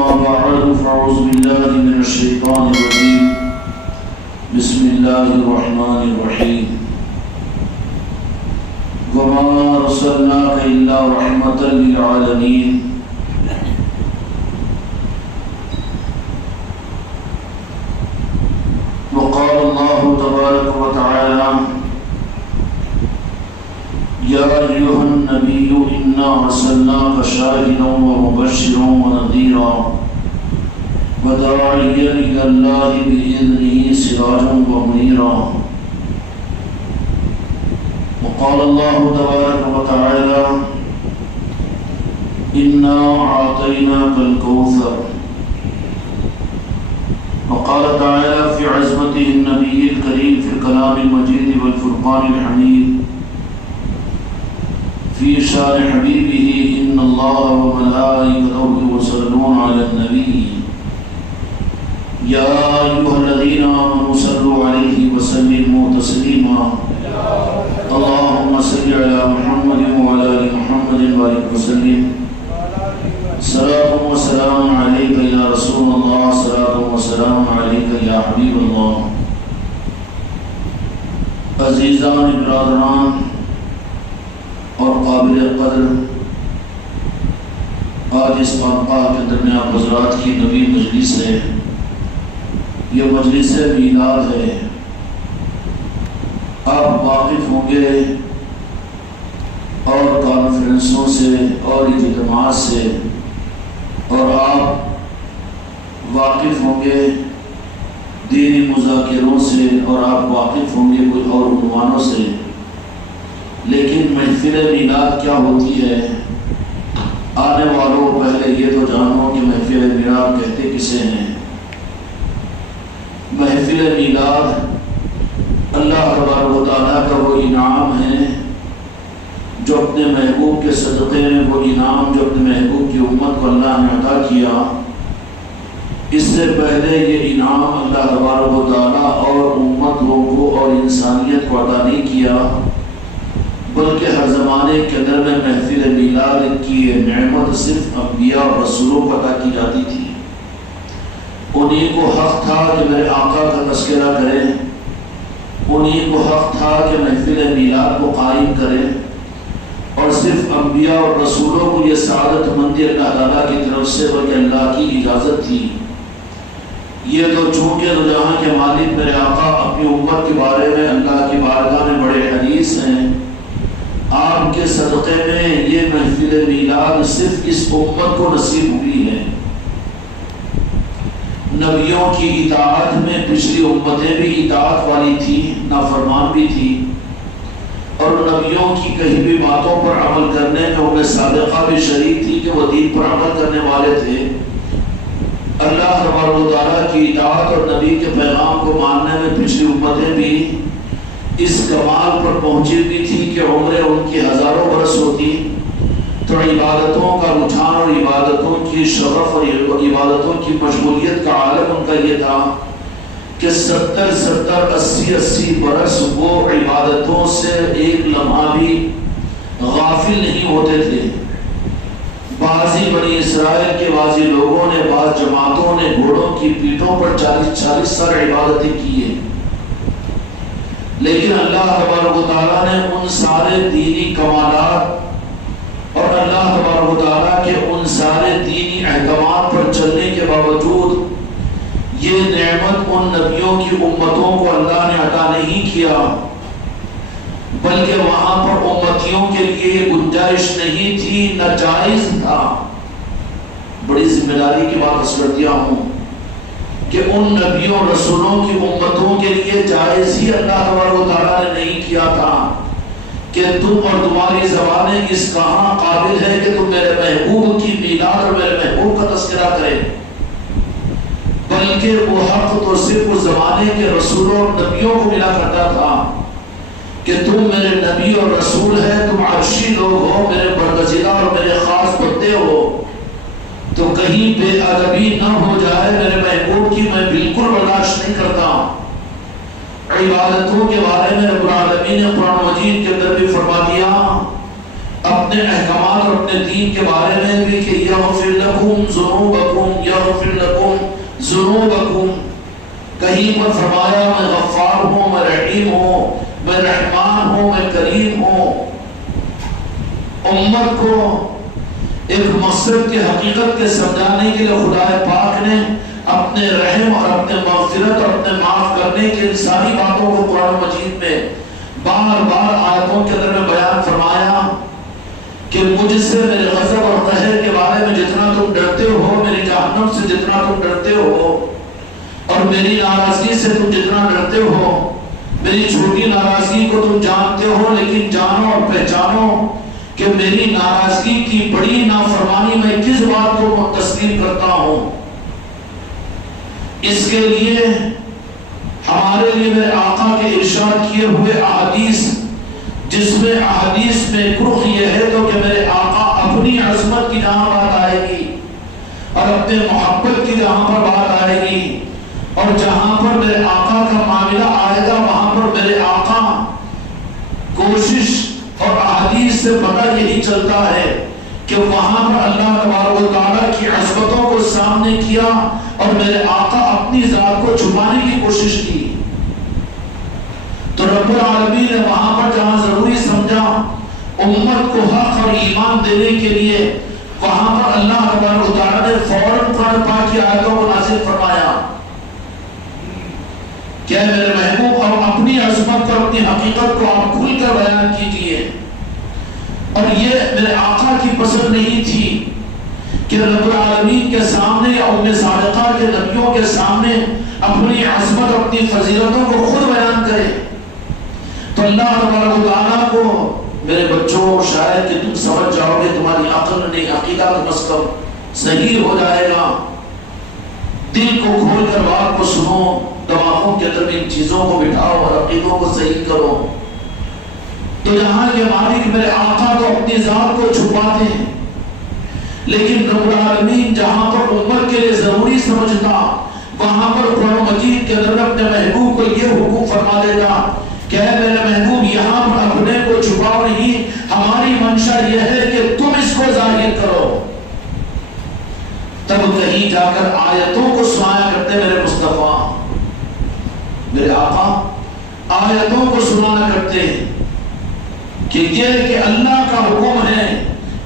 أما بعد فأعوذ بالله من الشيطان الرجيم بسم الله الرحمن الرحيم وما أرسلناك إلا رحمة للعالمين وقال الله تبارك وتعالى يا أيها النبي إنا أرسلناك شاهدا ومبشرا ونذيرا وداعيا إلى الله بإذنه سراجا منيرا وقال الله تبارك وتعالى إنا أعطيناك الكوثر وقال تعالى في عظمته النبي الكريم في الكلام المجيد والفرقان الحميد في شان حبيبه إن الله وملائكته يصلون على النبي يا أيها الذين آمنوا صلوا عليه وسلموا تسليما اللهم صل على محمد وعلى آل محمد وبارك وسلم صلاة وسلام عليك يا رسول الله صلاة وسلام عليك يا حبيب الله عزیزان برادران اور قابل قدر آج اس خانقاہ کے درمیان حضرات کی نویں مجلس ہے. یہ مجلس میلاد ہے. آپ واقف ہوں گے اور کانفرنسوں سے اور اجتماعات سے اور آپ واقف ہوں گے دینی مذاکروں سے اور آپ واقف ہوں گے کوئی اور عنوانوں سے. لیکن محفل میلاد کیا ہوتی ہے؟ آنے والوں پہلے یہ تو جانو کہ محفل میلاد کہتے کسے ہیں. محفل میلاد اللہ تبارک و تعالیٰ کا وہ انعام ہے جو اپنے محبوب کے صدقے میں وہ انعام جو اپنے محبوب کی امت کو اللہ نے عطا کیا. اس سے پہلے یہ انعام اللہ تبارک و تعالیٰ اور امتوں کو اور انسانیت کو عطا نہیں کیا بلکہ ہر زمانے کے اندر میں محفل میلاد کی نعمت صرف انبیاء اور رسولوں کو عطا کی جاتی تھی. انہی کو حق تھا کہ میرے آقا کا تذکرہ کریں, انہی کو حق تھا کہ محفل میلاد کو قائم کریں, اور صرف انبیاء اور رسولوں کو یہ سعادت مندی اللہ تعالیٰ کی طرف سے بلکہ اللہ کی اجازت تھی. یہ تو چونکہ جہاں کے مالک میرے آقا اپنی امت کے بارے میں اللہ کی بارگاہ میں بڑے حدیث ہیں, آپ کے صدقے میں یہ محفل میلاد صرف اس امت کو نصیب ہوئی ہے. نبیوں کی اطاعت میں پچھلی امتیں بھی اطاعت والی تھی, نافرمان بھی تھی, اور نبیوں کی کہیں بھی باتوں پر عمل کرنے میں ان صادقہ بھی شریک تھی کہ وہ دین پر عمل کرنے والے تھے. اللہ تبارک و تعالیٰ کی اطاعت اور نبی کے پیغام کو ماننے میں پچھلی امتیں بھی اس کمال پر پہنچی ہوئی تھی کہ عمریں ان کی ہزاروں برس ہوتی تو عبادتوں کا رجحان اور عبادتوں کی شرف اور عبادتوں کی مشغولیت کا عالم ان کا یہ تھا کہ 70 برس وہ عبادتوں سے ایک لمحہ بھی غافل نہیں ہوتے تھے. بعضی بنی اسرائیل کے بعضی لوگوں نے, بعض جماعتوں نے گھوڑوں کی پیٹھوں پر 40 سال عبادتیں کی ہیں, لیکن اللہ تبارک و تعالیٰ نے ان سارے دینی کمالات اور اللہ تبارک و تعالیٰ کے ان سارے دینی احکامات پر چلنے کے باوجود یہ نعمت ان نبیوں کی امتوں کو اللہ نے عطا نہیں کیا, بلکہ وہاں پر امتیوں کے لیے گنجائش نہیں تھی, ناجائز تھا. بڑی ذمہ داری کی بات عرض کر دیا ہوں کہ ان نبیوں رسولوں کی امتوں کے لیے جائز ہی اللہ تبارک و تعالیٰ نے نہیں کیا تھا کہ تم اور تمہاری زبانیں اس کہاں قابل ہے کہ تم میرے محبوب کی میلاد اور میرے محبوب کا تذکرہ کریں, بلکہ وہ حق تو صرف اس زمانے کے رسولوں اور نبیوں کو ملا کرتا تھا کہ تم میرے نبی اور رسول ہے, تم عرشی لوگ ہو, میرے برگزیدہ اور میرے خاص بندے ہو, تو کہیں بے ادبی نہ ہو جائے میرے محبوب کی میں بالکل برداشت نہیں کرتا. عبادتوں کے بارے میں رب العالمین نے قرآن مجید کے اندر بھی فرما دیا, اپنے احکامات اور اپنے دین کے بارے میں بھی کہ یغفر لکم ذنوبکم, یا واغفر لکم ذنوبکم، کہیں پر فرمایا میں غفار ہوں، میں رحیم ہوں، میں رحمان ہوں، میں کریم ہوں۔ امت کو ایک مقصد کے حقیقت کے سمجھانے کے لیے خدا پاک نے اپنے رحم اور اپنے مغفرت اور اپنے معاف کرنے کے ان ساری باتوں کو قرآن مجید میں بار بار آیتوں کے اندر میں بیان فرمایا کہ مجھ سے میرے غضب اور قہر کے بارے میں جتنا تم ڈرتے ہو، میری جہنم سے جتنا تم ڈرتے ہو، اور میری ناراضگی سے تم جتنا ڈرتے ہو، میری چھوٹی ناراضگی کو تم جانتے ہو، لیکن جانو اور پہچانو کہ میری ناراضگی کی بڑی نافرمانی میں کس بات کو تسلیم کرتا ہوں۔ اس کے لیے ہمارے لیے میرے آقا کے ارشاد کیے ہوئے احادیث، جس میں احادیث میں رخ یہ ہے تو کہ میرے آقا اپنی عظمت کی جہاں بات آئے گی اور اپنے محبت کی جہاں پر بات آئے گی، اور جہاں پر میرے آقا کا معاملہ آئے گا وہاں پر میرے آقا کوشش، اور احادیث سے پتہ یہی چلتا ہے کہ وہاں پر اللہ تبارک و تعالیٰ کی عظمتوں کو سامنے کیا اور میرے آقا اپنی ذات کو چھپانے کی کوشش کی، تو رب العالمین نے وہاں پر جہاں ضروری سمجھا امت کو حق اور ایمان دینے کے لیے، وہاں پر اللہ تبارک و تعالیٰ نے فوراً قرآن پاک کی آیتوں کو نازل فرمایا کہ اے میرے محبوب اب اپنی عظمت اور اپنی حقیقت کو آپ کھل کر بیان کیجئے۔ اور یہ میرے آقا کی پسند نہیں تھی کہ رب العالمین کے سامنے یا ام صادقہ کے نبیوں کے سامنے اپنی عظمت اور اپنی فضیلتوں کو خود بیان کرے، تو اللہ تبارک و تعالیٰ کو میرے بچوں شاید کہ تم سمجھ جاؤ گے، تمہاری عقل نہیں عقیدہ کم از کم صحیح ہو جائے گا، دل کو کھول کر بات کو سنو، دماغوں کے اندر ان چیزوں کو بٹھاؤ اور عقیدوں کو صحیح کرو۔ تو یہاں کے مالک میرے آقا تو اپنی ذات کو چھپاتے ہیں، لیکن رب العالمین جہاں پر امت کے لیے ضروری سمجھتا وہاں پر قرآن مجید کے اندر اپنے محبوب کو یہ حکم فرما دے گا کہ اے میرے محبوب یہاں پر اپنے کو چھپاؤ نہیں، ہماری منشا یہ ہے کہ تم اس کو ظاہر کرو۔ تب کہیں جا کر آیتوں کو سنایا کرتے میرے مصطفیٰ، میرے آقا آیتوں کو سنانا کرتے ہیں کہ یہ کہ اللہ کا حکم ہے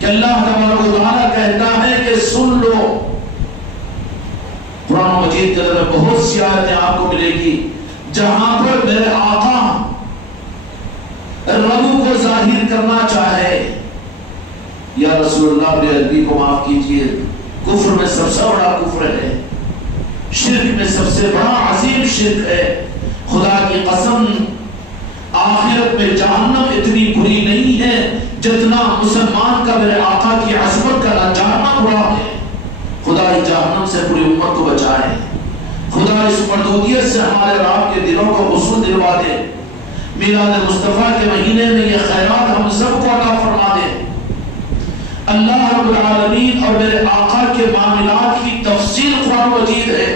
کہ اللہ تبارک و تعالیٰ کہتا ہے کہ سن لو۔ قرآن مجید کے اندر بہت سی آیتیں آپ کو ملے گی جہاں پر میرے آقا رب کو ظاہر کرنا چاہے، یا رسول اللہ بے ادبی کو معاف کیجئے، کفر میں سب سے بڑا کفر ہے، شرک میں سب سے بڑا عظیم شرک ہے۔ خدا کی قسم آخرت میں جہنم اتنی بری نہیں ہے جتنا مسلمان کا میرے آقا کی عظمت کا نہ جاننا برا ہے۔ خدا اس جہنم سے پوری امت کو بچائے، خدا اس مردودیت سے ہمارے اور آپ کے دلوں کو غسل دلوا دے، میلاد مصطفیٰ کے مہینے میں یہ خیرات ہم سب کو عطا فرما دے۔ اللہ رب العالمین اور میرے آقا کے معاملات کی تفصیل قرآن مجید ہے،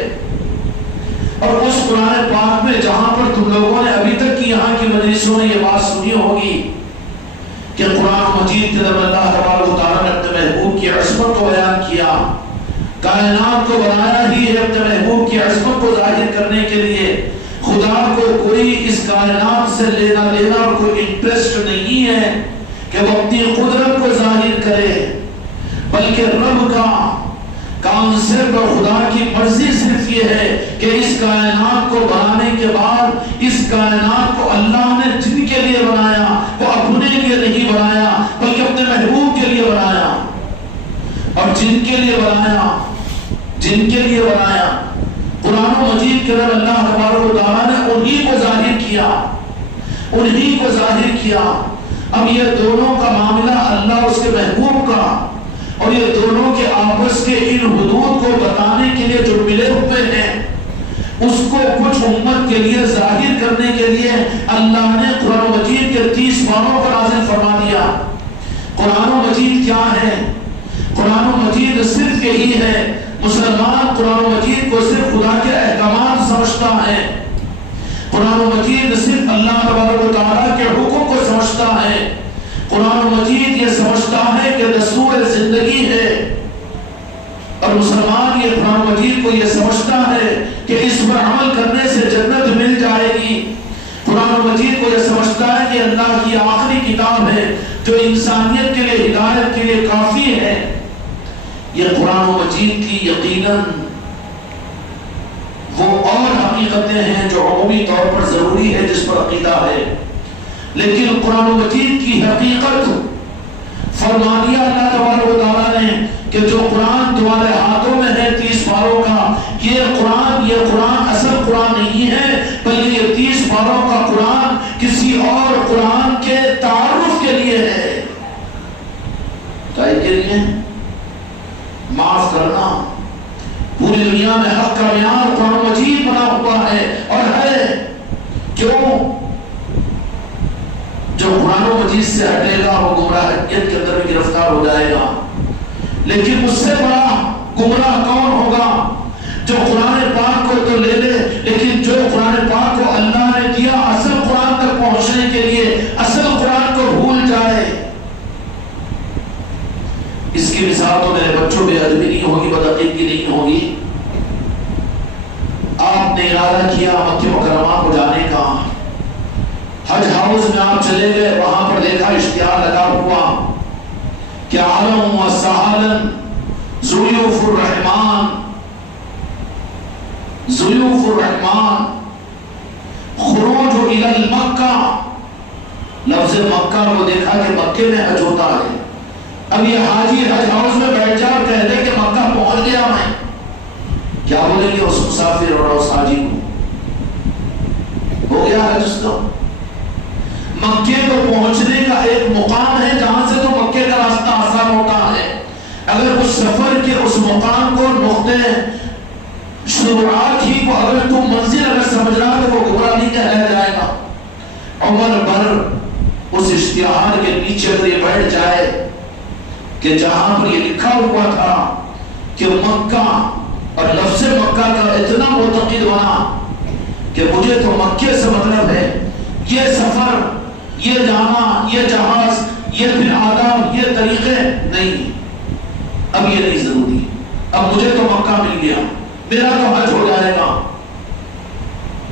اور اس قرآن پاک میں جہاں پر تم لوگوں نے ابھی تک کی یہاں کی مجلسوں نے یہ بات سنی ہوگی کہ قرآن مجید کے اندر اللہ تبارک و تعالیٰ نے اپنے محبوب کی عظمت کو بیان کیا، کائنات کو بنایا ہی ہے اپنے محبوب کی عظمت کو ظاہر کرنے کے لیے۔ خدا کو کوئی اس کائنات سے لینا دینا اور کوئی انٹرسٹ نہیں ہے کہ وہ اپنی قدرت کو ظاہر کرے، بلکہ رب کا کانسیپٹ اور خدا کی مرضی صرف یہ ہے کہ اس کائنات کو بنانے کے بعد اس کائنات کو اللہ نے جن کے لیے بنایا وہ اپنے لیے نہیں بنایا بلکہ اپنے محبوب کے لیے بنایا، اور جن کے لیے بنایا قرآن مجید کے اندر اللہ تبارک و تعالیٰ نے انہی کو ظاہر کیا۔ اب یہ دونوں کا معاملہ اللہ اس کے محبوب کا اور یہ دونوں کے آپس کے ان حدود کو بتانے کے لیے جو ملے ہوئے ہیں اس کو کچھ امت کے لیے ظاہر کرنے کے لیے اللہ نے قرآن مجید کے 30 پاروں پر نازل فرما دیا۔ قرآن مجید کیا ہے؟ قرآن مجید صرف یہی ہے، مسلمان قرآن مجید کو صرف خدا کے احکامات سمجھتا ہے، قرآن مجید صرف اللہ تبارک و تعالیٰ کے حکم کو سمجھتا ہے، قرآن مجید یہ سمجھتا ہے کہ دستور زندگی ہے، اور مسلمان یہ قرآن مجید کو یہ سمجھتا ہے کہ اس پر عمل کرنے سے جنت مل جائے گی، قرآن مجید کو یہ سمجھتا ہے کہ اللہ کی آخری کتاب ہے جو انسانیت کے لیے ہدایت کے لیے کافی ہے، یہ قرآن مجید کی یقیناً وہ اور حقیقتیں ہیں جو عمومی طور پر ضروری ہے جس پر عقیدہ ہے، لیکن قرآن مجید کی حقیقت فرمانیہ اللہ تبارک و تعالیٰ نے کہ جو قرآن تمہارے ہاتھوں میں ہے 30 پاروں کا، یہ قرآن اصل قرآن نہیں ہے، بلکہ یہ 30 پاروں کا قرآن کسی اور قرآن کے تعارف کے لیے ہے، کے لیے معاف کرنا۔ پوری دنیا میں حق کا معیار قرآن مجید بنا ہوا ہے اور ہے، کیوں؟ جو قرآن مجید سے ہٹے گا وہ گمراہیت کے اندر بھی گرفتار ہو جائے گا، لیکن اس سے بڑا گمراہ کون ہوگا؟ جو قرآن پاک کو تو لے لے لیکن جو قرآن پاک کو اللہ نے دیا اصل قرآن تک پہنچنے کے لیے اصل قرآن کو بھول جائے۔ اس کی مثال تو میرے بچوں بے ادبی نہیں ہوگی، بدعقیدگی نہیں ہوگی۔ آپ نے ارادہ کیا مکہ مکرمہ کو جانے کا، حج ہاؤس میں آپ چلے گئے، وہاں پر دیکھا اشتہار لگا ہوا کہ عالم و سہالن ضیوف الرحمن خروج الی المکہ، لفظ مکہ کو دیکھا کہ مکے میں حج ہوتا ہے۔ اب یہ حاجی حج ہاؤس میں بیٹھ جا اور کہہ دے کہ مکہ پہنچ گیا میں، کیا بولیں گے اس مسافر اور اس حاجی کو؟ ہو گیا حج اس کا؟ مکے کو پہنچنے کا ایک مقام ہے جہاں سے تو مکے کا راستہ آسان ہوتا ہے، اگر اس سفر کے اس مقام کو نقطے شروعات ہی کو اگر تم منزل اگر سمجھ رہا تو وہ گمراہ نہیں کہلایا جائے گا۔ عمر بھر اس اشتہار کے نیچے اگر یہ بیٹھ جائے کہ جہاں پر یہ لکھا ہوا تھا کہ مکہ، اور لفظ مکہ کا اتنا معتقد ہونا کہ مجھے تو مکے سے مطلب ہے، یہ سفر، یہ جانا، یہ جہاز، یہ پھر آداب، یہ طریقے نہیں، اب یہ نہیں ضروری، اب مجھے تو مکہ مل گیا، میرا تو حج ہو جائے گا۔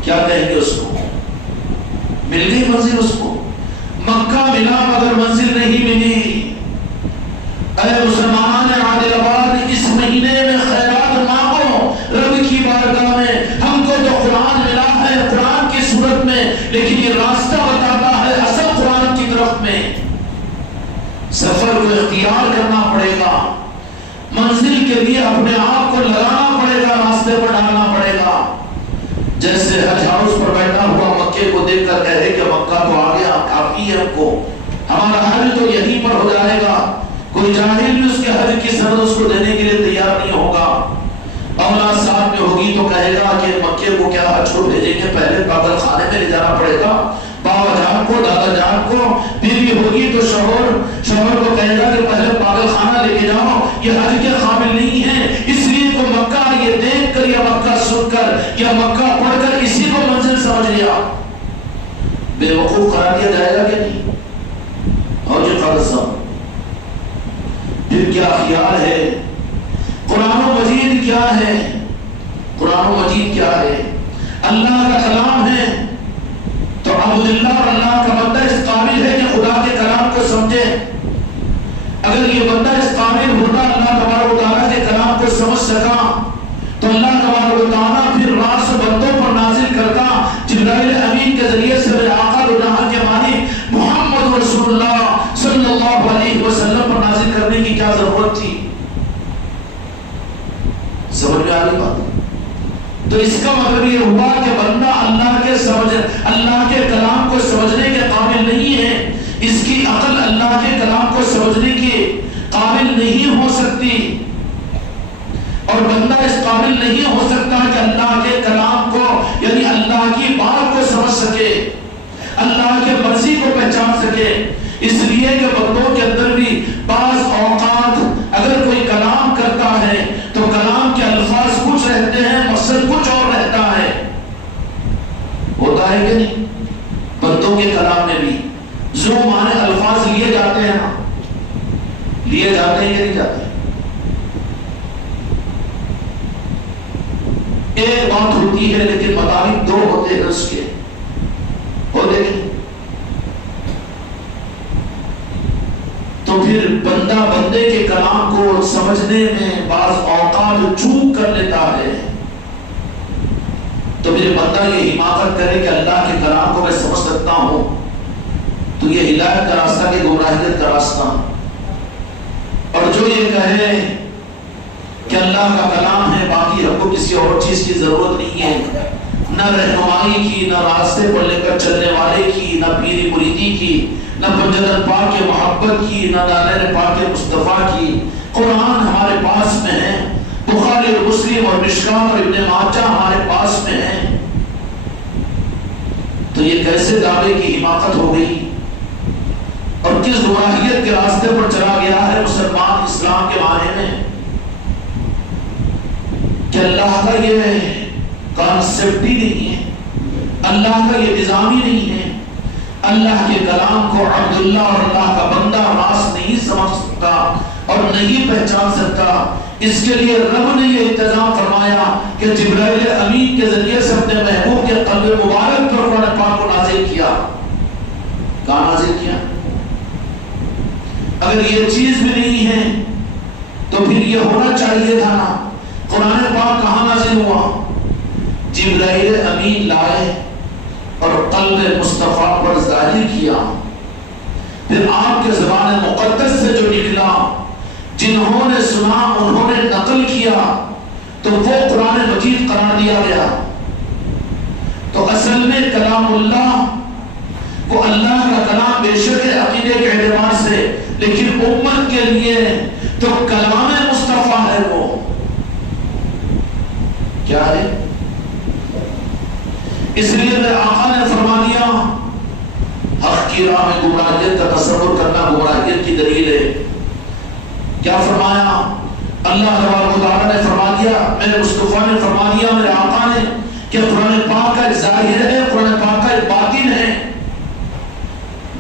کیا کہیں گے اس کو؟ مل گئی منزل اس کو، مکہ ملا مگر منزل نہیں ملی۔ اے مسلمان عادل آباد، اس مہینے میں خیرات مانگو رب کی بارگاہ میں، ہم کو تو قرآن ملا ہے قرآن کی صورت میں، لیکن یہ راستہ بتاتا ہے اصل قرآن کی طرف میں۔ سفر کو اختیار کرنا پڑے گا، منزل کے لیے اپنے آپ کو لگانا پڑے گا، راستے پر ڈالنا پڑے گا۔ جیسے حج ہاؤس پر بیٹھا ہوا مکے کو دیکھ کر کہے کہ مکہ تو آ گیا، کافی ہے ہم کو، ہمارا حج تو یہیں پر ہو جائے گا۔ کوئی جاہل بھی اس کے حج کی سند اس کو دینے کے لیے تیار نہیں ہوگا۔ اولاد صاحب میں ہوگی تو کہے گا کہ مکے کو کیا حج کو بھیجیں گے، پہلے پاگل خانے میں لے جانا پڑے گا، بابا جان کو، دادا جان کو۔ بیوی ہوگی تو شوہر کو کہے گا کہ پہلے پاگل خانہ لے کے جاؤ، یہ حج کے قابل نہیں ہے، اس لیے تو مکہ یہ دیکھ کر یا مکہ سن کر یا مکہ پڑھ کر اسی کو منزل سمجھ لیا۔ بے وقوف قرار دیا جائے گا کہ نہیں؟ اور یہ قادر صاحب پھر کیا خیال ہے؟ قرآن و مجید کیا ہے؟ قرآن و مجید کیا ہے؟ اللہ کا کلام ہے، تو عبداللہ اور اللہ کا بندہ اس قابل ہے کہ خدا کے کلام کو سمجھے۔ اگر یہ بندہ اس قابل ہوتا اللہ تبارک و تعالیٰ کے کلام کو سمجھ سکا تو اللہ تبارک و تعالیٰ پھر راز بندوں پر نازل کرتا، جبرائیل امین کے ذریعے سے میرے آقا و جہاں کے مالک محمد رسول اللہ صلی اللہ علیہ وسلم پر نازل کرنے کی کیا ضرورت تھی؟ سمجھ میں آ رہی بات؟ تو اس کا مطلب یہ ہوا کہ بندہ اللہ کے کلام کو سمجھنے کے قابل نہیں ہے، اس کی عقل اللہ کے کلام کو سمجھنے کے قابل نہیں ہو سکتی، اور بندہ اس قابل نہیں ہو سکتا کہ اللہ کے کلام کو یعنی اللہ کی بات کو سمجھ سکے، اللہ کے مرضی کو پہچان سکے۔ اس لیے کہ بندوں کے اندر بھی بعض اوقات اگر کوئی کلام کرتا ہے تو کلام کے الفاظ کچھ رہتے ہیں، مقصد کچھ اور رہتا ہے، ہوتا ہے کہ نہیں؟ بندوں کے کلام میں بھی جو معنی الفاظ لیے جاتے ہیں، لیے جاتے ہیں یا نہیں جاتے؟ ایک بات ہوتی ہے لیکن مطالب دو ہوتے ہیں اس کے، ہوتے نہیں۔ تو پھر بندہ بندے کے کلام کو سمجھنے میں بعض اوقات چوک کر لیتا ہے، تو پھر بندہ یہ حماقت کرے کہ اللہ کے کلام کو میں سمجھ سکتا ہوں، تو یہ ہدایت کا راستہ کہ گمراہیت کا راستہ۔ اور جو یہ کہے کہ اللہ کا کلام ہے، باقی ہم کو کسی اور چیز کی ضرورت نہیں ہے، نہ رہنمائی کی، نہ راستے پر لے کر چلنے والے کی، نہ پیری مریدی کی، نہ پنجتن پاک کے محبت کی، نہ دانین پاک مصطفیٰ کی۔ قرآن ہمارے پاس میں ہے، بخاری اور مسلم اور مشکات اور ابن ماجہ ہمارے پاس میں ہے، تو یہ کیسے دعوے کی حماقت ہو گئی اور کس گمراہیت کے راستے پر چلا گیا ہے مسلمان اسلام کے معنی میں، کہ اللہ کا یہ کانسیپٹ ہی نہیں ہے، اللہ کا یہ نظام ہی نہیں ہے۔ اللہ کے کلام کو عبداللہ اور اللہ کا بندہ راست نہیں سمجھ سکتا اور نہیں پہچان سکتا۔ اس کے لیے رب نے یہ انتظام فرمایا کہ جبرائیل امین کے ذریعے سے اپنے محبوب کے قلب مبارک پر قرآن پاک کو نازل کیا۔ کہاں نازل کیا؟ اگر یہ چیز بھی نہیں ہے تو پھر یہ ہونا چاہیے تھا نا، قرآن پاک کہاں نازل ہوا؟ جبرائیل امین لائے اور قلب مصطفیٰ پر ظاہر کیا، پھر آپ کے زبان مقدس سے جو نکلا، جنہوں نے سنا انہوں نے نقل کیا، تو وہ قرآن مجید قرار دیا گیا۔ تو اصل میں کلام اللہ وہ اللہ کا کلام بے شک ہے عقیدے کے اعتبار سے، لیکن امت کے لیے تو کلام مصطفیٰ ہے۔ وہ کیا ہے؟ اس لیے میرے آقا نے فرما دیا حق کی راہ میں گمراہیت کا تصور کرنا گمراہیت کی دلیل ہے۔ کیا فرمایا؟ اللہ تبارک و تعالیٰ نے فرما دیا، میرے مصطفیٰ نے فرما دیا، میرے آقا نے، کہ قرآن پاک کا ایک ظاہر ہے، قرآن پاک کا ایک باطن ہے۔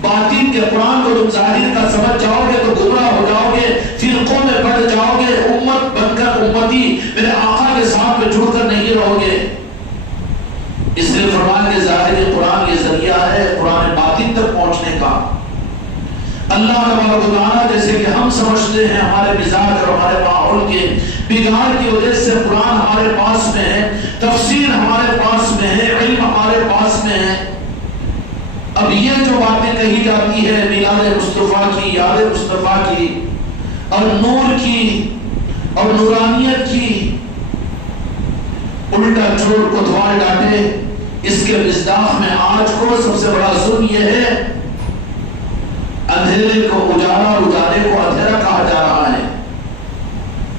باطن کے قرآن کو تم ظاہر کا سمجھ جاؤ گے تو گمراہ ہو جاؤ گے، فرقوں میں بڑھ جاؤ گے، امت بن کر امتی میرے آقا کے ساتھ میں جڑ کر نہیں رہو گے۔ اس لیے فرمایا کہ ظاہر قرآن یہ ذریعہ ہے قرآن باطن تک پہنچنے کا۔ اللہ تبارک و تعالیٰ جیسے کہ ہم سمجھتے ہیں ہمارے مزاج اور ہمارے ماحول کے بگاڑ کی وجہ سے قرآن ہمارے پاس میں ہے، تفسیر ہمارے پاس میں ہے، علم ہمارے پاس میں ہے۔ اب یہ جو باتیں کہی جاتی ہے میلاد مصطفیٰ کی، یاد مصطفیٰ کی اور نور کی اور نورانیت کی، الٹا چھوڑ کوتوال ڈالے، اس کے مصداق میں آج کو سب سے بڑا ظلم یہ ہے اندھیرے کو اجالا، اجالے کو اندھیرا کہا جا رہا ہے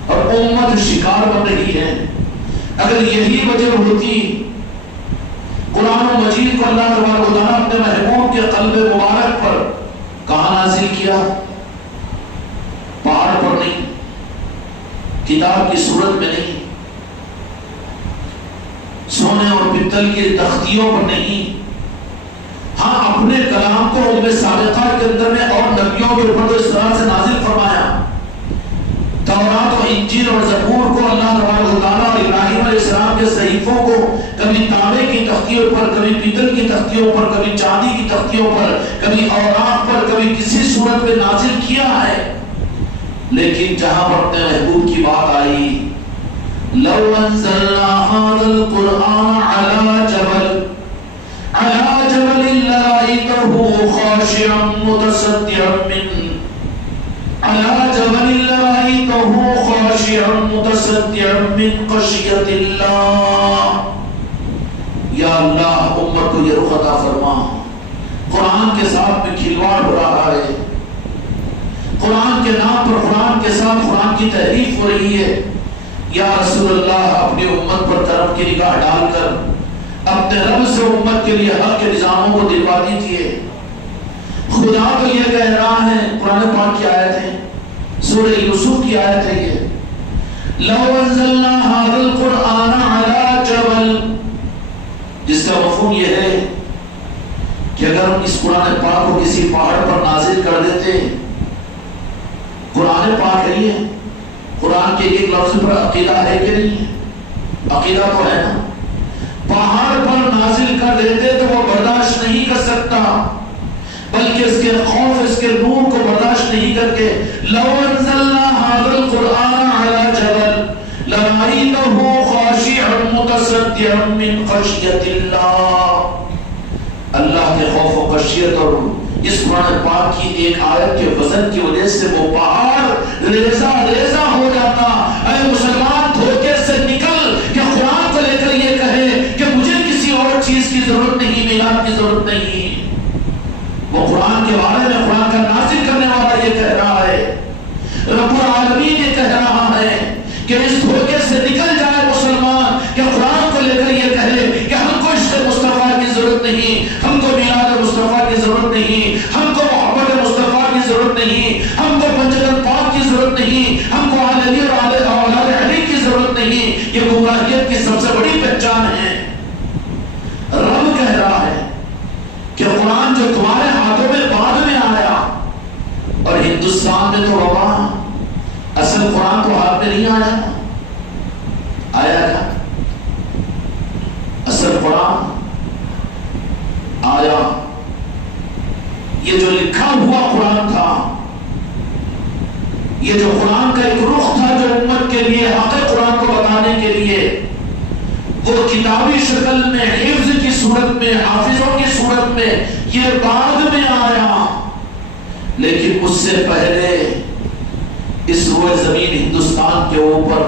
اور امت شکار بن رہی ہے۔ اگر یہی وجہ ہوتی، قرآن و مجید کو اللہ تبارک و تعالیٰ اپنے محبوب کے قلب مبارک پر کہاں نازل کیا؟ پہاڑ پر نہیں، کتاب کی صورت میں نہیں، سونے اور پتل کی تختیوں پر نہیں، ہاں اپنے کلام کو علم سابقہ کے اندر میں اور نبیوں کے اوپر اس طرح سے نازل فرمایا۔ تورات و انجیل اور زبور کو اللہ تبارک و تعالیٰ اور ابراہیم علیہ السلام کے صحیفوں کو کبھی تانبے کی تختیوں پر، کبھی پیتل کی تختیوں پر، کبھی چاندی کی تختیوں پر، کبھی اوراق پر، کبھی کسی صورت میں نازل کیا ہے۔ لیکن جہاں پر اپنے محبوب کی بات آئی، لو انزلنا هذا القرآن على جبل لرأيته خاشعا متصدعا من على جبل لرأيته خاشعا متصدعا من خشية الله۔ یا اللہ امت کو یہ رخ عطا فرما، قرآن کے ساتھ میں کھلواڑ ہو رہا ہے، قرآن کے نام پر قرآن کے ساتھ قرآن کی تحریف ہو رہی ہے۔ یا رسول اللہ اپنی امت پر کرم کی نگاہ ڈال کر اپنے رب سے امت کے لیے حق کے نظاموں کو دلوا دیجیے۔ خدا تو یہ کہہ رہا ہے، قرآن پاک کی آیت ہے، سورہ یوسف کی آیت ہے یہ، لو انزلنا هذا القرآن على جبل، جس کا مفہوم یہ ہے کہ اگر ہم اس قرآن پاک کو کسی پہاڑ پر نازل کر دیتے، قرآن پاک ہے یہ، قرآن کے ایک لفظ پر عقیدہ ہے کہ نہیں ہے؟ عقیدہ تو ہے نا. پہاڑ پر نازل کر دیتے تو وہ برداشت نہیں کر سکتا، بلکہ اس کے خوف، اس کے نور کو برداشت نہیں کر کے لو انزلنا هذا القرآن على جبل لرأيته خاشعا متصدعا من خشية الله. اللہ کے خوف و خشیت اور اس قرآن پاک کی ایک آیت کے وزن کی وجہ سے وہ پہاڑ ریزہ ریزہ ہو جاتا. اے مسلمان دھوکے سے نکل کہ قرآن کو لے کر یہ کہے کہ مجھے کسی اور چیز کی ضرورت نہیں، میلاد کی ضرورت نہیں. وہ قرآن کے بارے میں قرآن کا نازل کرنے والا یہ کہہ رہا ہے، رب العالمین یہ کہہ رہا ہے کہ اس دھوکے سے نکل جائے مسلمان کہ قرآن کو لے کر یہ کہے کہ ہم کو عشق مصطفیٰ کی ضرورت نہیں، ہم کو میلاد مصطفیٰ کی ضرورت نہیں، ہم کو محبت مصطفیٰ کی ضرورت نہیں، ہم کو پنجتن پاک کی ضرورت نہیں، ہم کو آل علی اور اولاد علی کی ضرورت نہیں. یہ گمراہیت کی سب سے بڑی پہچان ہے. رب کہہ رہا ہے کہ قرآن جو تمہارے ہاتھوں میں بعد میں آیا، اور ہندوستان میں تو وبا، اصل قرآن تو ہاتھ میں نہیں آیا. آیا کیا؟ اصل قرآن آیا. یہ جو لکھا ہوا قرآن تھا، یہ جو قرآن کا ایک رخ تھا جو امت کے لیے حق قرآن کو بتانے کے لیے، وہ کتابی شکل میں، حفظ کی صورت میں، حافظوں کی صورت میں یہ بعد میں آیا. لیکن اس سے پہلے اس روئے زمین ہندوستان کے اوپر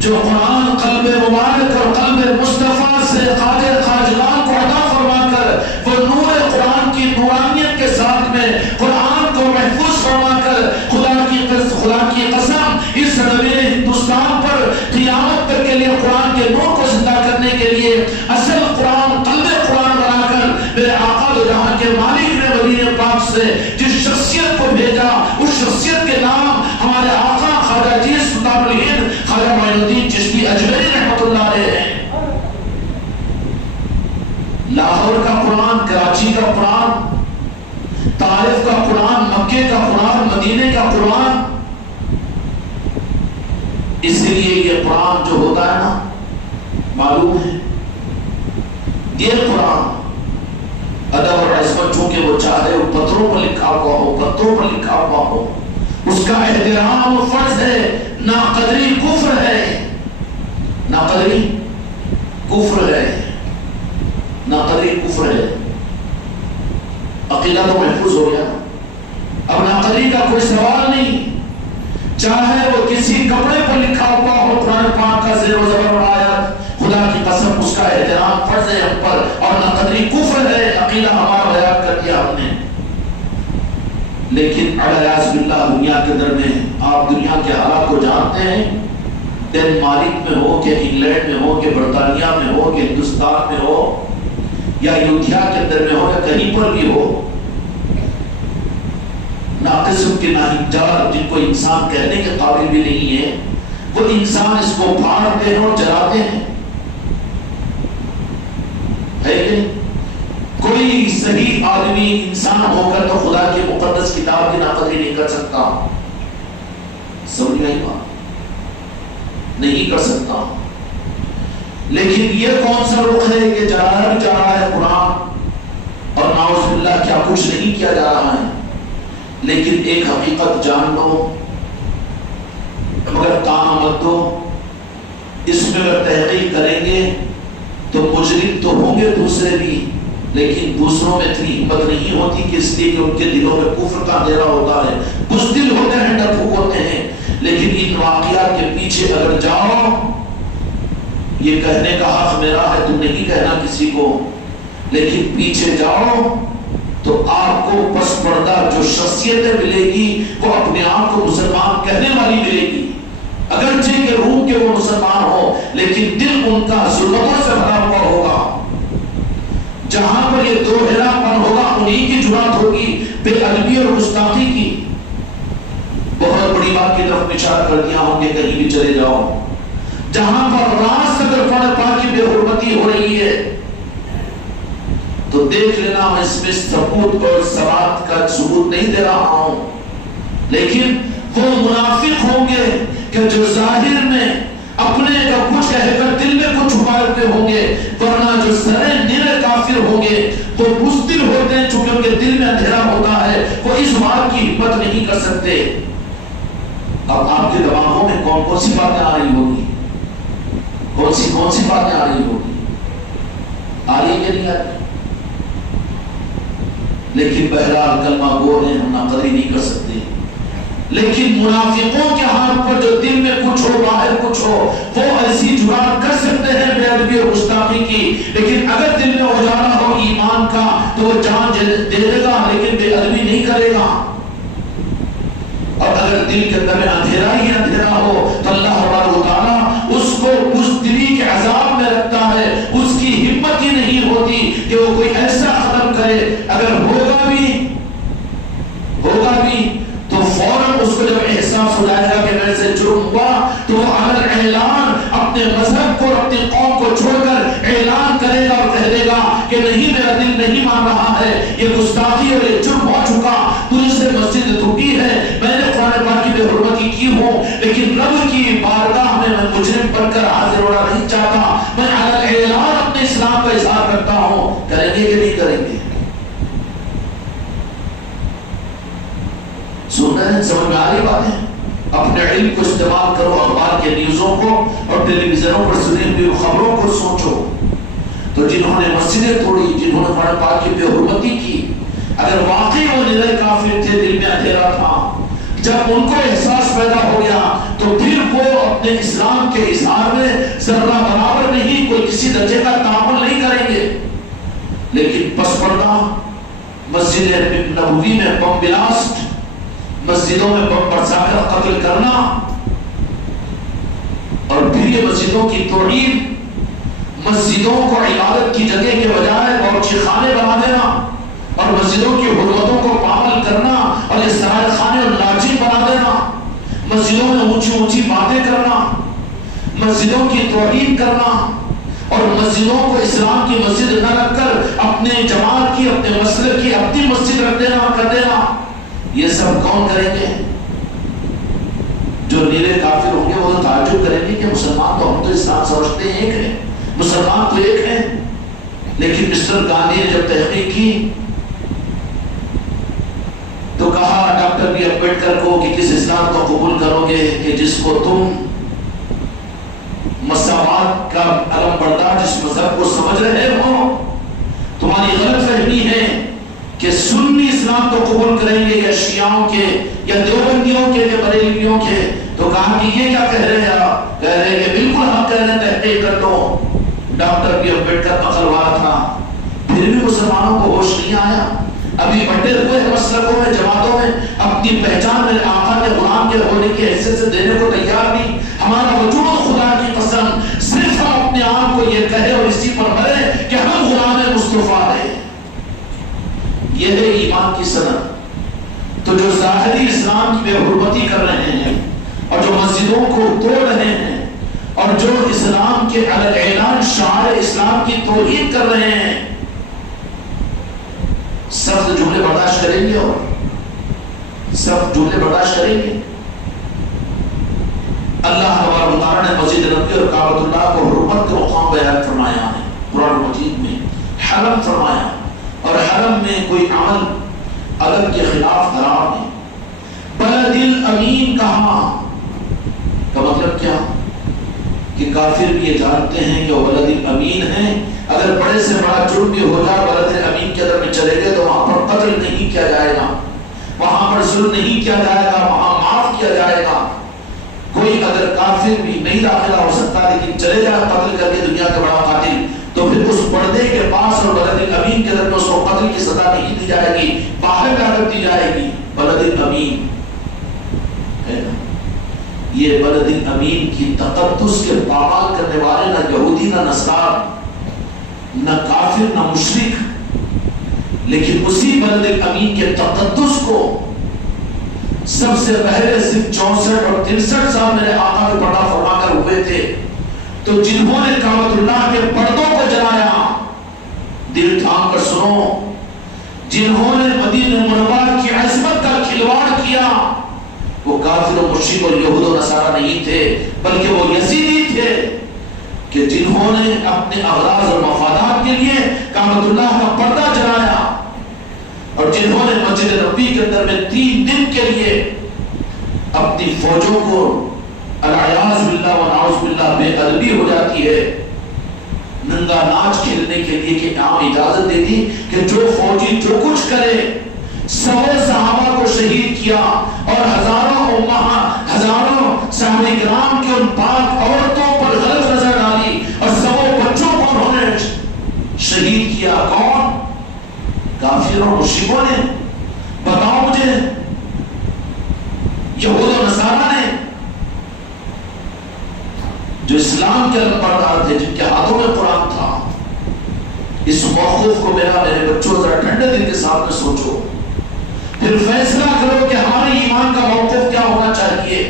جو قرآن قلب مبارک اور قلب مصطفیٰ سے قادر خاجلان کو عطا فرما کر وہ نور قرآن کی نورانیت کے ساتھ میں قرآن کو محفوظ فرما کر خدا کی قسم اس زمین ہندوستان پر قیامت تک کے لیے قرآن کے نور کو زندہ کرنے کے لیے اصل قرآن قلب قرآن بنا کر میرے آقا دو جہاں کے مالک نے مدینہ پاک سے جس شخصیت کو بھیجا، اس شخصیت کے نام ہمارے آقا خواجہ جی سلطان الہند خواجہ معین الدین چشتی اجمیری رحمۃ اللہ علیہ ہیں. لاہور کا قرآن، کراچی کا قرآن، طائف کا قرآن، مکے کا قرآن، مدینے کا قرآن. اس لیے یہ قرآن جو ہوتا ہے نا، معلوم ہے یہ قرآن ادب اور عصمت چونکہ وہ چاہے وہ پتھروں پر لکھا ہوا ہو، پتھروں پر لکھا ہوا ہو، اس کا احترام فرض ہے. ناقدری کفر ہے، ناقدری کفر ہے، ناقدری کفر ہے. عقیدہ تو محفوظ ہو گیا، اب ناقدری کا کوئی سوال نہیں. چاہے وہ کسی کپڑے پر لکھا ہوا ہو قرآن پاک کا زیر و زبر اور آیت، خدا کی قسم اس کا احترام فرض ہے ہم پر، اور ناقدری کفر ہے. عقیدہ ہمارا بیان کر دیا ہم نے. لیکن الیاذ باللہ دنیا کے اندر میں آپ دنیا کے حالات کو جانتے ہیں، ڈنمارک میں ہو کہ انگلینڈ میں ہو کہ برطانیہ میں ہو کہ ہندوستان میں ہو یا ایودھیا کے اندر میں ہو یا کہیں پر بھی ہو، ناقص کے ناہنجار جن کو انسان کہنے کے قابل بھی نہیں ہے، وہ انسان اس کو پھاڑتے ہیں اور جلاتے ہیں. ہے کہ کوئی صحیح آدمی انسان ہو کر تو خدا کی مقدس کتاب کی ناقدری نہیں کر سکتا. سمجھ گئی بات؟ نہیں کر سکتا. لیکن یہ کون سا رخ ہے؟ یہ جلایا بھی جا رہا ہے قرآن، اور نعوذ باللہ کیا کچھ نہیں کیا جا رہا ہے. لیکن ایک حقیقت جان لو، مگر کام مت دو. اس میں اگر تحقیق کریں گے تو مجرم تو ہوں گے دوسرے بھی، لیکن دوسروں میں اتنی ہمت نہیں ہوتی کہ اس لیے کہ ان کے دلوں میں کفر کا اندھیرا ہوتا ہے، بزدل ہوتے ہیں، ڈرپوک ہوتے ہیں. لیکن ان واقعات کے پیچھے اگر جاؤ، یہ کہنے کا حق میرا ہے، تم نہیں کہنا کسی کو، لیکن پیچھے جاؤ تو آپ کو پس پردہ جو شخصیتیں ملے گی وہ اپنے آپ کو مسلمان کہنے والی ملے گی. اگرچہ کہ روح کے وہ مسلمان ہو لیکن دل ان کا ظلمتوں سے بھرا ہوا ہوگا. جہاں پر یہ دوہرا پن ہوگا انہی کی جرات ہوگی بے ادبی اور گستاخی کی. بہت بڑی بات کی طرف اشارہ کر دیا ہوں کہ کہیں بھی چلے جاؤ، جہاں پر راز اگر قرآن پاک کی بے حرمتی ہو رہی ہے تو دیکھ لینا میں اس میں ثبوت اور ثبات کا ثبوت نہیں دے رہا ہوں، لیکن وہ منافق ہوں گے کہ جو ظاہر میں اپنے کا کچھ کہہ کر دل میں کچھ چھپاتے ہوں گے، ورنہ جو سرے نرے کافر ہوں گے وہ بزدل ہوتے ہیں، چونکہ ان کے دل میں اندھیرا ہوتا ہے، وہ اس بات کی ہمت نہیں کر سکتے۔ اب آپ کے دماغوں میں کون کون سی باتیں آ رہی ہوگی، کون سی باتیں آ رہی ہوگی، آ رہی کہ نہیں آ رہی؟ لیکن بہرحال کلمہ گو ہیں، ہم ناقدری نہیں کر سکتے۔ لیکن منافقوں کے ہاتھ پر جو دل میں کچھ ہو باہر کچھ ہو، وہ ایسی جرات کر سکتے ہیں بے ادبی اور گستاخی کی، لیکن اگر دل میں اجالا ہو ایمان کا تو وہ جان دے دے گا لیکن بے ادبی نہیں کرے گا۔ اور اگر دل کے اندر اندھیرا ہی اندھیرا ہو تو اللہ تبارک و تعالیٰ اس کو بزدلی کے عذاب میں رکھتا ہے، اس کی ہمت ہی نہیں ہوتی کہ وہ کوئی ایسا ختم کرے۔ اگر ہوگا بھی تو فوراً اس کو جب احساس ہو جائے گا کہ میرے سے جرم ہوا تو وہ علی اعلان اپنے مذہب کو اور اپنی قوم کو چھوڑ کر اعلان کرے گا اور کہہ دے گا کہ نہیں، میرا دل نہیں مان رہا ہے، یہ گستاخی اور یہ جرم ہو چکا، تجھ سے مسجد ٹوٹی ہے، میں نے قرآن پاک کی بے حرمتی کی ہوں، لیکن رب کی بارگاہ میں میں مجرم بن کر حاضر ہونا نہیں چاہتا، میں علی اعلان اپنے اسلام کا اظہار کرتا ہوں۔ کریں گے کہ نہیں کریں گے؟ سن رہے ہیں؟ سمجھ میں آ رہی باتیں؟ اپنے علم کو استعمال کرو، اخبار کے نیوزوں کو اور ٹیلی ویژنوں پر سنی ہوئی خبروں کو سوچو۔ تو جنہوں نے مسجدیں توڑی، جنہوں نے قرآن پاک کی بے حرمتی کی، اگر واقعی وہ نرے کافر تھے، دل میں اندھیرا تھا، جب ان کو احساس پیدا ہو گیا تو پھر وہ اپنے اسلام کے اظہار میں ذرہ برابر نہیں، کوئی کسی درجے کا تعامل نہیں کریں گے۔ لیکن پس پردہ مسجد نبوی میں بم بلاسٹ، مسجدوں میں بم برسا کر قتل کرنا، اور پھر یہ مسجدوں کی توہین، مسجدوں کو عبادت کی جگہ کے بجائے باورچی خانے بنا دینا، اور مسجدوں کی حرمتوں کو پامال کرنا اور یہ سرائے خانے اور لاجی بنا دینا، مسجدوں میں اونچی اونچی باتیں کرنا، مسجدوں کی توہین کرنا، اور مسجدوں کو اسلام کی مسجد نہ رکھ کر اپنے جماعت کی، اپنے مسلک کی اپنی مسجد رکھ دینا کر دینا، یہ سب کون کریں گے؟ جو نیرے کافر ہوں گے وہ تو تعجب کریں گے کہ مسلمان تو ہم تو اسلام سمجھتے ہیں ایک ہیں، مسلمان تو ایک ہیں۔ لیکن مسٹر گاندھی نے جب تحقیق کی تو کہا ڈاکٹر بی امبیڈکر کو کہ کس اسلام کو قبول کرو گے کہ جس کو تم مساوات کا علم بردار، جس مذہب کو سمجھ رہے ہو، تمہاری غلط فہمی ہے کہ سنی اسلام کو قبول کریں گے یا شیعوں کے یا دیوبندیوں کے یا بریلویوں کے۔ تو کہا کہ یہ کیا کہہ رہے ہیں آپ؟ کہہ رہے ہیں کہ بالکل ہم کہہ رہے ہیں تحقیق کر لو۔ ڈاکٹر بی امبیڈکر عقلوار تھا، پھر بھی مسلمانوں کو ہوش نہیں آیا۔ ابھی بٹے ہوئے مسلکوں میں، جماعتوں میں اپنی پہچان میرے آقا کے غلام کے ہونے کی حیثیت سے دینے کو تیار نہیں۔ ہمارا وجود خدا کی قسم صرف ہم اپنے آپ کو یہ کہے اور اسی پر مرے کہ ہم غلام مصطفیٰ ہیں، یہ ہے ایمان کی سند۔ تو جو ظاہری اسلام کی بے حرمتی کر رہے ہیں اور جو مسجدوں کو توڑ رہے ہیں اور جو اسلام کے علی اعلان شعار اسلام کی توہین کر رہے ہیں، سخت جملے برداشت کریں گے اور سخت جملے برداشت کریں گے۔ اللہ تبارک و تعالیٰ نے مسجد نبوی اور کعبۃ اللہ کو حرمت کے مقام بیان فرمایا ہے قرآن مجید میں، حرم فرمایا، اور حرم میں کوئی عمل ادب کے خلاف حرام ہے۔ بلد الامین کہاں کا مطلب کیا کہ کافر بھی یہ جانتے ہیں کہ وہ بلد الامین ہیں، اگر بڑے سے بڑا جرم بھی ہو جائے بلد الامین کے اندر میں چلے گئے تو وہاں پر قتل نہیں کیا جائے گا، وہاں پر ظلم نہیں کیا جائے گا، وہاں معاف کیا جائے گا۔ کوئی اگر کافر بھی نہیں داخلہ ہو سکتا لیکن چلے جائے قتل کر کے دنیا کا بڑا قاتل، تو پھر اس پردے کے پاس اور بلد الامین کے درمیان اس کو قتل کی سزا نہیں دی جائے گی، باہر لا کر دی جائے گی۔ بلد الامین ہے نا، یہ بلد الامین کی تقدس کے پامال کرنے والے نہ یہودی نہ نصران نہ کافر نہ مشرک، لیکن اسی بلد الامین کے تقدس کو سب سے پہلے صرف 64 اور 63 سال میرے آقا کے پردہ فرما کر ہوئے تھے، تو جنہوں نے کعبۃ اللہ کے پردوں کو جلایا، دل تھام کر سنو، جنہوں نے مدینہ منورہ کی عظمت کا کھلواڑ کیا، وہ کافر و مشرک اور یہود و نصارہ نہیں تھے، بلکہ وہ یزیدی تھے کہ جنہوں نے اپنے اغراض اور مفادات کے لیے کعبۃ اللہ کا پردہ جلایا، اور جنہوں نے مسجد نبوی کے اندر میں 3 دن کے لیے اپنی فوجوں کو العیاذ باللہ و نعوذ باللہ بے ادبی ہو جاتی ہے ننگا ناچ کھیلنے کے لیے کہ عام اجازت دے دی کہ جو فوجی جو کچھ کرے، سوے صحابہ کو شہید کیا اور ہزاروں صحابہ کرام کی ان پاک عورتوں پر غلط نظر ڈالی اور سوے بچوں کو انہوں نے شہید کیا۔ کون؟ کافروں اور مشرکوں نے؟ بتاؤ مجھے، یہود و نصارہ نے جو اسلام کے علمبردار تھے، جن کے ہاتھوں میں قرآن تھا۔ اس موقف کو میرے بچوں ذرا ٹھنڈے دل کے ساتھ میں سوچو، پھر فیصلہ کرو کہ ہمارے ایمان کا موقف کیا ہونا چاہیے۔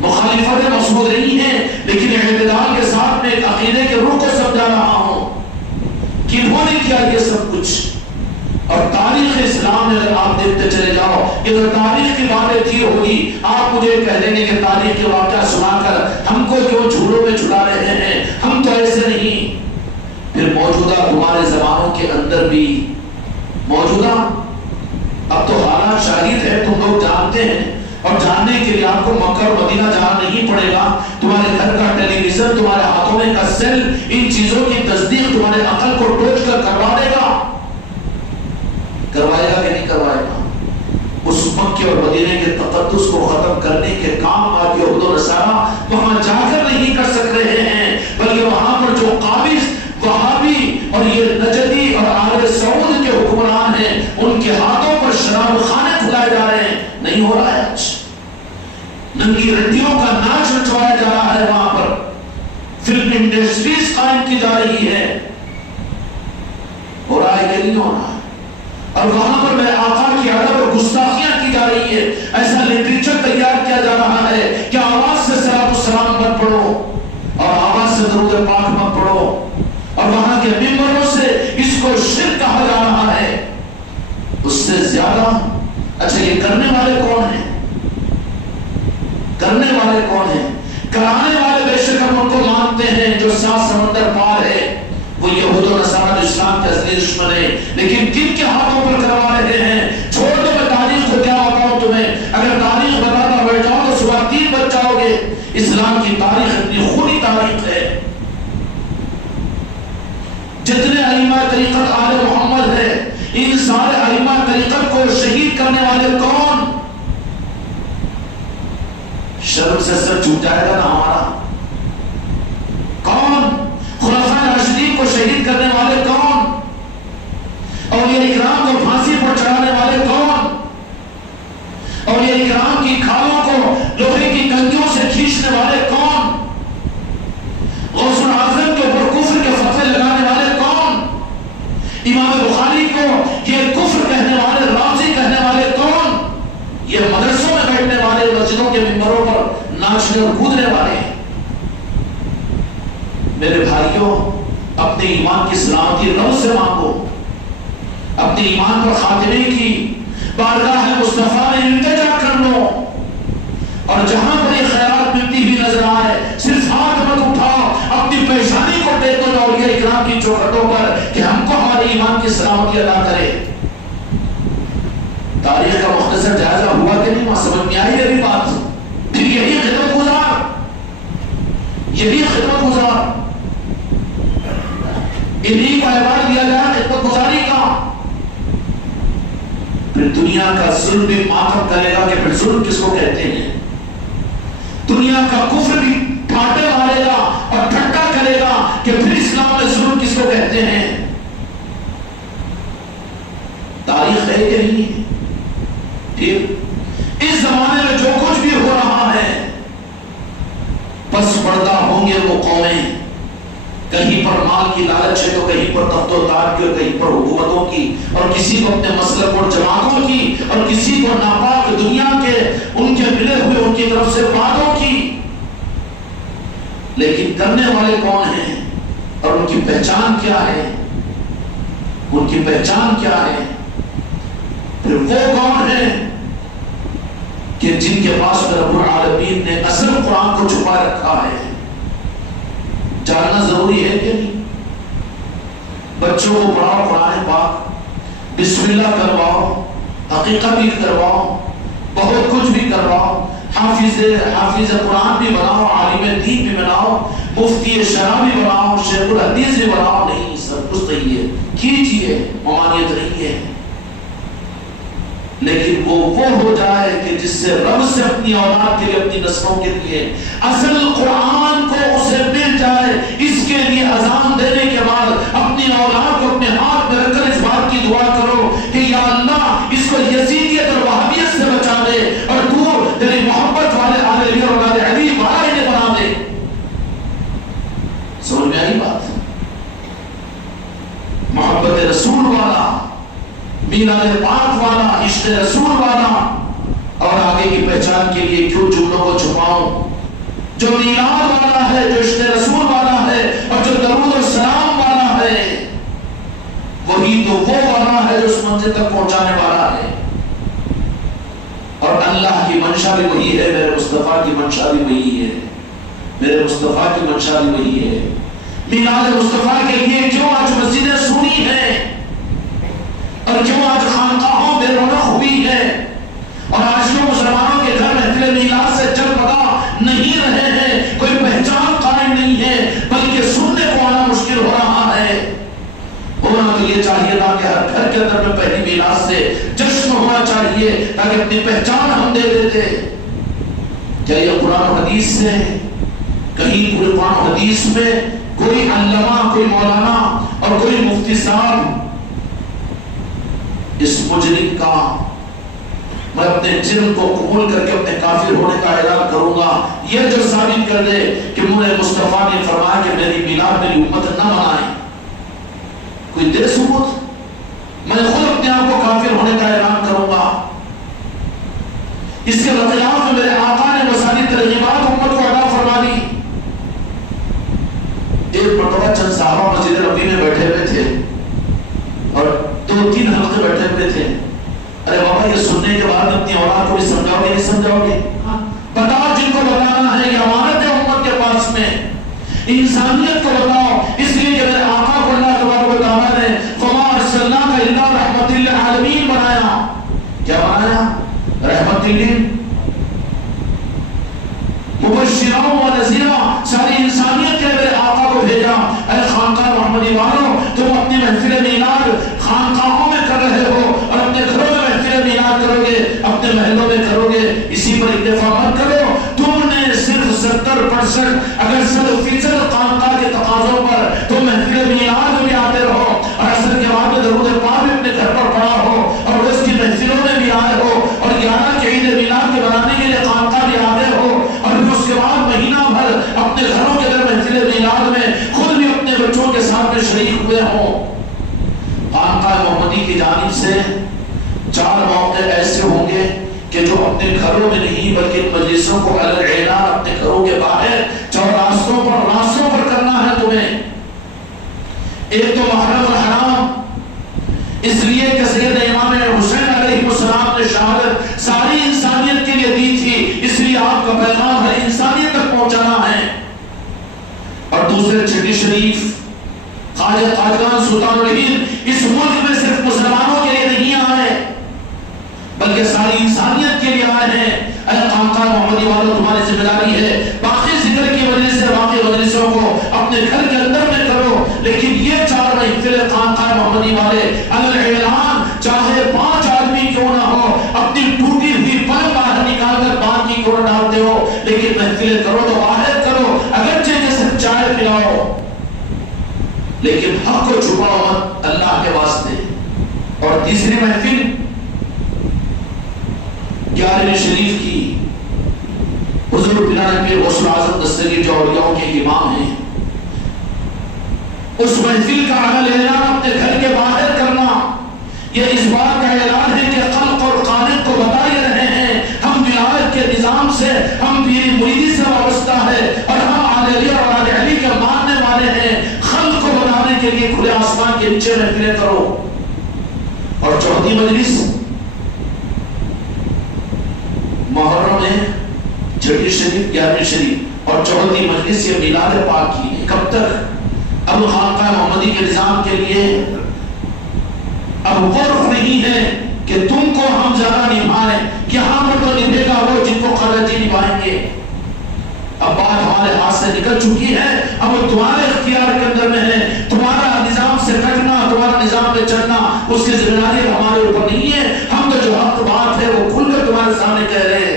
مخالفت مسعود نہیں ہے، لیکن اعتدال کے ساتھ میں ایک عقیدے کے روح کو سمجھا رہا ہوں کہ انہوں نے کیا یہ سب کچھ۔ اور تاریخ اسلام میں اگر آپ دیکھتے چلے جاؤ کہ اگر تاریخ کی باتیں تھی ہوگی، آپ مجھے کہہ دیں گے کہ تاریخ کے واقعہ سنا کر ہم کو کیوں جھولوں میں جھلا رہے ہیں، ہم تو ایسے نہیں۔ پھر موجودہ تمہارے زمانوں کے اندر بھی موجودہ اب تو حالات شاہد ہے، تم لوگ جانتے ہیں، اور جاننے کے لیے آپ کو مکہ اور مدینہ جانا نہیں پڑے گا۔ تمہارے گھر کا ٹیلی ویژن، تمہارے ہاتھوں میں کا سیل، ان چیزوں کی تصدیق تمہارے عقل کو ٹوچ کر کروا دے گا۔ کروائے گا کہ نہیں کروائے گا؟ اس مکے اور مدینے کے تقدس کو ختم کرنے کے کام آج یہود و نصارہ وہاں جا کر نہیں کر سک رہے ہیں، بلکہ وہاں پر جو قابض وہابی اور یہ نجدی اور آل سعود کے حکمران ہیں، ان کے ہاتھوں پر شراب خانے کھلائے جا رہے ہیں۔ نہیں ہو رہا ہے آج؟ ننگی رنڈیوں کا ناچ نچوایا جا رہا ہے، وہاں پر فلم انڈسٹریز قائم کی جا رہی ہے۔ ہو رہا ہے کہ نہیں ہو رہا ہے؟ اور وہاں پر میرے آقا کی ادب اور گستاخیاں کی جا رہی ہے۔ ایسا لٹریچر تیار کیا جا رہا ہے کہ آواز سے صلاۃ السلام مت پڑھو اور آواز سے درود پاک مت پڑھو، اور وہاں کے ممبروں سے اس کو شرک کہا جا رہا ہے۔ اس سے زیادہ اچھا یہ کرنے والے کون ہیں؟ کرنے والے کون ہیں؟ کرانے والے بے شک ہم ان کو مانتے ہیں جو 7 سمندر پار ہے، وہ یہود و نصارہ جو اسلام کے اصلی دشمن ہیں، لیکن جن کے ہاتھوں پر کروا رہے ہیں۔ چھوڑ دو، میں تاریخ کو کیا بتاؤں تمہیں، اگر تاریخ بتاتا بیٹھ جاؤ تو صبح 3 بج جاؤ گے۔ اسلام کی تاریخ اتنی خونی تاریخ ہے۔ جتنے ائمہ طریقت آل محمد ہے، ان سارے ائمہ طریقت کو شہید کرنے والے کون؟ شرم سے سر جھک جائے گا نا ہمارا۔ کون؟ خلفاء راشدین کو شہید کرنے والے کون؟ اولیاء کرام کو پھانسی پر چڑھانے والے کون؟ اولیاء کرام کی کھالوں کو لوہے کی کنگیوں سے کھینچنے والے کون؟ غوث الاعظم کے اوپر کفر کے فتوے لگانے والے کون؟ امام بخاری کو یہ کفر کہنے والے، رافضی کہنے والے کون؟ یہ مدرسوں میں بیٹھنے والے، مسجدوں کے ممبروں پر ناچنے اور کودنے والے۔ میرے بھائیوں، اپنے ایمان کی سلامتی رب سے مانگو، اپنے ایمان پر خاتمے کی بارگاہ مصطفیٰ میں التجا کر لو، اور جہاں پر یہ خیرات ملتی ہوئی نظر آئے صرف ہاتھ مت اٹھاؤ، اپنی پیشانی کو ٹیکو اولیاء کرام کی چوکھٹوں پر کہ ہم کو ہمارے ایمان کی سلامتی عطا کرے۔ تاریخ کا مختصر جائزہ ہوا کہ نہیں؟ سمجھ میں آئی میری بات؟ پھر یہی خدمت گزار، یہی خدمت گزار، انہی کا اعتبار دیا گیا خدمت گزاری کا۔ پھر دنیا کا ظلم بھی ماتم کرے گا کہ پھر ظلم کس کو کہتے ہیں، دنیا کا کفر بھی ٹھاٹے مارے گا اور ٹھٹا کرے گا کہ پھر اسلام میں ظلم کس کو کہتے ہیں۔ تاریخ ہے کہ نہیں؟ ٹھیک، اس زمانے میں جو کچھ بھی ہو رہا ہے، پس پردہ ہوں گے وہ قومیں، کہیں پر مال کی لالچ ہے تو کہیں پر تخت و تاج کی، اور کہیں پر حکومتوں کی، اور کسی کو اپنے مسلک اور جماعتوں کی، اور کسی کو ناپاک دنیا کے ان کے ملے ہوئے ان کی طرف سے وعدوں کی۔ لیکن کرنے والے کون ہیں اور ان کی پہچان کیا ہے؟ ان کی پہچان کیا ہے؟ پھر وہ کون ہیں کہ جن کے پاس میں رب العالمین نے اصل قرآن کو چھپا رکھا ہے، جاننا ضروری ہے کہ نہیں؟ بچوں کو پڑھاؤ قرآن پاک، بسم اللہ کرواؤ، عقیقہ بھی کرواؤ، بہت کچھ بھی کرواؤ، حافظ قرآن بھی بناؤ، عالم دین بھی بناؤ، مفتی شرع بھی بناؤ، شیخ الحدیث بھی بناؤ، نہیں سب کچھ صحیح ہے، کیجیے، ممانعت نہیں ہے، لیکن وہ ہو جائے کہ جس سے رب سے اپنی اولاد کے لیے، اپنی نسلوں کے لیے اصل قرآن کو اسے مل جائے۔ اس کے لیے اذان دینے کے بعد اپنی اولاد کو اپنے ہاتھ میں رکھ کر اس بات کی دعا کرو کہ یا اللہ اس کو یزیدیت اور وہابیت سے بچا دے، اور تو تیری محبت والے آل علی اور اولاد علی والا انہیں بنا دے۔ سمجھ میں آئی بات؟ محبت رسول والا، میلاد پاک والا، عشق رسول والا، اور آگے کی پہچان کے لیے کیوں جملوں کو چھپاؤں؟ جو میلاد والا ہے، جو عشق رسول والا ہے، اور جو درود و سلام والا ہے، وہی تو وہ والا ہے جو اس منزل تک پہنچانے والا ہے۔ اور اللہ کی منشا بھی وہی ہے، میرے مصطفیٰ کی منشا بھی وہی ہے، میرے مصطفیٰ کی منشا بھی وہی ہے۔ میلاد مصطفیٰ کے لیے کیوں آج مسجدیں سنی ہیں، اور کیوں آج خانقاہوں بے رونق ہوئی ہے، اور آج کیوں مسلمانوں کے گھر محفل میلاد سے جگمگا نہیں رہے ہیں، کوئی پہچان قائم نہیں ہے، بلکہ سننے کو آنا مشکل ہو رہا ہے۔ ہونا تو یہ چاہیے تھا کہ ہر گھر کے اندر میں پہلی میلاد سے جشن ہونا چاہیے، تاکہ اپنی پہچان ہم دے دیتے۔ کیا یہ قرآن و حدیث سے کہیں پورے قرآن و حدیث میں کوئی علامہ، کوئی مولانا اور کوئی مفتی صاحب اس مجرم کا میں اپنے جرم کو قبول کر کے اپنے کافر ہونے کا اعلان کروں گا، یہ جو ثابت کر دے کہ مجھے مصطفیٰ نے فرمایا کہ میری میلاد میری امت نہ منائے، کوئی دے ثبوت؟ میں خود اپنے آپ کو کافر ہونے کا اعلان کروں گا۔ اس کے خلاف میں میرے آقا نے وہ ساری ترغیبات امت کو عطا فرما دی۔ ایک مرتبہ چند صحابہ مسجد نبوی میں بیٹھے ہوئے تھے، اور 2-3 حلقے بیٹھے ہوئے تھے۔ ارے بابا یہ سننے کے بعد اپنی اولاد کو بھی سمجھاؤ گے نہیں سمجھاؤ گے؟ بتاؤ، جن کو بتانا ہے، یہ امانت ہے امت کے پاس میں، انسانیت کو بتاؤ، اس لیے کہ میرے آقا کو اللہ تبارک و تعالیٰ نے فما ارسلناک الا رحمۃ للعالمین بنایا۔ کیا بنایا؟ رحمت للعالمین، مبشرا و نذیرا، ساری انسانیت کے میرے آقا کو بھیجا۔ اے خانقاہ محمدی والوں، تم اپنی محفل میلاد خانقاہوں میں کر رہے ہو، اور اپنے گھروں میں محفل میلاد کرو گے، اپنے محلوں میں کرو گے، اسی پر اکتفا مت کرو۔ تم نے صرف 70% اگر 100% خانقاہ کے تقاضوں پر تم محفل میلاد میں بھی آتے رہو، اور عصر کے بعد درود پاک بھی اپنے گھر پر پڑھا ہو، اور روز کی محفلوں میں بھی آئے ہو، اور 11 کے عید میلاد کے بنانے کے لیے خانقاہ بھی آتے ہو، اور پھر اس کے بعد مہینہ بھر اپنے گھروں کے اندر محفل میلاد میں خود بھی اپنے بچوں کے ساتھ میں شریک ہوئے ہوں۔ خانقاہ محمدی کی جانب سے 4 موقع ایسے ہوں گے کہ جو اپنے گھروں میں نہیں بلکہ مجلسوں کو الگ اعلان اپنے گھروں کے باہر چوراستوں پر، راستوں پر کرنا ہے تمہیں۔ ایک تو محرم الحرام، اس لیے کہ سید امام حسین علیہ السلام نے شہادت ساری انسانیت کے لیے دی تھی، اس لیے آپ کا پیغام ہر انسانیت تک پہنچانا ہے۔ اور دوسرے چھٹی شریف، خواجہ خواجگان سلطان الہند اس ملک میں صرف مسلمانوں کے لیے نہیں آئے بلکہ ساری انسانیت کے لیے آئے ہیں۔ اے خانقاہ محمدی والوں، تمہاری ذمہ داری ہے باقی ذکر کی وجہ سے باقی مجلسوں کو اپنے گھر کے اندر میں کرو، لیکن یہ 4 محفل خانقاہ محمدی والے اگر اعلان چاہے 5 آدمی کیوں نہ ہو، اپنی ٹوٹی ہوئی پل باہر نکال کر بات کی کیوں نہ ڈالتے ہو، لیکن محفل کرو تو باہر کرو، اگرچہ کہ صرف چائے پلاؤ، لیکن حق کو چھپاؤ مت اللہ کے واسطے۔ اور تیسری محفل 11ویں شریف کی، حضور بنا پیر غوث اعظم دستگیر جو اولیاءوں کے امام ہیں، اس محفل کا عمل اعلان اپنے گھر کے باہر کرنا، یہ اس بات کا اعلان ہے کہ خلق اور خالق کو بتا ہی رہے ہیں ہم ولایت کے نظام سے، ہم پیری مریدی سے وابستہ ہے، اور ہم آل علی اور آل علی کے ماننے والے ہیں۔ خلق کو بنانے کے لیے کھلے آسمان کے نیچے محفلیں کرو۔ اور چوتھی مجلس محرم چھٹی شریف 11ویں شریف اور 14ویں مجلس یہ میلاد پاک کی ہے. کب تک؟ اب خانقاہ محمدی کے نظام کے لیے اب غرف نہیں ہے کہ تم کو ہم زیادہ نبھائیں، یہاں پر تو نبھے گا وہ جن کو خالد جی نبھائیں گے. اب بات ہمارے ہاتھ سے نکل چکی ہے، اب وہ تمہارے اختیار کے اندر میں ہے. تمہارا نظام سے کٹنا، تمہارا نظام پہ چلنا، اس کی ذمہ داری ہمارے اوپر نہیں ہے. ہم تو جو حق بات ہے وہ کھل کر تمہارے سامنے کہہ رہے ہیں.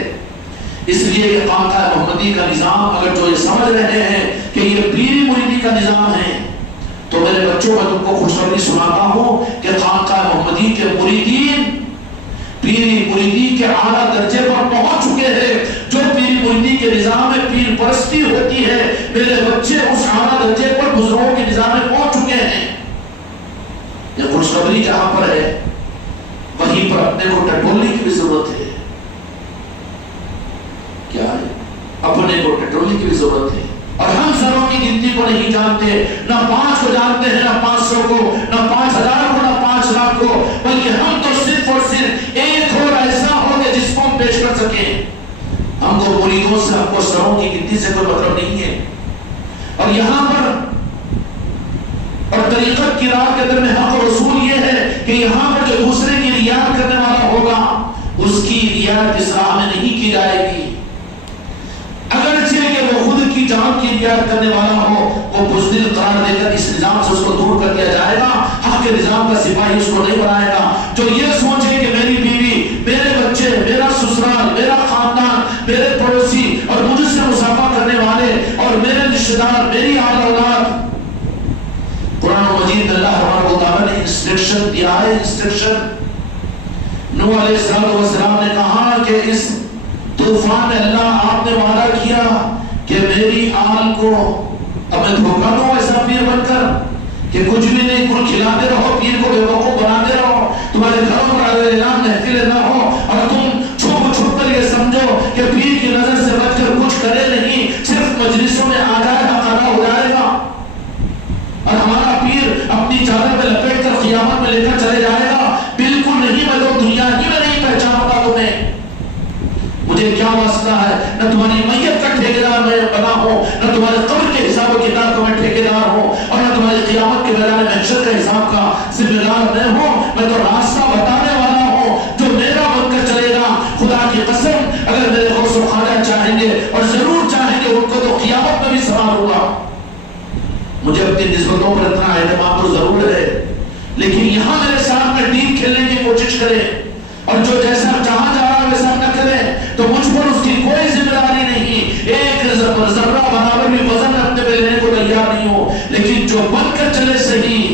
اس لیے کہ خانقاہ محمدی کا نظام اگر جو یہ سمجھ رہے ہیں کہ یہ پیری مریدی کا نظام ہے، تو میرے بچوں میں تم کو خوشخبری سناتا ہوں کہ خانقاہ محمدی کے مریدین پیری مریدی کے اعلیٰ درجے پر پہنچ چکے ہیں. جو پیری مریدی کے نظام میں پیر پرستی ہوتی ہے، میرے بچے اس اعلیٰ درجے پر بزرگوں کے نظام میں پہنچ چکے ہیں. یہ خوشخبری جہاں پر ہے وہیں پر اپنے کو ٹٹولنے کی بھی ضرورت ہے. کیا ہے؟ اپنے کو ٹٹولنے کی بھی ضرورت ہے. اور ہم سروں کی گنتی کو نہیں جانتے، نہ 5 کو جانتے ہیں، نہ 500 کو، نہ 5000 کو، نہ 5 لاکھ کو، بلکہ ہم تو صرف اور صرف ایک اور ایسا ہو کہ جس کو ہم پیش کر سکیں. ہم کو مریدوں سے، ہم کو سروں کی گنتی سے کوئی مطلب نہیں ہے. اور یہاں پر اور طریقت کی راہ کے اندر میں حق و رسول یہ ہے کہ یہاں پر جو دوسرے کی رعایت کرنے والا ہوگا اس کی رعایت اس راہ میں نہیں کی جائے گی. اگرچہ کہ وہ خود کی جان کی رعایت کرنے والا ہو، وہ بزدل قرار دے کر اس نظام سے اس کو دور کر دیا جائے گا. حق کے نظام کا سپاہی اس کو نہیں بنائے گا. جو یہ سوچے کہ میری بیوی، میرے بچے، میرا سسرال، میرا خاندان، میرے پڑوسی اور مجھ سے مصافحہ کرنے والے اور میرے رشتہ دار، میری آل اولاد. قرآن مجید اللہ تبارک و تعالیٰ نے انسٹرکشن دیا ہے. انسٹرکشن نوح علیہ السلام نے کہا کہ اس طوفان میں اللہ آپ نے وعدہ کیا کہ میری آل کو اب میں دھوکہ دوں ایسا پیر بن کر کہ کچھ بھی نہیں، کل کھلاتے رہو، پیر کو بے وقوف بناتے رہو، تمہارے گھروں پر اعلان محفل نہ ہو اور تم چھپ چھپ کر یہ سمجھو کہ پیر کی نظر سے بچ کر کچھ کرے نہیں، صرف مجلسوں میں آ جائے گا، ادا ہو جائے گا اور ہمارا پیر اپنی چادر میں لپیٹ کر قیامت میں لے کر چلے جائے گا. بالکل نہیں. میں تو دنیا ہی میں نہیں پہچانتا تمہیں. مجھے کیا واسطہ ہے؟ نہ تمہاری میت کا ٹھیکیدار میں بنا ہوں، نہ تمہارے قبر کے حساب و کتاب کا میں ٹھیکیدار ہوں، اور نہ تمہاری قیامت کے میدان محشر کا حساب کا ذمہ دار میں ہوں. میں تو راستہ بتانے والا ہوں جو میرا بن کر چلے گا. خدا کی قسم اگر میرے غوث و خواجہ چاہیں گے اور ضرور چاہیں گے ان کو تو قیامت میں بھی سوار ہوگا. مجھے اپنی نسبتوں پر اتنا اعتماد تو ضرور ہے، لیکن یہاں میرے ساتھ میں ٹیم کھیلنے کی کوشش کرے اور جو جیسا جہاں جا رہا ویسا نہ کرے تو مجھ پر اس کی کوئی ذمہ داری نہیں. ایک ذرہ برابر بھی وزن اپنے پہ لینے کو تیار نہیں ہو، لیکن جو بن کر چلے صحیح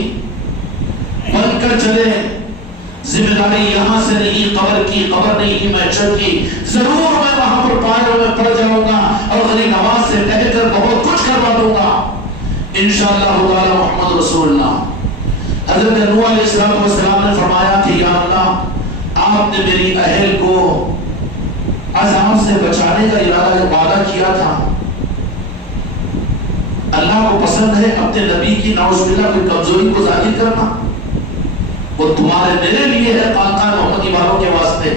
بن کر چلے. ذمہ داری یہاں سے نہیں، قبر کی، قبر نہیں محشر کی. ضرور میں وہاں پر پایوں میں پڑ جاؤں گا اور غریب نواز سے کہہ کر بہت کچھ کروا دوں گا انشاءاللہ تعالی. محمد رسول اللہ. حضرت نوح علیہ السلام نے فرمایا کہ یا اللہ آپ نے میری اہل کو عذاب سے بچانے کا ارادہ وعدہ کیا تھا. اللہ کو پسند ہے اپنے نبی کی نعوذ باللہ کی کمزوری کو ظاہر کرنا. وہ تمہارے میرے لیے ہے، خانقاہ محمدی والوں کے واسطے.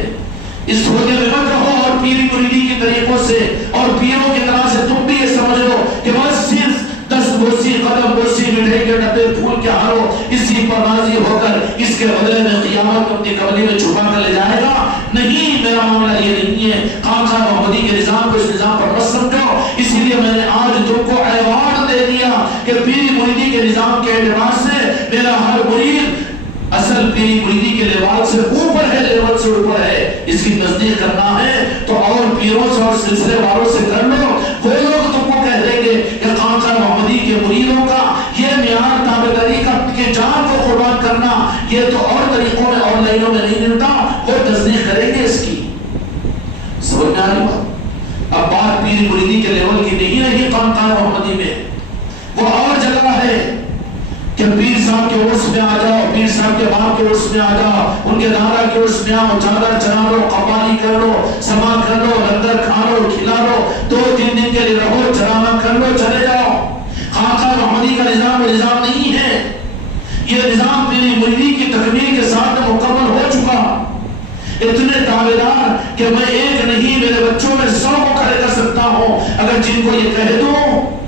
اس دھوکے میں مت رہو اور پیری مریدی کے طریقوں سے اور پیروں کی طرح سے تم بھی یہ سمجھ لو کہ بس صرف 10 بوسی قدم بوسی مٹھائی کے ڈبے پھول کے ہارو اسی پر راضی ہو کر اس کے بدلے میں قیامت کو اپنی کملی میں چھپا کر لے جائے گا. نہیں، میرا معاملہ یہ نہیں ہے. خانقاہ محمدی کے نظام کو اس نظام پر مت سمجھو. اسی لیے میں نے آج تم کو ایوارڈ دے دیا کہ پیری مریدی کے نظام کے اعتبار سے میرا ہر مرید اصل پیری مریدی کے لیول سے اوپر ہے، لیول سے اوپر ہے. اس کی تصدیق کرنا ہے تو اور پیروں سے اور سلسلے والوں سے کر لو. وہ لوگ تم کو کہہ دیں گے کہ خانقاہ محمدی کے مریدوں کا یہ معیار تابعداری کا کہ جان کو قربان کرنا یہ تو اور طریقوں میں اور لائنوں میں نہیں ملتا. وہ تصدیق کریں گے اس کی. سمجھ میں آ رہی بات؟ اب بات پیری مریدی کے لیول کی نہیں رہی. خانقاہ محمدی میں وہ اور جگہ ہے کہ پیر صاحب کے عرس میں آ جاؤ، پیر صاحب کے باپ کے عرس میں آ جاؤ، ان کے دادا کے عرس میں آؤ، چادر چڑھا لو، قوالی کر لو، سما کر لو، لنگر کھا لو، کھلا لو، 2-3 دن کے لیے رہو، چرامہ کر لو، چلے جاؤ. خانقاہ محمدی کا نظام وہ نظام نہیں ہے. یہ نظام پیری مریدی کی تکمیل کے ساتھ مکمل ہو چکا. اتنے دعویدار کہ میں ایک نہیں میرے بچوں میں 100 کو کھڑے کر سکتا ان کو یہ کہہ دوں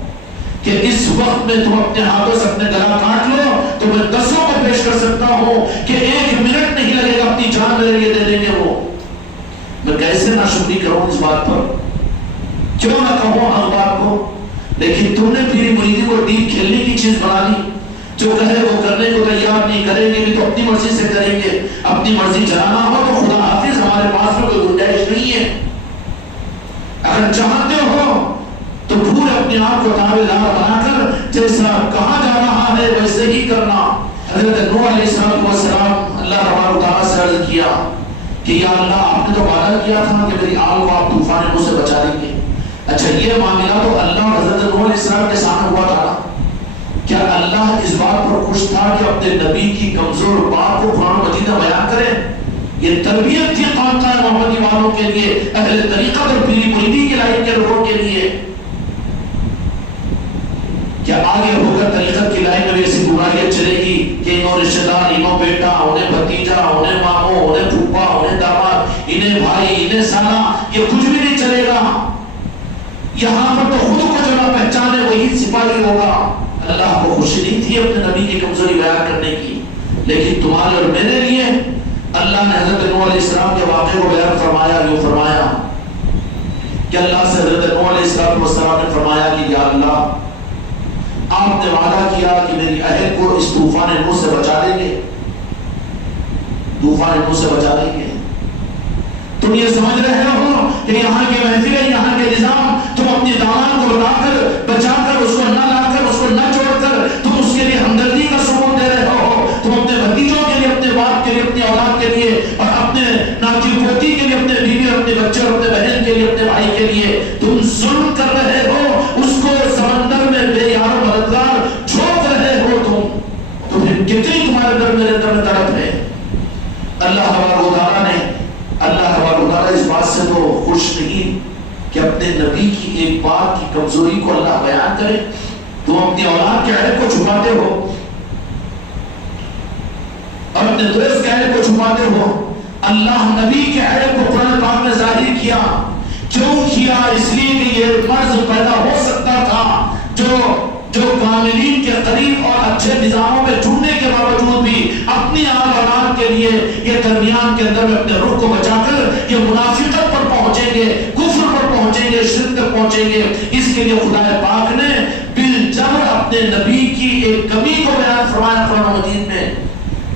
کہ اس وقت میں تم اپنے ہاتھوں سے اپنے گلا کاٹ لو تو میں 10 کو پیش کر سکتا ہوں کہ 1 منٹ نہیں لگے گا، اپنی جان میرے لیے دے دیں گے وہ. میں کیسے ناشکری کروں اس بات پر، کیوں نہ کہوں ہر بات کو. لیکن تم نے پھر مریدی کو ڈیل کھیلنے کی چیز بنا لی. جو کہے وہ کرنے کو تیار نہیں، کریں گے بھی تو اپنی مرضی سے کریں گے. اپنی مرضی چلانا ہو تو خدا حافظ، ہمارے پاس میں کوئی گنجائش نہیں ہے. اگر چاہتے ہو تو پورے اپنے آپ کو تابع دار بنا کر جیسا کہا جا رہا ہے ویسے ہی کرنا. حضرت نوح علیہ السلام اللہ تبارک و تعالیٰ سے عرض کیا کہ یا اللہ آپ نے تو وعدہ کیا تھا کہ میری آل کو آپ طوفان نوح سے بچا لیں گے. اچھا یہ معاملہ تو اللہ اور حضرت نوح علیہ السلام کے سامنے ہوا تھا. کیا اللہ اس بات پر خوش تھا کہ اپنے نبی کی کمزور بات کو قرآن مجید میں بیان کرے؟ یہ تربیت تھی قوم کا محمدی والوں کے لیے، اہل طریقت اور پیری مریدی کی لائن کے لوگوں کے لیے. کیا آگے ہو کر طریقت کی لائن میں ایسی گمراہیت چلے گی کہ انہوں رشتہ دار، انہوں بیٹا، انہیں بھتیجا، انہیں ماموں، انہیں پھوپھا، انہیں داماد، انہیں بھائی، انہیں سالا، یہ کچھ بھی نہیں چلے گا. یہاں پر تو خود کو جو نہ پہچانے وہی سپاہی ہوگا. اللہ کو خوشی نہیں تھی اپنے نبی کی کمزوری بیان کرنے کی، لیکن تمہارے اور میرے لیے اللہ نے حضرت نوح علیہ السلام کے واقعے کو بیان فرمایا. یوں فرمایا کہ اللہ سے حضرت نوح علیہ السلام نے فرمایا کہ یا اللہ آپ نے وعدہ کیا کہ میری اہل کو اس طوفان نوح سے بچا لیں گے، طوفان نوح سے بچا لیں گے. تم یہ سمجھ رہے ہو کہ یہاں کے محفلیں، یہاں کے نظام تم اپنی داماد کو بتا کر، بچا کر، اس کو نہ لا کر، اس کو نہ چھوڑ کر تم اس کے لیے ہمدردی کا ثبوت دے رہے ہو. تم اپنے بھتیجوں کے لیے، اپنے باپ کے لیے، اپنی اولاد کے لیے اور اپنے ناتی پوتی کے لیے، اپنے بیوی اور اپنے بچے اور اپنے بہن کے لیے، اپنے بھائی کے لیے تم ظلم کر رہے ہو. اس کو سمندر میں بے یار و مددگار جھونک رہے ہو تم. تو پھر کتنی تمہارے اندر میرے اندر میں تڑپ ہے. اللہ تبارک و تعالیٰ اس بات سے تو خوش نہیں کہ اپنے نبی کی ایک بات کی کمزوری کو اللہ بیان کرے. تم اپنی اولاد کے عیب کو چھپاتے ہو اور اپنے دوست کے عیب کو چھپاتے ہو. اللہ نبی کے عیب کو قرآن پاک میں ظاہر کیا. کیوں کیا؟ اس لیے کہ یہ مرض پیدا ہو سکتا تھا جو کاملین کے قریب اور اچھے نظاموں میں جڑنے کے باوجود بھی اپنی آل اولاد کے لیے یہ درمیان کے اندر اپنے روح کو بچا کر یہ منافقت پر پہنچیں گے، کفر پر پہنچیں گے، شرک پر پہنچیں گے. اس کے لیے خدا پاک نے بالجبر اپنے نبی کی ایک کمی کو بیان فرمایا قرآن مجید میں.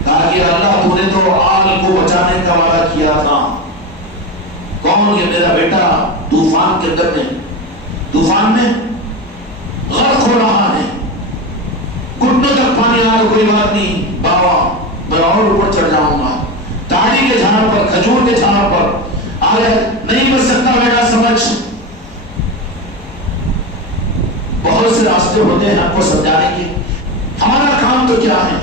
کہا کہ اللہ تو نے تو آل کو بچانے کا وعدہ کیا تھا. کون؟ یہ میرا بیٹا طوفان کے اندر میں، طوفان میں غرق ہو رہا ہے، گھٹنوں تک پانی آ رہا. کوئی بات نہیں بابا، میں اور اوپر چڑھ جاؤں گا. تاڑی کے جھاڑ پر، کھجور کے جھاڑ پر آگے نہیں بچ سکتا بیٹا، سمجھ. بہت سے راستے ہوتے ہیں آپ کو سمجھانے کے. ہمارا کام تو کیا ہے؟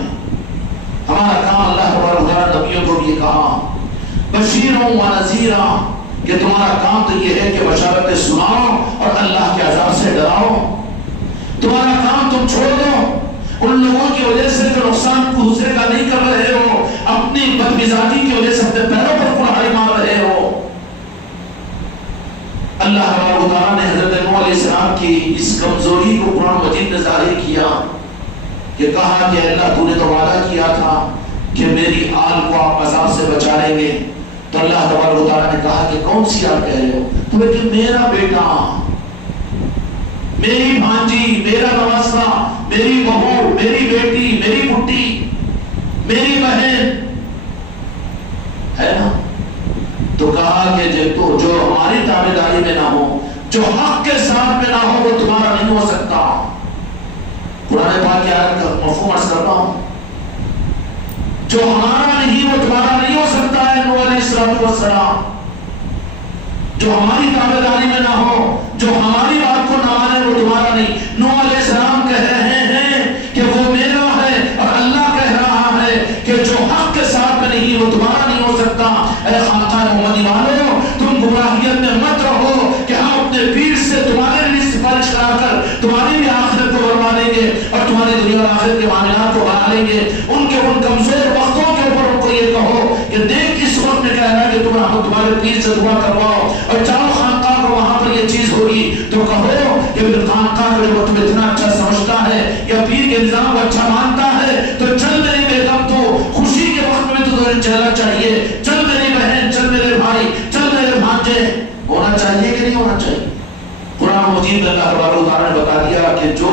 ہمارا کام اللہ تبارک نبیوں کو بھی یہ کہا بشیروں و نذیرا کہ تمہارا کام تو یہ ہے کہ بشارتیں سناؤ اور اللہ کے عذاب سے ڈراؤ. تمہارا کام تم چھوڑ دو ان لوگوں کی وجہ سے جو نقصان کو دوسرے کا نہیں کر رہے ہو، اپنی بدمزاجی کی وجہ سے اپنے پیروں پر کلہاڑی مار رہے ہو. اللہ تعالیٰ نے حضرت نوح علیہ السلام کی اس کمزوری کو قرآن مجید میں ظاہر کیا کہ کہا کہ اللہ تو نے تو وعدہ کیا تھا کہ میری آل کو آپ عذاب سے بچا لیں گے. تو اللہ تبارک و تعالیٰ نے کہا کہ کون سی آل کہہ رہے ہو؟ تو کہ میرا بیٹا، میری بھانجی، میرا نواسا، میری بہو، میری بیٹی، میری بٹی، میری بہن ہے نا. تو کہا کہ جو ہماری تابعداری میں نہ ہو، جو حق کے ساتھ میں نہ ہو، وہ تمہارا نہیں ہو سکتا. قرآن پاک کی آیت کا مفہوم عرض کرتا ہوں. جو ہمارا نہیں وہ تمہارا نہیں ہو سکتا ہے. نوح علیہ السلام جو ہماری تابعداری میں نہ ہو، جو ہماری بات کو نہ مانے، وہ تمہارا نہیں. نوح علیہ السلام کہہ رہے ہیں کہ وہ میرا ہے اور اللہ کہہ رہا ہے کہ جو حق کے ساتھ میں نہیں وہ تمہارا نہیں ہو سکتا. اے خاندان محمدی والو، تم گمراہیت میں مت رہو کہ ہم اپنے پیر سے تمہارے لیے سفارش کرا کر تمہاری بھی آخرت کو بنوا لیں گے اور تمہاری دنیا اور آخرت کے معاملات کو بنا لیں گے. ان کے ان کمزور وقتوں کے اوپر ان کو یہ کہو کہ دیکھ کس وقت میں کہہ رہا ہے کہ تمہیں تمہارے پیر سے دعا کرواؤ اور جاؤ خانقاہ کو، وہاں پر یہ چیز ہوگی. تو کہو خانقاہ کو تم اتنا اچھا سمجھتا ہے یا پیر کے نظام کو اچھا مانتا ہے تو چل میری بیگم، تو خوشی کے وقت میں تو تمہیں چلنا چاہیے، چل میری بہن، چل میرے بھائی، چل میرے بھانجے، ہونا چاہیے کہ نہیں ہونا چاہیے؟ قرآن مجید میں اللہ تبارک و تعالیٰ نے بتا دیا کہ جو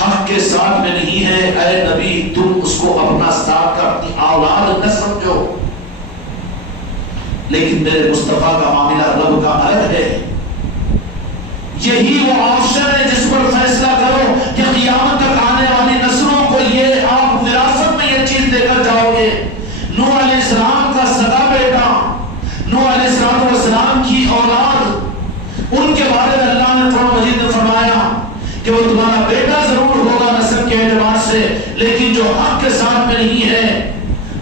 حق کے ساتھ میں نہیں ہے، اے نبی تم اس کو اپنا ساتھ کا اپنی اولاد نہ سمجھو، لیکن میرے مصطفیٰ کا معاملہ رب کا الگ ہے۔ یہی وہ آپشن ہے جس پر فیصلہ کرو کہ قیامت تک آنے والی نسلوں کو یہ آپ وراثت میں یہ چیز دے کر جاؤ گے۔ نوح علیہ السلام کا سگا بیٹا، نوح علیہ السلام کی اولاد، ان کے بارے میں اللہ نے قرآن مجید میں فرمایا کہ وہ تمہارا بیٹا ضرور ہوگا نسب کے اعتبار سے، لیکن جو حق کے ساتھ میں نہیں ہے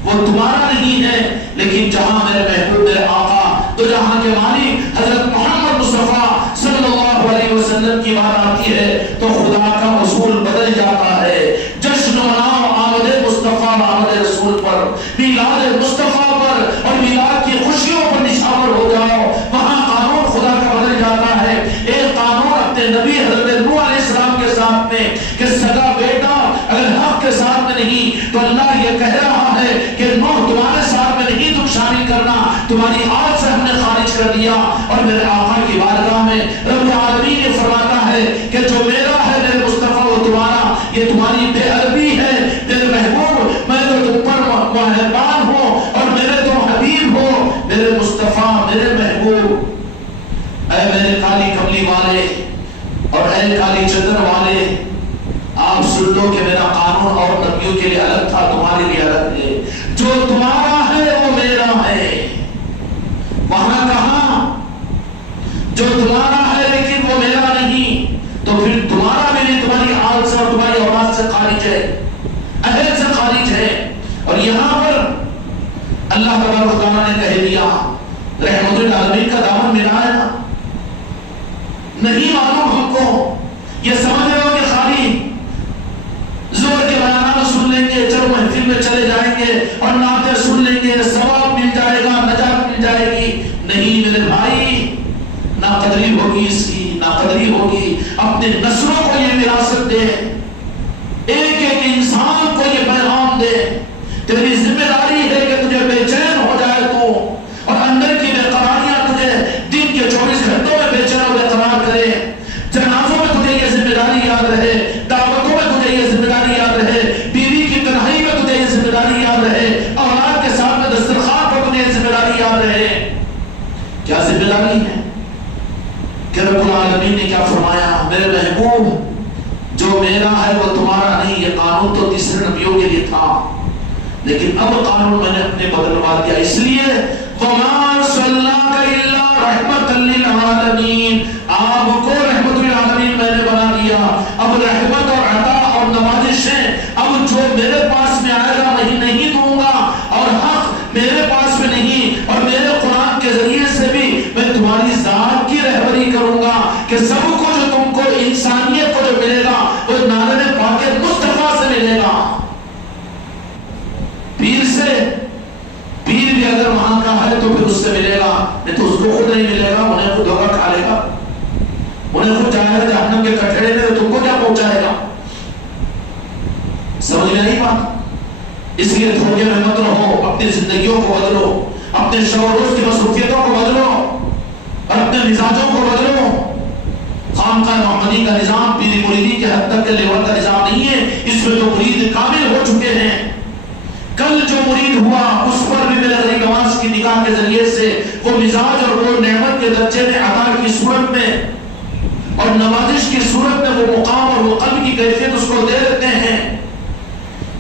وہ تمہارا نہیں ہے۔ لیکن جہاں میرے محبوب میرے آقا تو جہاں کے مالک حضرت محمد مصطفیٰ صلی اللہ علیہ وسلم کی بات آتی ہے تو خدا کا اصول بدل جاتا ہے۔ جشن مناؤ آمد مصطفیٰ آمد رسول پر، میلاد مصطفیٰ پر اور میلاد کی خوشیوں پر نشاور ہو جاؤ، وہاں قانون خدا کا بدل جاتا ہے۔ ایک قانون اپنے نبی حضرت نوح علیہ السلام کے ساتھ میں کہ سگا بیٹا اگر حق کے ساتھ میں نہیں تو اللہ یہ کہہ رہا ہے کہ نوح تمہارے ساتھ میں نہیں تم شامل کرنا، تمہاری آج سے ہم نے خارج کر دیا۔ اور میرے آقا کی بارگاہ میں رب العالمین یہ فرماتا ہے کہ جو میرا ہے میرے مصطفیٰ وہ تمہارا، یہ تمہاری بے ادبی ہے میرے محبوب، میں تو تم پر مہربان ہوں اور میرے تو حبیب ہو میرے مصطفیٰ میرے محبوب۔ اے میرے کالی کملی والے اور اے کالی چادر والے، آپ سن لو کہ میرا قانون اور نبیوں کے لیے الگ تھا، تمہارے لیے الگ ہے۔ جو تمہارا ہے وہ میرا ہے، وہاں کہاں جو تمہارا ہے لیکن وہ میرا نہیں، تو پھر تمہارا بھی نہیں، تمہاری آل سے اور تمہاری اولاد سے خارج ہے، اہل سے خارج ہے۔ اور یہاں پر اللہ تبارک و تعالیٰ نے کہہ دیا رحمت للعالمین کا دامن ملا ہے نا، نہیں معلوم ہم کو، یہ سمجھ رہے ہو کہ خالی زور کے بیانات سن لیں گے، چلو محفل میں چلے جائیں گے اور نعتیں سن لیں گے، ثواب مل جائے گا، نجات مل جائے گی۔ نہیں میرے بھائی، ناقدری ہوگی، اس کی ناقدری ہوگی۔ اپنے نسلوں کو یہ وراثت دے، ایک ایک انسان کو یہ پیغام دے، تیری ذمہ داری ہے کہ تجھے بے چین ہو جائے تو، اور اندر کی بے قراریاں تجھے دن کے 24 گھنٹوں میں بے چین و بے قرار کرے۔ جنازوں میں تجھے یہ ذمہ داری یاد رہے، دعوتوں میں تجھے یہ ذمہ داری یاد رہے، بیوی کی تنہائی میں تجھے یہ ذمہ داری یاد رہے، اولاد کے ساتھ میں دسترخوان پر تجھے یہ ذمہ داری یاد رہے۔ کیا ذمہ داری ہے کہ رب العالمین نے کیا فرمایا؟ میرے محبوب جو میرا ہے وہ تمہارا نہیں۔ یہ قانون تو تیسرے نبیوں کے لیے تھا، لیکن اب قانون میں نے اپنے بدلوا دیا، اس لیے وَمَا أَرْسَلْنَاكَ إِلَّا رَحْمَةً لِّلْعَالَمِينَ، آپ کو رحمت للعالمین میں نے بنا دیا۔ اب رحمت اور عطا اور نوازشیں اب جو میرے پاس میں آئے گا وہی نہیں دوں گا، اور حق میرے پاس میں نہیں، اور میرے قرآن کے ذریعے سے بھی میں تمہاری ذات کی رہبری کروں گا کہ سب کو جو تم کو انسانیت کو جو ملے گا وہ نالے پاک مصطفیٰ سے ملے گا۔ پیر سے، پیر بھی اگر وہاں کا ہے تو پھر اس سے ملے گا، نہیں تو اس کو خود نہیں ملے گا، انہیں خود دھوکہ کھا لے گا، انہیں خود جائے گا جہنم کے کٹڑے میں، تم کو کیا پہنچائے گا؟ سمجھ میں نہیں بات؟ اس لیے دھوکے میں مت رہو، اپنی زندگیوں کو بدلو، اپنے شب و روز کی مصروفیتوں کو بدلو اور اپنے مزاجوں کو بدلو۔ خانقاہ محمدی کا نظام پیری مریدی کے حد تک کے لیول کا نظام نہیں ہے، اس میں تو مرید کامل ہو چکے ہیں۔ کل جو مرید ہوا اس پر بھی میرے غریب نواز کی نگاہ کے ذریعے سے وہ مزاج اور وہ نعمت کے درجے میں عطا کی صورت میں اور نوازش کی صورت میں وہ مقام اور وہ قلب کی کیفیت اس کو دے دیتے ہیں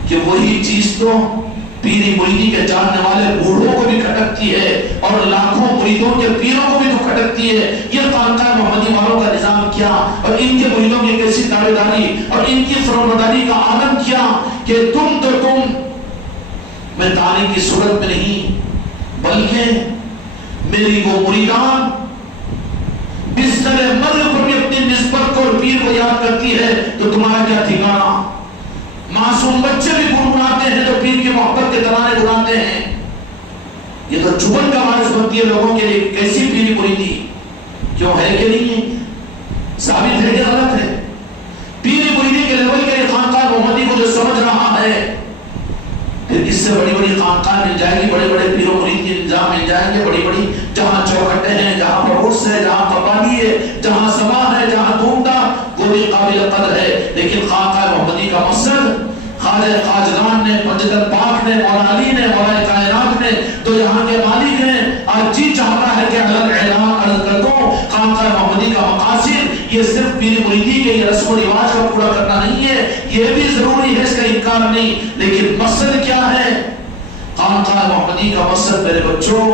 کہ وہی چیز تو پیری مریدی کے جاننے والے بوڑھوں کو بھی کھٹکتی ہے اور لاکھوں مریدوں کے پیروں کو بھی تو کھٹکتی ہے۔ یہ خانقاہ محمدی والوں کا نظام کیا اور ان کے مریدوں کی کیسی دعویداری اور ان کی فرمانبرداری کا عالم کیا کہ تم میں تعلیم کی صورت میں نہیں بلکہ میری وہ مریدان بستر مرگ پر بھی اپنی نسبت کو اور پیر کو یاد کرتی ہے تو تمہارا کیا ٹھکانا؟ معصوم بچے بھی گنگناتے ہیں تو پیر کی محبت کے ترانے گناتے ہیں۔ یہ تو چبن کا باعث بنتی ہے لوگوں کے لیے۔ کیسی پیری مریدی؟ کیوں ہے کہ نہیں ہے؟ ثابت ہے کہ غلط ہے؟ پیری مریدی کے لیول کے لیے خانقاہ محمدی کو جو سمجھ رہا ہے، پھر اس سے بڑی بڑی خانقاہ مل جائے گی، بڑے بڑے پیر و مرید کے نظام مل جائیں گے، بڑی بڑی جہاں چوکھٹے ہیں، جہاں پڑوس ہے، جہاں قوالی ہے، جہاں سما ہے، جہاں دھوم دھام، وہ بھی قابل قدر ہے۔ لیکن خانقاہ محمدی کا مقصد خواجہ خواجگان نے، مجدد پاک نے، مولا علی نے، مولا کائنات نے، تو یہاں کے مالک نے آج جی چاہتا ہے کہ علل اعلان عرض کر دو، خانقاہ محمدی کا مقاصد یہ صرف پیر مریدی کے یہ رسم و رواج کا پورا کرنا نہیں ہے، یہ بھی ضروری ہے، اس کا انکار نہیں، لیکن مقصد کیا ہے؟ خانقاہ محمدی کا مقصد میرے بچوں،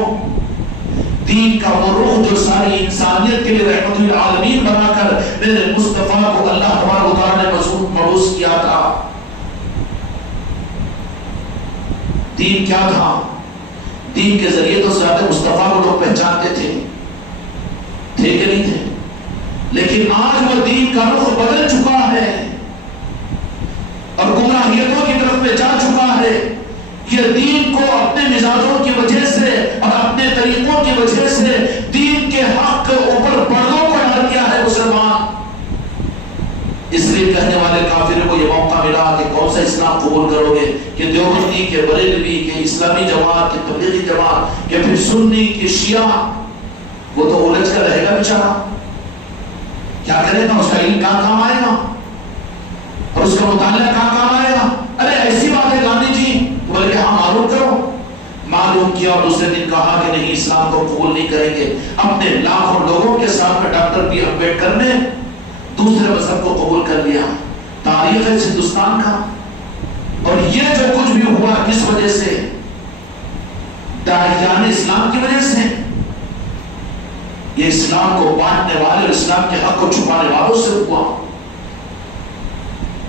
دین کا وہ روح جو ساری انسانیت کے لیے رحمت للعالمین بنا کر میرے مصطفیٰ کو اللہ تبارک و تعالی نے مبعوث کیا تھا۔ دین کیا تھا؟ دین کے ذریعے تو ذات مصطفیٰ کو لوگ پہچانتے تھے کہ نہیں تھے؟ لیکن آج وہ دین کا رخ بدل چکا ہے اور گمراہیتوں کی طرف میں جا چکا ہے۔ یہ دین کو اپنے مزاجوں کی وجہ سے اور اپنے طریقوں کی وجہ سے دین کے حق کے اوپر پردوں کو ڈال دیا ہے مسلمان۔ اس لیے کہنے والے کافروں کو یہ موقع ملا کہ کون سا اسلام قبول کرو گے، کہ دیوبندی، کہ بریلوی، کہ اسلامی جماعت، کہ تبلیغی جماعت، کہ پھر سنی، کہ شیعہ، وہ تو الجھ کر رہے گا بیچارہ، کیا کرے گا؟ اس کا علم کہاں کام آئے گا اور اس کا مطالعہ کہاں کام آئے گا؟ ارے ایسی بات ہے گاندھی جی، بلکہ ہاں معلوم کرو۔ معلوم کیا اور دوسرے دن کہا کہ نہیں، اسلام کو قبول نہیں کریں گے۔ اپنے لاکھوں لوگوں کے سامنے ڈاکٹر بی امبیڈکر نے دوسرے مذہب کو قبول کر لیا۔ تاریخ ہے ہندوستان کا، اور یہ جو کچھ بھی ہوا کس وجہ سے؟ داعیان اسلام کی وجہ سے۔ یہ اسلام کو بانٹنے والے اور اسلام کے حق کو چھپانے والوں سے ہوا۔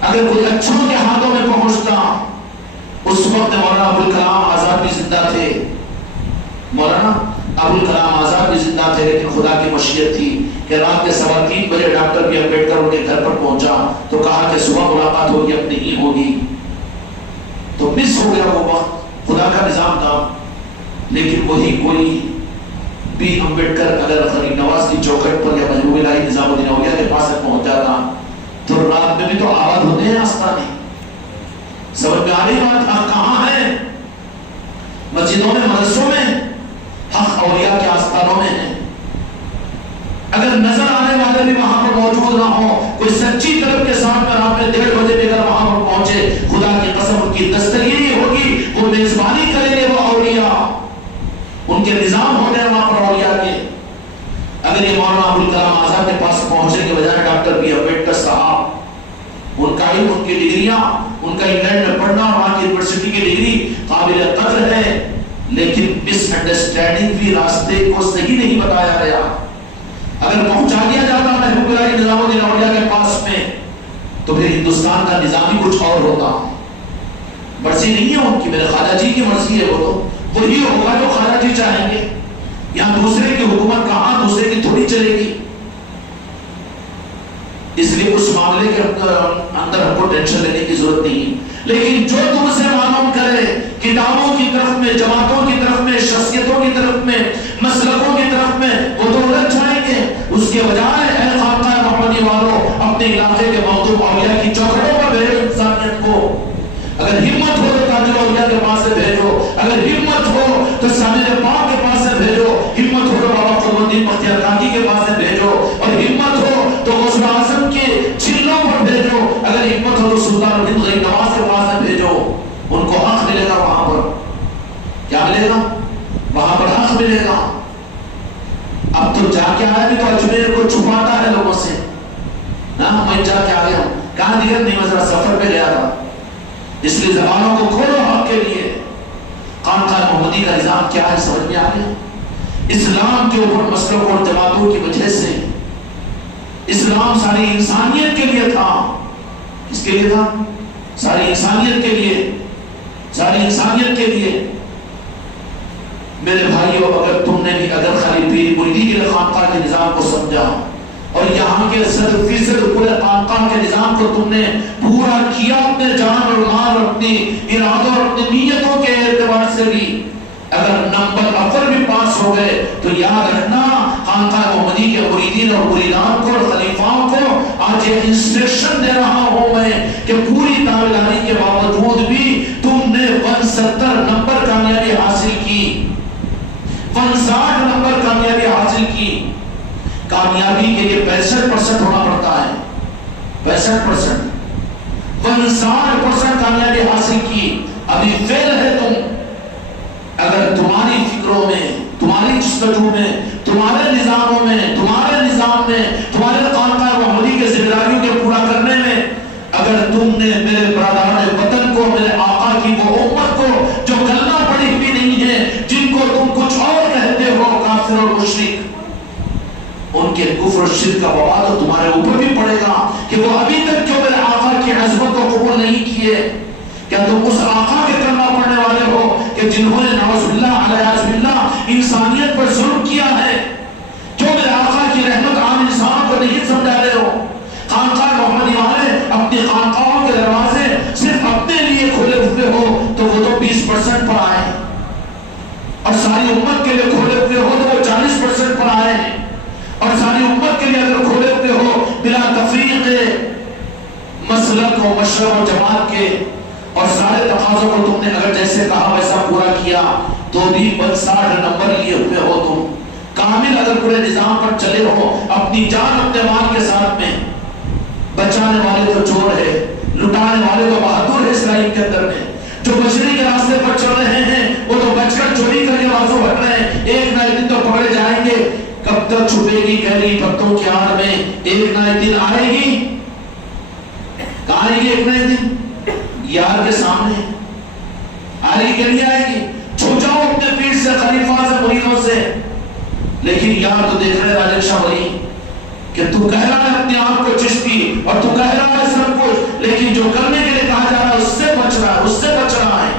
اگر کوئی اچھوں کے ہاتھوں میں پہنچتا، اس وقت مولانا ابوالکلام آزاد بھی زندہ تھے، مولانا ابوالکلام آزاد بھی زندہ تھے، لیکن خدا کی مشیت تھی کہ رات کے 3:15 بجے ڈاکٹر بی امبیڈکر ان کے گھر پر پہنچا تو کہا کہ صبح ملاقات ہوگی، اب نہیں ہوگی، تو مس ہو گیا وہ وقت، خدا کا نظام تھا۔ لیکن وہی کوئی بی امبیڈکر اگر غریب نواز کی چوکھٹ پر یا محبوب الہی نظام الدین اولیاء کے پاس پہنچ جاتا تو رات میں بھی تو آباد ہوتے ہیں آستانے۔ سمجھ میں آ رہی بات؟ حق کہاں ہے؟ مسجدوں میں، مدرسوں میں، حق اولیاء کے آستانوں میں ہے۔ اگر نظر آنے والے بھی وہاں پر موجود نہ ہو، کوئی سچی طلب کے ساتھ میں رات میں 1:30 بجے بھی اگر وہاں پر پہنچے، خدا کی قسم ان کی دستگیری ہوگی، وہ میزبانی کریں گے، وہ اولیاء، ان کے نظام ہوتے ہیں وہاں پر اولیاء کے۔ اگر یہ مولانا ابوالکلام آزاد کے پاس پہنچنے کے بجائے ڈاکٹر بی امبیڈکر صاحب، ان کا علم، ان کی ڈگریاں، ان کا انگلینڈ میں پڑھنا، وہاں کی یونیورسٹی کی ڈگری قابل قدر ہے، لیکن مس انڈرسٹینڈنگ بھی راستے کو صحیح نہیں بتایا گیا۔ اگر پہنچا دیا جاتا محبوب الہی نظام الدین اولیاء کے پاس میں تو پھر ہندوستان کا نظام ہی کچھ اور ہوتا۔ مرضی نہیں ہے ان کی، میرے خواجہ جی کی مرضی ہے، وہ تو وہی ہوگا جو خواجہ جی چاہیں گے۔ یہاں دوسرے کی حکومت کہاں، دوسرے کی تھوڑی چلے گی۔ اس لیے اس معاملے کے اندر ہم کو ٹینشن لینے کی ضرورت نہیں، لیکن جو تم سے معلوم کرے کتابوں کی طرف میں، جماعتوں کی طرف میں، شخصیتوں کی طرف میں، مسلکوں کی طرف میں، وہ تو الجھ جائیں گے۔ اس کے بجائے اے خانقاہ محمدی والوں، اپنے علاقے کے موضوع اولیاء کی چوکھٹوں پر بھیجو انسانیت کو۔ اگر ہمت ہو تو تاج الاولیاء کے پاس سے بھیجو، اگر ہمت ہو تو سامع پاک کے پاس سے بھیجو، ہمت ہو تو بابا قطب الدین بختیار کاکی کے پاس سے بھیجو، اور ہمت ہو تو غوث اعظم کے چلوں پر بھیجو، اگر ہمت ہو تو سلطان الہند غریب نواز کے پاس سے بھیجو۔ ان کو حق ملے گا وہاں پر۔ کیا ملے گا؟ وہاں پر حق ملے گا۔ اب تو جا کے آیا بھی تو اجمیر کو چھپاتا ہے لوگوں سے، میں جا کے آ گیا ہوں، کہاں دیگر نہیں، میں ذرا سفر پہ گیا تھا۔ اس لیے زبانوں کو کھولو حق کے لیے۔ خانقاہ محمدی کا نظام کیا ہے سمجھ میں آ گیا؟ اسلام کے اوپر مسلک اور جماعتوں کی وجہ سے اسلام ساری انسانیت کے لیے تھا۔ کس کے لیے تھا؟ ساری انسانیت کے لیے، ساری انسانیت کے لیے۔ میرے بھائیوں، اگر تم نے بھی اگر خالی پیر مریدی کے خانقاہ کے نظام کو سمجھا اور یہاں کے 100% پورے خانقاہ کے نظام کو تم نے پورا کیا اپنے جان اور مال اور اپنی ارادوں اور اپنی نیتوں کے اعتبار سے بھی، اگر نمبر اول بھی پاس ہو گئے تو یاد رکھنا خانقاہ محمدی کے مریدین اور مریدان کو اور خلیفاؤں کو آج یہ انسٹرکشن دے رہا ہوں میں کہ پوری تابعداری کے باوجود بھی تم نے 69 نمبر کامیابی حاصل کی، 59 نمبر کامیابی حاصل کی۔ کامیابی کے لیے 65% ہونا پڑتا ہے، 65%، 59% کامیابی حاصل کی، ابھی فیل ہے تم۔ اگر تمہاری فکروں میں، تمہاری جستجو میں، تمہارے نظاموں میں، تمہارے نظام میں، تمہارے خانقاہ محمدی کے ذمہ داریوں کے پورا کرنے میں اگر تم نے میرے برادران وطن کو، میرے آقا کی وہ امت کو جو کلمہ پڑھی ہوئی نہیں ہے، جن کو تم کچھ اور کہتے ہو کافر اور مشرک، ان کے کفر و شرک کا وبال تو تمہارے اوپر بھی پڑے گا کہ وہ ابھی تک جو میرے آقا کی عظمت کو قبول نہیں کیے۔ کیا تم اس آقا کے کلمہ پڑھنے والے ہو کہ جنہوں نے نعوذ باللہ علیہ باللہ انسانیت پر ظلم کیا ہے؟ جو میرے آقا کی رحمت عام انسانوں کو نہیں سمجھا رہے ہو؟ خانقاہ محمدی والے اپنی خانقاہوں کے دروازے صرف اپنے لیے کھولے ہوئے ہو تو وہ تو 20% پر آئے، اور ساری امت کے لیے کھولے ہوئے ہو تو وہ 40% پر آئے ہیں، اور ساری امت کے لیے اگر کھولے ہوئے ہو بلا تفریق مسلک و مشرب و جماعت کے اور سارے تقاضوں کو تم نے اگر جیسے کہا ویسا پورا کیا تو بھی 65 نمبر لیے ہوئے ہو تم۔ کامل اگر پورے نظام پر چلے ہو، اپنی جان اپنے مال کے ساتھ میں، بچانے والے تو چور ہے، لٹانے والے تو بہادر ہے اسرائیل کے اندر میں، جو بچنے کے راستے پر چل رہے ہیں وہ تو بچ کر چوری کر کے بازو ہٹ رہے ہیں، ایک نہ ایک دن تو پکڑے جائیں گے۔ کب تک چھپے گی گہری پتوں کی آڑ میں؟ ایک نہ ایک دن آئے گی، کہاں آئے گی ایک نہ ایک دن؟ یار کے سامنے آئے گی کہ نہیں آئے گی؟ چھو جاؤ اپنے پیر سے، خلیفہ سے، مریدوں سے، لیکن یار تو دیکھ رہے راجک شاہ ولی کہ تو کہہ رہا ہے اپنے آپ کو چشتی اور تو کہہ رہا ہے سب کچھ، لیکن جو کرنے کے لیے کہا جا رہا ہے اس سے بچ رہا ہے، اس سے بچ رہا ہے۔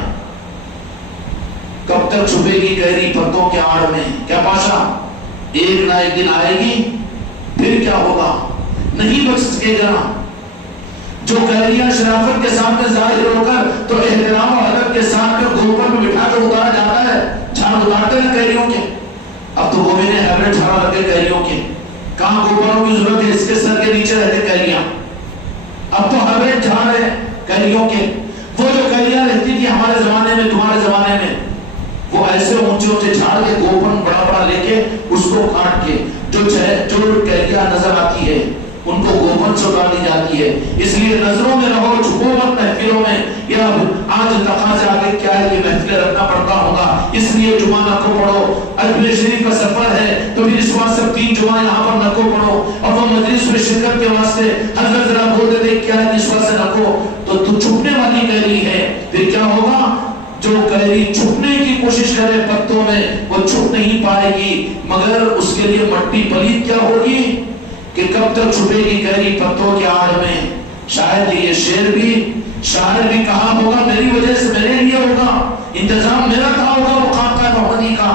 کب تک چھپے گی گہری پتوں کے آڑ میں؟ کیا پاشا ایک نہ ایک دن آئے گی، پھر کیا ہوگا؟ نہیں بچ سکے گا۔ جو قہریہ شرافت کے سامنے ظاہر ہو کر تو احترام و ادب کے ساتھ میں گھوپر میں بٹھا کر اتارا جاتا ہے، جھاڑ اتارتے ہیں قہریوں کے، اب تو وہ بھی نے ہیبریٹ جھاڑا لگے قہریوں کے، کہاں گھوپروں کی ضرورت ہے؟ اس کے سر کے نیچے رہتے قہریاں، اب تو ہیبریٹ جھاڑ ہے قہریوں کے۔ وہ جو قہریاں رہتی تھی ہمارے زمانے میں، تمہارے زمانے میں، وہ ایسے اونچے اونچے جھاڑ کے گوپن بڑا بڑا لے کے اس کو کاٹ کے جو قہریاں نظر آتی ہے ان کو گوپن سے اتار دی جاتی ہے۔ اس لیے نظروں میں رہو، چھپو مت محفلوں میں۔ یا آج تقاضے آگے کیا ہے کہ محفلیں رکھنا پڑتا ہوگا، اس لیے جمعہ نہ کو پڑھو، اجمیر شریف کا سفر ہے تو پھر اس واسطے 3 جمعہ یہاں پر نہ کو پڑھو، اور وہ مجلس میں شرکت کے واسطے حضرت ذرا بول دیتے کیا ہے اس واسطے نہ کو، تو چھپنے والی قہری ہے۔ پھر کیا ہوگا؟ جو قہری چھپنے کی کوشش کرے پتوں میں وہ چھپ نہیں پائے گی، مگر اس کے لیے مٹی پلید کیا ہوگی کہ کب تک چھپے گی قہری پتوں کے آڑ میں۔ شاید یہ شعر بھی شاعر بھی کہا ہوگا میری وجہ سے میرے لیے ہوگا، انتظام میرا کہا ہوگا وہ خانقاہ محمدی کا۔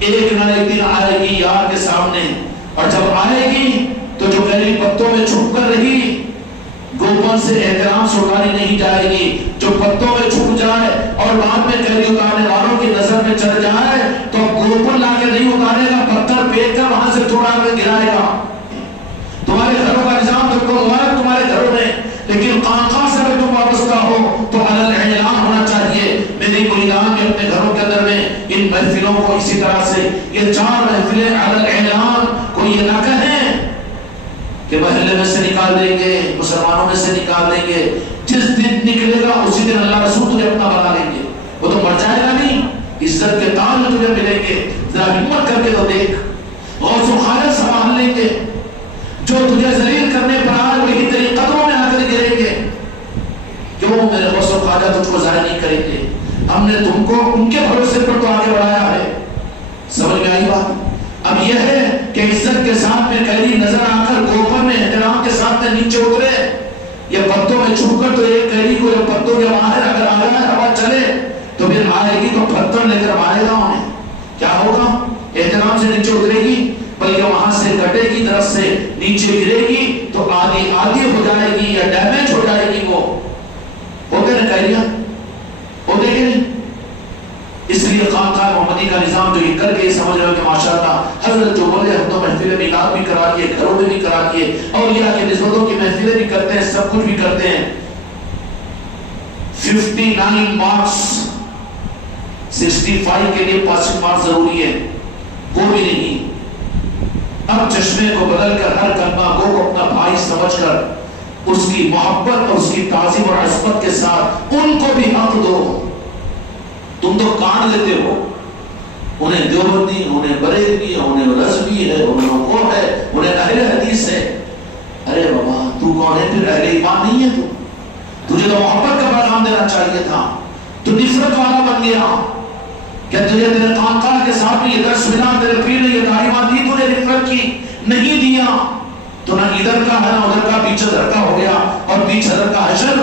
ایک نہ ایک دن آئے گی یار کے سامنے، اور جب آئے گی تو جو قہری پتوں میں چھپ کر رہی گوپن سے احترام سے اتاری نہیں جائے گی، جو پتوں میں چھپ جائے اور بعد میں قہری اتارنے والوں کی نظر میں چڑھ جائے تو گوپن لا کے نہیں اتارے گا، پتھر پھینک کر وہاں سے توڑا کر گرائے گا۔ تمہارے گھروں کا نظام تم کو مبارک تمہارے گھروں میں، لیکن خانقاہ سے اگر تم وابستہ ہو تو علی الاعلان ہونا چاہیے۔ میری مریدان بھی اپنے گھروں کے اندر میں ان محفلوں کو اسی طرح سے یہ 4 محفلیں علی الاعلان کو یہ نہ کہیں کہ محلے میں سے نکال دیں گے، مسلمانوں میں سے نکال دیں گے، جس دن نکلے گا اسی دن اللہ رسول تجھے اپنا بنا لیں گے، وہ تو مر جائے گا نہیں، عزت کے تاج میں تجھے ملیں گے۔ ذرا ہمت کر کے تو دیکھ، غوث و خالد سنبھال لیں گے، جو تجھے ذلیل کرنے پر آئے وہی تیری قدموں میں آ کر گریں گے۔ کیوں میرے غوث و خواجہ تجھ کو ضائع نہیں کریں گے؟ ہم نے تم کو ان کے بھروسے پر تو آگے بڑھایا ہے۔ سمجھ میں آئی بات؟ اب یہ ہے کہ عزت کے ساتھ میں قہری نظر آ کر گوپن میں احترام کے ساتھ میں نیچے اترے، یہ پتوں میں چھپ کر تو ایک قہری کو جب پتوں کے باہر اگر آ رہا ہے ہوا چلے تو پھر آئے گی تو پتھر لے کر مارے گا انہیں۔ کیا ہوگا؟ احترام سے نیچے اترے گی، بلکہ وہاں سے کٹے گی، درخت سے نیچے گرے گی تو آدھی ہو جائے گی یا ڈیمیج ہو جائے گی۔ وہ ہوتے نا قہریاں، ہوتے کہ نہیں؟ اس لیے یہ خانقاہ محمدی کا نظام جو یہ کر کے سمجھ رہے ہو کہ ماشاءاللہ حضرت جو بولے ہم تو محفل میلاد بھی کرا دیے، گھروں میں بھی کرا دیے، اولیاء کی نسبتوں کی محفلیں بھی کرتے ہیں، سب کچھ بھی کرتے ہیں. 59 مارکس 65 کے لیے پاسنگ مارکس ضروری ہے، وہ بھی نہیں. اب چشمے کو بدل کر ہر کلمہ گو کو اپنا بھائی سمجھ کر اس کی محبت اور اس کی تعظیم اور عصمت کے ساتھ ان کو بھی حق دو. تم تو کاٹ لیتے ہو، انہیں دیوبندی، انہیں بریلوی، انہیں رضوی ہے، انہیں وہ ہے، انہیں اہل حدیث ہے. ارے بابا تو کون ہے پھر؟ اہل ایمان نہیں ہے. تجھے تو محبت کا پیغام دینا چاہیے تھا، تو نفرت والا بن گیا. کیا تجھے تیرے خانقاہ کے ساتھ بھی یہ درس ملا، تیرے پیر نے یہ تعلیمات دی، تجھے نفرت کی نہیں دیا تو نہ ادھر کا ہے نہ ادھر کا، بیچ ادھر کا ہو گیا. اور بیچ ادھر کا حشر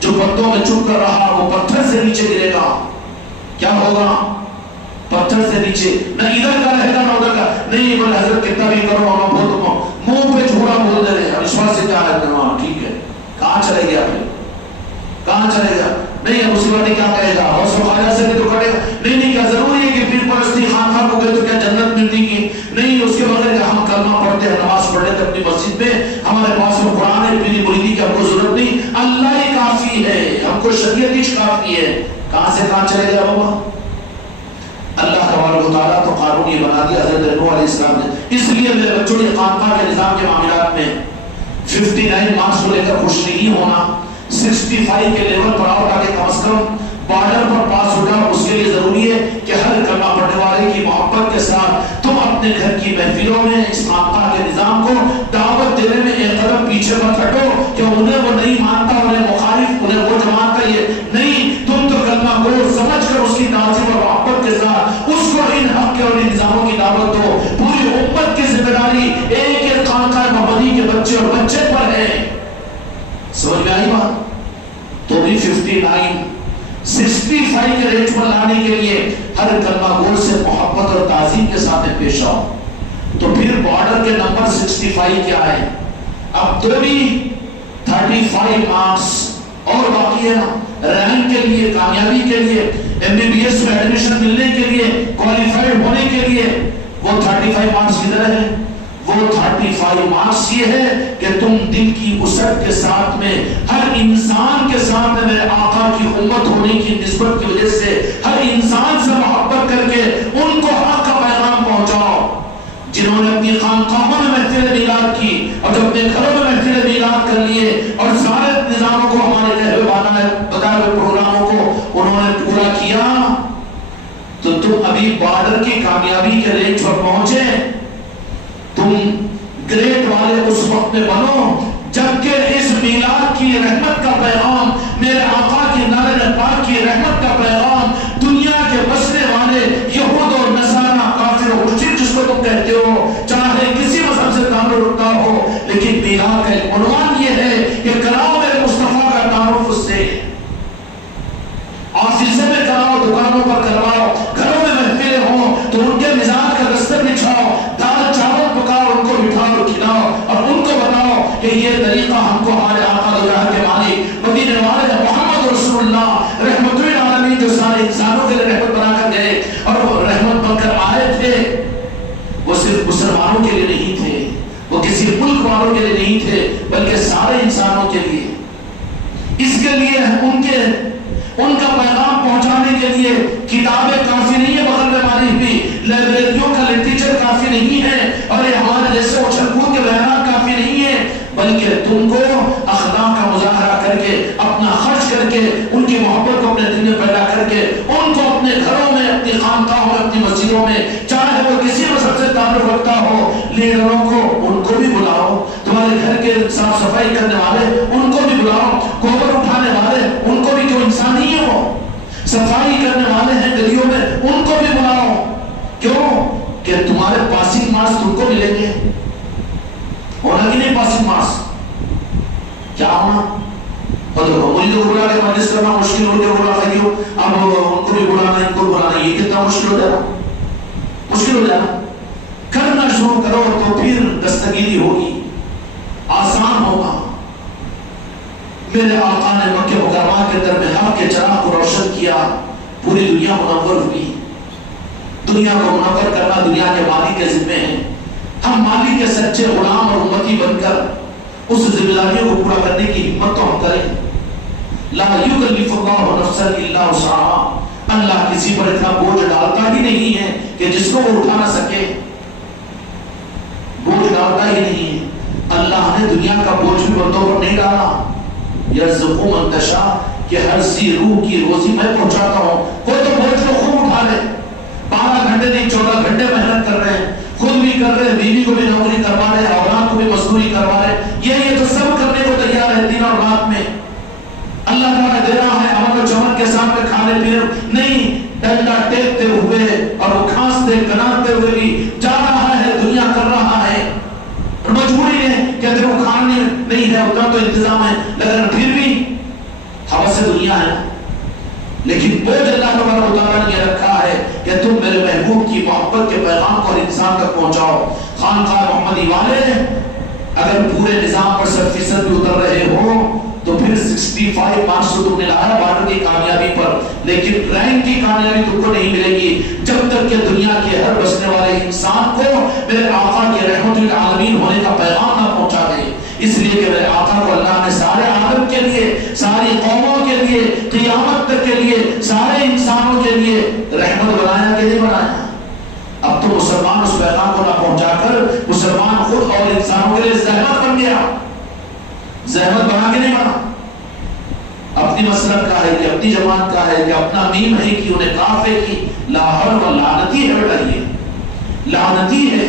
جو پتوں میں چھپ کر رہا وہ پتھر سے نیچے گرے گا. کیا ہوگا؟ پتھر سے نیچے، نہ ادھر کا رہے گا نہ ادھر کا. نہیں بولے حضرت کتنا بھی کرو ہم بہت منہ پہ جھوڑا بول دے رہے ہیں، وشواس سے کیا ہے؟ ٹھیک ہے. کہاں چلے گیا پھر؟ کہاں چلے گا؟ نہیں اب اسی والی کیا کہے گا؟ اور سو خواجہ سے بھی تو کٹے گا. نہیں کیا ضروری ہے کہ پیر پرستی خانقاہ کو گئے تو کیا جنت ملتی کی؟ نہیں. اس کے بغیر ہم کلمہ پڑھتے ہیں، نماز پڑھ لیتے اپنی مسجد میں، ہمارے پاس وہ قرآن ہے، پیری مریدی کی ہم کو ضرورت نہیں، اللہ ہی کافی ہے، ہم کو شریعت ہی کافی ہے. کہاں سے کہاں چلے گیا بابا؟ اللہ تبارک و تعالیٰ تو قانون یہ بنا دیا حضرت نوح علیہ السلام نے. اس لیے میرے بچوں نے خانقاہ کے نظام کے معاملات میں 59 مارکس کو لے کر خوش نہیں ہونا. 65 کے لیول پر آؤ تاکہ کم از کم بارڈر پر پاس ہو جاؤ. اس کے لیے ضروری ہے کہ ہر کلمہ پڑھنے والے کی محبت کے ساتھ تم اپنے گھر کی محفلوں میں اس خانقاہ کے نظام کو دعوت دینے میں ایک قدم پیچھے مت ہٹو کہ انہیں وہ نہیں مانتا، انہیں مخالف، انہیں وہ جماعت کا یہ نہیں. تم تو کلمہ گو سمجھ کر اس کی تعظیم اور محبت کے ساتھ اس کو ان حق کے اور ان نظاموں کی دعوت دو. پوری امت کی ذمہ داری ایک ایک خانقاہ محمدی کے بچے اور بچے پر ہے. سمجھ میں آئی بات؟ تو بھی 59 65 کے ریٹ پر لانے کے لیے ہر کلمہ گو سے محبت اور تعظیم کے ساتھ پیش آؤ. تو پھر بارڈر کے نمبر 65 کیا ہے؟ اب تو بھی 35 مارکس اور باقی ہے نا. رینک کے لیے، کامیابی کے لیے، MBBS میں ایڈمیشن ملنے کے لیے، کوالیفائڈ ہونے کے لیے وہ 35 مارکس کدھر ہے؟ وہ 35 مارکس یہ ہے کہ تم دل کی وسعت کے ساتھ میں ہر انسان کے ساتھ میرے آقا کی امت ہونے کی نسبت کی وجہ سے ہر انسان سے محبت کر کے ان کو حق کا پیغام پہنچاؤ. جنہوں نے اپنی خانقاہوں میں محفل میلاد کی اور جو اپنے گھروں میں محفل میلاد کر لیے اور سارے نظاموں کو، ہمارے کہے بتائے ہوئے پروگراموں کو انہوں نے پورا کیا، تو تم ابھی بارڈر کی کامیابی کے رینج پر پہنچے. تم گریٹ والے اس وقت میں بنو جبکہ اس میلاد کی رحمت کا پیغام، میرے آقا کی نارے پاک کی رحمت کا پیغام دنیا کے بسنے والے یہود اور نصارہ، کافر و مشرک جس کو تم کہتے ہو، چاہے کسی مذہب سے تعلق رکھتا ہو، لیکن میلاد کا عنوان یہ ہے کہ کراؤ میرے مصطفیٰ کا تعارف اس سے. آفیسوں میں کراؤ، دکانوں پر کرواؤ، گھروں میں محفلیں ہوں تو ان کے مزاج کا دستر بچھاؤ، دال چاول پکاؤ، ان کو بٹھاؤ اور کھلاؤ اور ان کو بتاؤ کہ یہ طریقہ ہم کو ہمارے آقا دو جہاں کے مالک مدینے والے محمد رسول اللہ رحمت للعالمین جو سارے انسانوں کے لیے رحمت بنا کر گئے اور وہ رحمت بن کر آئے تھے. وہ صرف مسلمانوں کے لیے نہیں تھے، وہ کسی ملک والوں کے لیے نہیں تھے، بلکہ سارے انسانوں کے لیے. اس کے لیے ان کا پیغام پہنچانے کے لیے کتابیں کافی نہیں ہے، بغل میں ماری ہوئی لائبریریوں کا لٹریچر کافی نہیں ہے، اور یہ ہمارے جیسے اچھل کود کے بیانات کافی نہیں ہے، بلکہ تم کو اخلاق کا مظاہرہ کر کے، اپنا خرچ کر کے، ان کی محبت کو اپنے دل میں پیدا کر کے، ان کو اپنے گھروں میں، اپنی خانقاہوں میں، اپنی مسجدوں میں، چاہے وہ کسی مذہب سے تعلق رکھتا ہو، لیڈروں کو ان کو بھی بلاؤ، تمہارے گھر کے صاف صفائی کرنے والے ان کو بھی بلاؤ، گوبر اٹھانے والے ان کو بھی، کیوں انسان نہیں ہے وہ، صفائی کرنے والے ہیں گلیوں میں ان کو بھی بلاؤ. کیوں؟ کہ تمہارے پاسنگ مارکس تم کو ملیں گے. ہونا کہ نہیں پاسنگ مارکس؟ کیا ہونا؟ مجھے تو بلا کے مجلس کرنا مشکل ہو گیا، بلا کریو اب ان کو بھی بلانا، ان کو بلانا، یہ کتنا مشکل ہو جانا، مشکل ہو جانا. کرنا شروع کرو تو پھر دستگیری ہوگی، آسان ہوگا. میرے آقا نے مکہ مکرمہ کے اندر میں حق کے چراغ کو روشن کیا، پوری دنیا منور ہوئی. دنیا کو منور کرنا دنیا کے مالک کے ذمے ہے. ہم مالک کے سچے غلام اور امتی بن کر اس ذمہ داریوں کو پورا کرنے کی ہمت تو ہم کریں. لا یکلف اللہ نفسا الا وسعها. اللہ کسی پر اتنا بوجھ ڈالتا ہی نہیں ہے کہ جس کو وہ اٹھا نہ سکے. بوجھ ڈالتا ہی نہیں ہے. اللہ نے دنیا کا بوجھ بھی بندوں پر نہیں ڈالا. یرزق من یشاء کہ ہر ذی روح کی روزی میں پہنچاتا ہوں. کوئی تو بوجھ کو خوب اٹھا لے. 12 گھنٹے نہیں 14 گھنٹے محنت کر رہے ہیں, خود بھی کر رہے ہیں, بیوی کو بھی نوکری کروا رہے ہیں, اولاد کو بھی مزدوری کروا رہے ہیں. یہ تو سب کرنے کو تیار ہے دن اور رات میں. اللہ تعالیٰ دے رہا ہے امن و چمن کے ساتھ میں کھانے پینے نہیں, ڈنڈا ٹیکتے ہوئے اور وہ کھانستے کناتے ہوئے بھی جا رہا ہے, دنیا کر رہا ہے. مجبوری ہے کہ اگر وہ کھانے نہیں ہے اتنا تو انتظام ہے, لیکن پھر بھی حوث دنیا ہے. لیکن بوجھ اللہ تعالیٰ نے یہ رکھا ہے کہ تم میرے محبوب کی محبت کے پیغام کو ہر انسان تک پہنچاؤ. خانقاہ محمدی والے اگر پورے نظام پر 100% بھی اتر رہے ہو تو پھر 65 مارکس تو تم نے لایا بارڈر کی کامیابی پر, لیکن رینک کی کامیابی تم کو نہیں ملے گی جب تک کہ دنیا کے ہر بسنے والے انسان کو میرے آقا کے رحمت للعالمین ہونے کا پیغام نہ پہنچا دے. اس لیے کہ میرے آقا کو اللہ نے سارے عالم کے لیے, ساری قوموں کے لیے, قیامت تک کے لیے, سارے انسانوں کے لیے رحمت بنایا کہ نہیں بنایا. اب تو مسلمان اس پیغام کو نہ پہنچا کر مسلمان خود اور انسانوں کے لیے زحمت بن گیا. زحمت بنا کے نہیں بنا. اپنی مسلک کا ہے کہ اپنی جماعت کا ہے کہ اپنا میم ہے کہ انہیں کاف ہے کہ لاہور و لعنتی ہے. بیٹا یہ لعنتی ہے.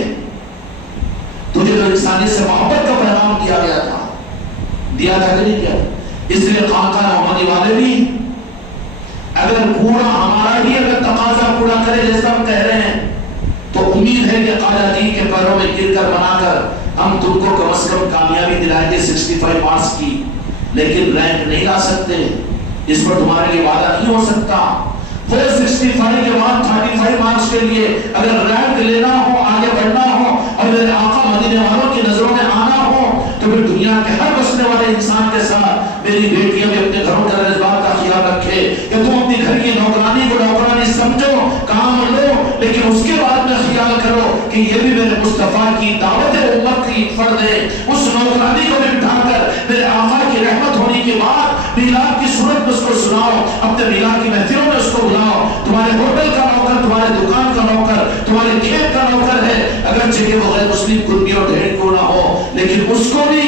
تجھے تو انسانی سے محبت کا پیغام دیا گیا تھا, دیا تھا کہ نہیں کیا. اس لیے خانقاہ محمدی والے بھی اگر پورا ہمارا ہی اگر تقاضا پورا کرے جیسا ہم کہہ رہے ہیں تو امید ہے کہ خواجہ جی کے پیروں میں گر کر بنا کر ہم تم کو کم از کم کامیابی دلائیں گے 65 مارکس کی. لیکن رینک نہیں لا سکتے, اس پر تمہارے لیے وعدہ نہیں ہو سکتا. وہ 65 کے بعد 35 مارکس کے لیے اگر رینک لینا ہو, آگے بڑھنا ہو اور میرے آقا مدینے والوں کی نظروں میں آنا ہو تو پھر دنیا کے ہر بسنے والے انسان کے ساتھ میری بیٹیاں بھی اپنے گھروں کے اس بات کا خیال رکھے کہ تم اپنی گھر کی نوکرانی کو نوکرانی سمجھو, کام لو, لیکن اس کے بعد میں خیال کرو کہ یہ بھی میرے مصطفیٰ کی دعوت امت کی فرض ہے. اس نوکرانی کو بھی بٹھا کر میرے آقا کی رحمت ہونے کے بعد میلاد کی صورت میں اس کو سناؤ, اپنے میلاد کی محفلوں میں اس کو بلاؤ. تمہارے ہوٹل کا نوکر, تمہارے دکان کا نوکر, تمہارے کھیت کا نوکر ہے, اگرچہ کہ وہ غیر مسلم کنبی اور ڈھیر کو نہ ہو, لیکن اس کو بھی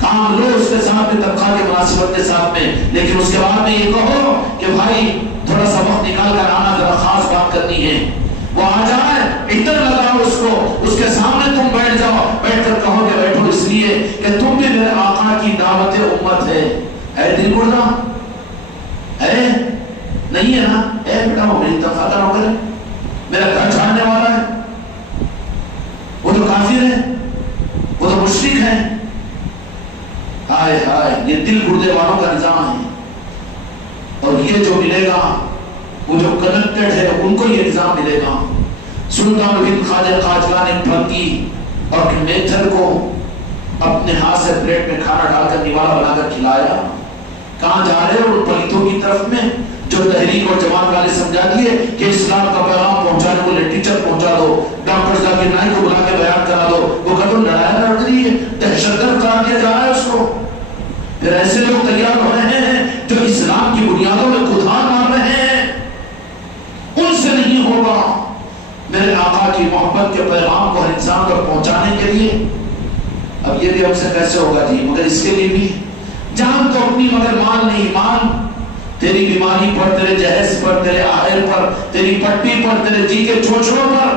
کام لو اس کے ساتھ میں, تنخواہ کے مناسبت کے ساتھ میں. لیکن اس کے بعد میں یہ کہو کہ بھائی تھوڑا سا وقت نکال کر آنا, ذرا خاص بات کرنی ہے. وہ آ جائے, ادھر لگاؤ اس کو, اس کے سامنے تم بیٹھ جاؤ, بیٹھ کر کہو کہ بیٹھو اس لیے کہ تم بھی میرے آقا کی دعوت امت ہے. اے دل مردہ ہے نہیں ہے نا, اے بیٹا وہ میری تنخواہ کا نوکر ہے, میرا گھر چھاڑنے والا ہے, وہ تو کافر ہے, وہ تو مشرک ہے. ہائے ہائے, یہ دل گردے والوں کا نظام ہے. اور یہ جو ملے گا وہ جو کنیکٹڈ ہے ان کو یہ نظام ملے گا. سلطان الہند خواجہ قاجلان نے پھنکی اور میتھر کو اپنے ہاتھ سے پلیٹ میں کھانا ڈال کر نوالا بنا کر کھلایا. کہاں جا رہے ہو؟ ان پلیتوں کی طرف میں جو تحریک اور جماعت والے سمجھا دیے کہ اسلام کا پیغام پہنچانے کو لٹریچر پہنچا دو, ڈاکٹر ذاکر نائک کو بلا کے بیان کرا دو, وہ کہتے لڑایا لڑ رہی ہے, دہشت گرد قرار دیا جا رہا ہے اس کو. پھر ایسے لوگ تیار ہو رہے ہیں جو اسلام کی بنیادوں میں کدھار مار رہے ہیں, ان سے نہیں ہوگا. میرے آقا کی محبت کے پیغام کو ہر انسان پر پہنچانے کے لیے اب یہ بھی ہم سے کیسے ہوگا جی, مگر اس کے لیے بھی جان تو اپنی مگر مال نہیں. مال تیری بیماری پر, تیرے جہیز پر, تیرے آہر پر, تیری پٹی پر, تیرے جی کے چھوچھوں پر,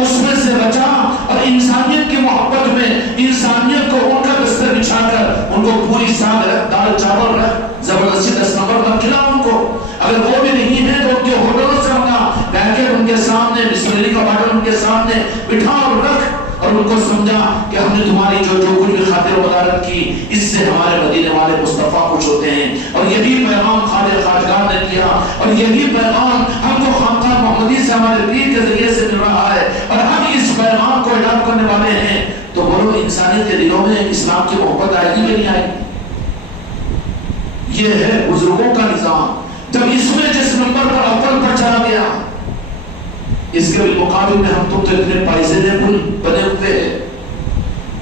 اس میں سے بچا اور انسانیت کی محبت میں انسانیت کو ان کا بستر بچھا کر ان کو پوری سال رکھ, دال چاول رکھ, زبردستی 10 نمبر نہ کھلا ان کو. اگر وہ بھی نہیں ہے تو ان کے ہوٹلوں سے منگا, پیکٹ ان کے سامنے, بسلری کا باٹل ان کے سامنے بٹھا اور رکھ, اور ان کو سمجھا کہ ہم نے تمہاری جو کچھ بھی خاطر و مدارت کی, اس سے ہمارے مدینے والے مصطفیٰ خوش ہوتے ہیں. اور یہی پیغام خواجہ قاجلان نے دیا, اور یہی پیغام ہم کو خانقاہ محمدی سے ہمارے پیر کے ذریعے سے مل رہا ہے, اور ہم اس پیغام کو اڈاپٹ کرنے والے ہیں. تو بولو انسانیت کے دلوں میں اسلام کی محبت آئے گی کہ نہیں آئے گی؟ یہ ہے بزرگوں کا نظام. جب اس میں جس نمبر پر اول پر چلا گیا، اس کے مقابل میں ہم تو اتنے پائزے بنے ہوئے ہیں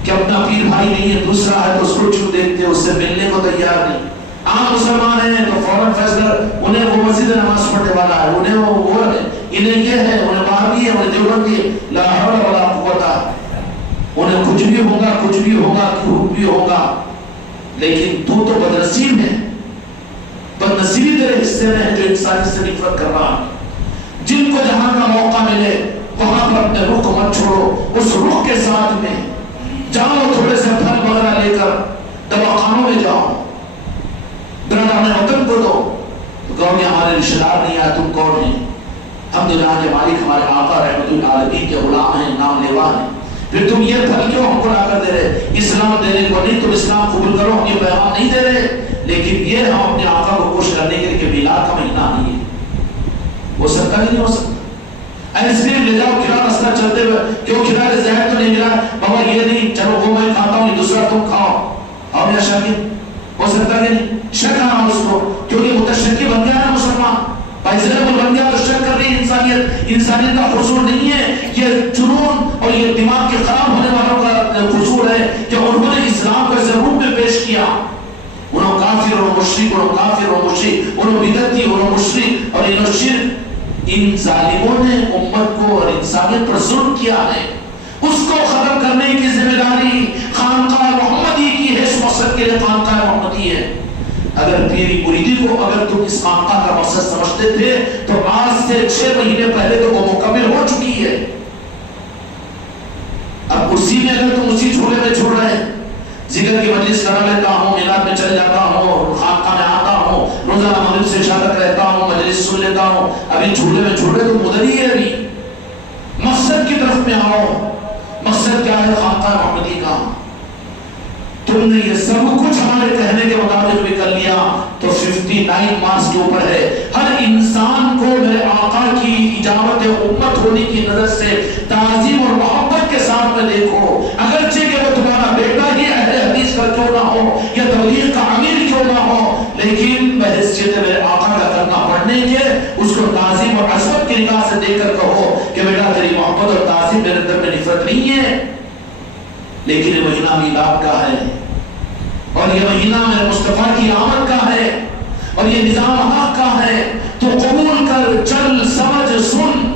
کہ اپنا پیر بھائی نہیں ہے، دوسرا ہے تو اس کو کیوں دیکھتے، اس سے ملنے کو تیار نہیں۔ عام مسلمان ہیں تو فوراً فیصلہ، انہیں وہ مسجد نماز پڑھنے والا ہے، انہیں وہ ہے، انہیں یہ ہے، انہیں وہابی ہے، انہیں دیوبندی ہے، لا حول ولا قوت، انہیں کچھ بھی ہوگا، کچھ بھی ہوگا، کچھ بھی ہوگا، لیکن تو بدنصیب ہے، بدنصیبی تیرے حصے میں ہے جو انسانی سے نفرت کر رہا ہے۔ جن کو جہاں کا موقع ملے وہاں پر اپنے رخ مت چھوڑو، اس رخ کے ساتھ میں جاؤ، تھوڑے سے پھل وغیرہ لے کر دواخانوں میں جاؤ، برادران وطن کو دو، تو کہو کہ ہمارے رشتہ دار نہیں آئے، تم کون ہیں؟ ہم تو جہاں کے مالک ہمارے آقا رحمت العالمین کے غلام ہیں، نام لیوا ہیں، پھر تم یہ پھل کیوں ہم کو لا کر دے رہے؟ اسلام دینے کو نہیں، تم اسلام قبول کرو، ہم یہ پیغام نہیں دے رہے، لیکن یہ ہم اپنے آقا کو خوش کرنے کے لیے کہ میلاد کا مہینہ نہیں ہے، وہ سکتا نہیں ہو سکتا۔ ایس کریم لے جاؤ، کھلا رستہ چلتے ہوئے، کیوں کھلا رہے زہر تو نہیں ملا، بابا یہ نہیں، چلو وہ میں کھاتا ہوں، یہ دوسرا تم کھاؤ، اور یا شاکی ہو سکتا کہ نہیں؟ شک آنا اس کو، کیونکہ متشکی بن گیا ہے مسلمان، بائزرب بن گیا تو شک کر رہی انسانیت کا حضور نہیں ہے، یہ جنون اور یہ دماغ کے خراب ہونے والوں کا حضور ہے کہ انہوں نے اسلام کو اس روپ میں پیش کیا، انہوں کافر اور مشرک، انہوں کافر اور مشرک، انہوں بدعتی، انہوں مشرک اور انہوں شرک۔ ان ظالموں نے امت کو اور انسانیت پر ظلم کیا ہے، اس کو ختم کرنے کی ذمہ داری خانقاہ محمدی کی ہے، اس مقصد کے لیے خانقاہ محمدی ہے۔ اگر پیری مریدی کو اگر تم اس خانقاہ کا مقصد سمجھتے تھے تو آج سے 6 مہینے پہلے تو وہ مکمل ہو چکی ہے۔ اب اسی میں اگر تم اسی جھولے میں چھوڑ رہے ہیں، ذکر کی مجلس کرا لیتا ہوں، میلاد میں چل جاتا ہوں، خانقاہ میں آتا ہوں، روزانہ مغرب سے عشاء تک رہتا ہوں، مجلس سن لیتا ہوں، ابھی جھولے میں چھوڑے تو ادھر ہی ہے۔ ابھی مقصد کی طرف میں آؤ، مقصد کیا ہے خانقاہ محمدی کا؟ تم نے یہ سب کچھ ہمارے کہنے کے مطابق بھی کر لیا تو 59 مارکس کے اوپر ہے۔ ہر انسان کو میرے آقا کی اجابت امت ہونے کی نظر سے تعظیم اور محبت کے ساتھ میں دیکھو، اگرچہ کہ وہ تمہارا بیٹا ہی اہل حدیث کا کیوں نہ ہو یا تبلیغ کا امیر کیوں نہ ہو، لیکن بحیثیت میرے آقا کا کلمہ پڑھنے کے اس کو تعظیم اور عظمت کی نگاہ سے دیکھ کر کہو کہ بیٹا تیری محبت اور تعظیم میرے اندر میں نفرت نہیں ہے۔ لیکن یہ مہینہ میلاد کا ہے اور یہ مہینہ میرے مصطفیٰ کی آمد کا ہے اور یہ نظام حق کا ہے، تو قبول کر، چل، سمجھ، سن۔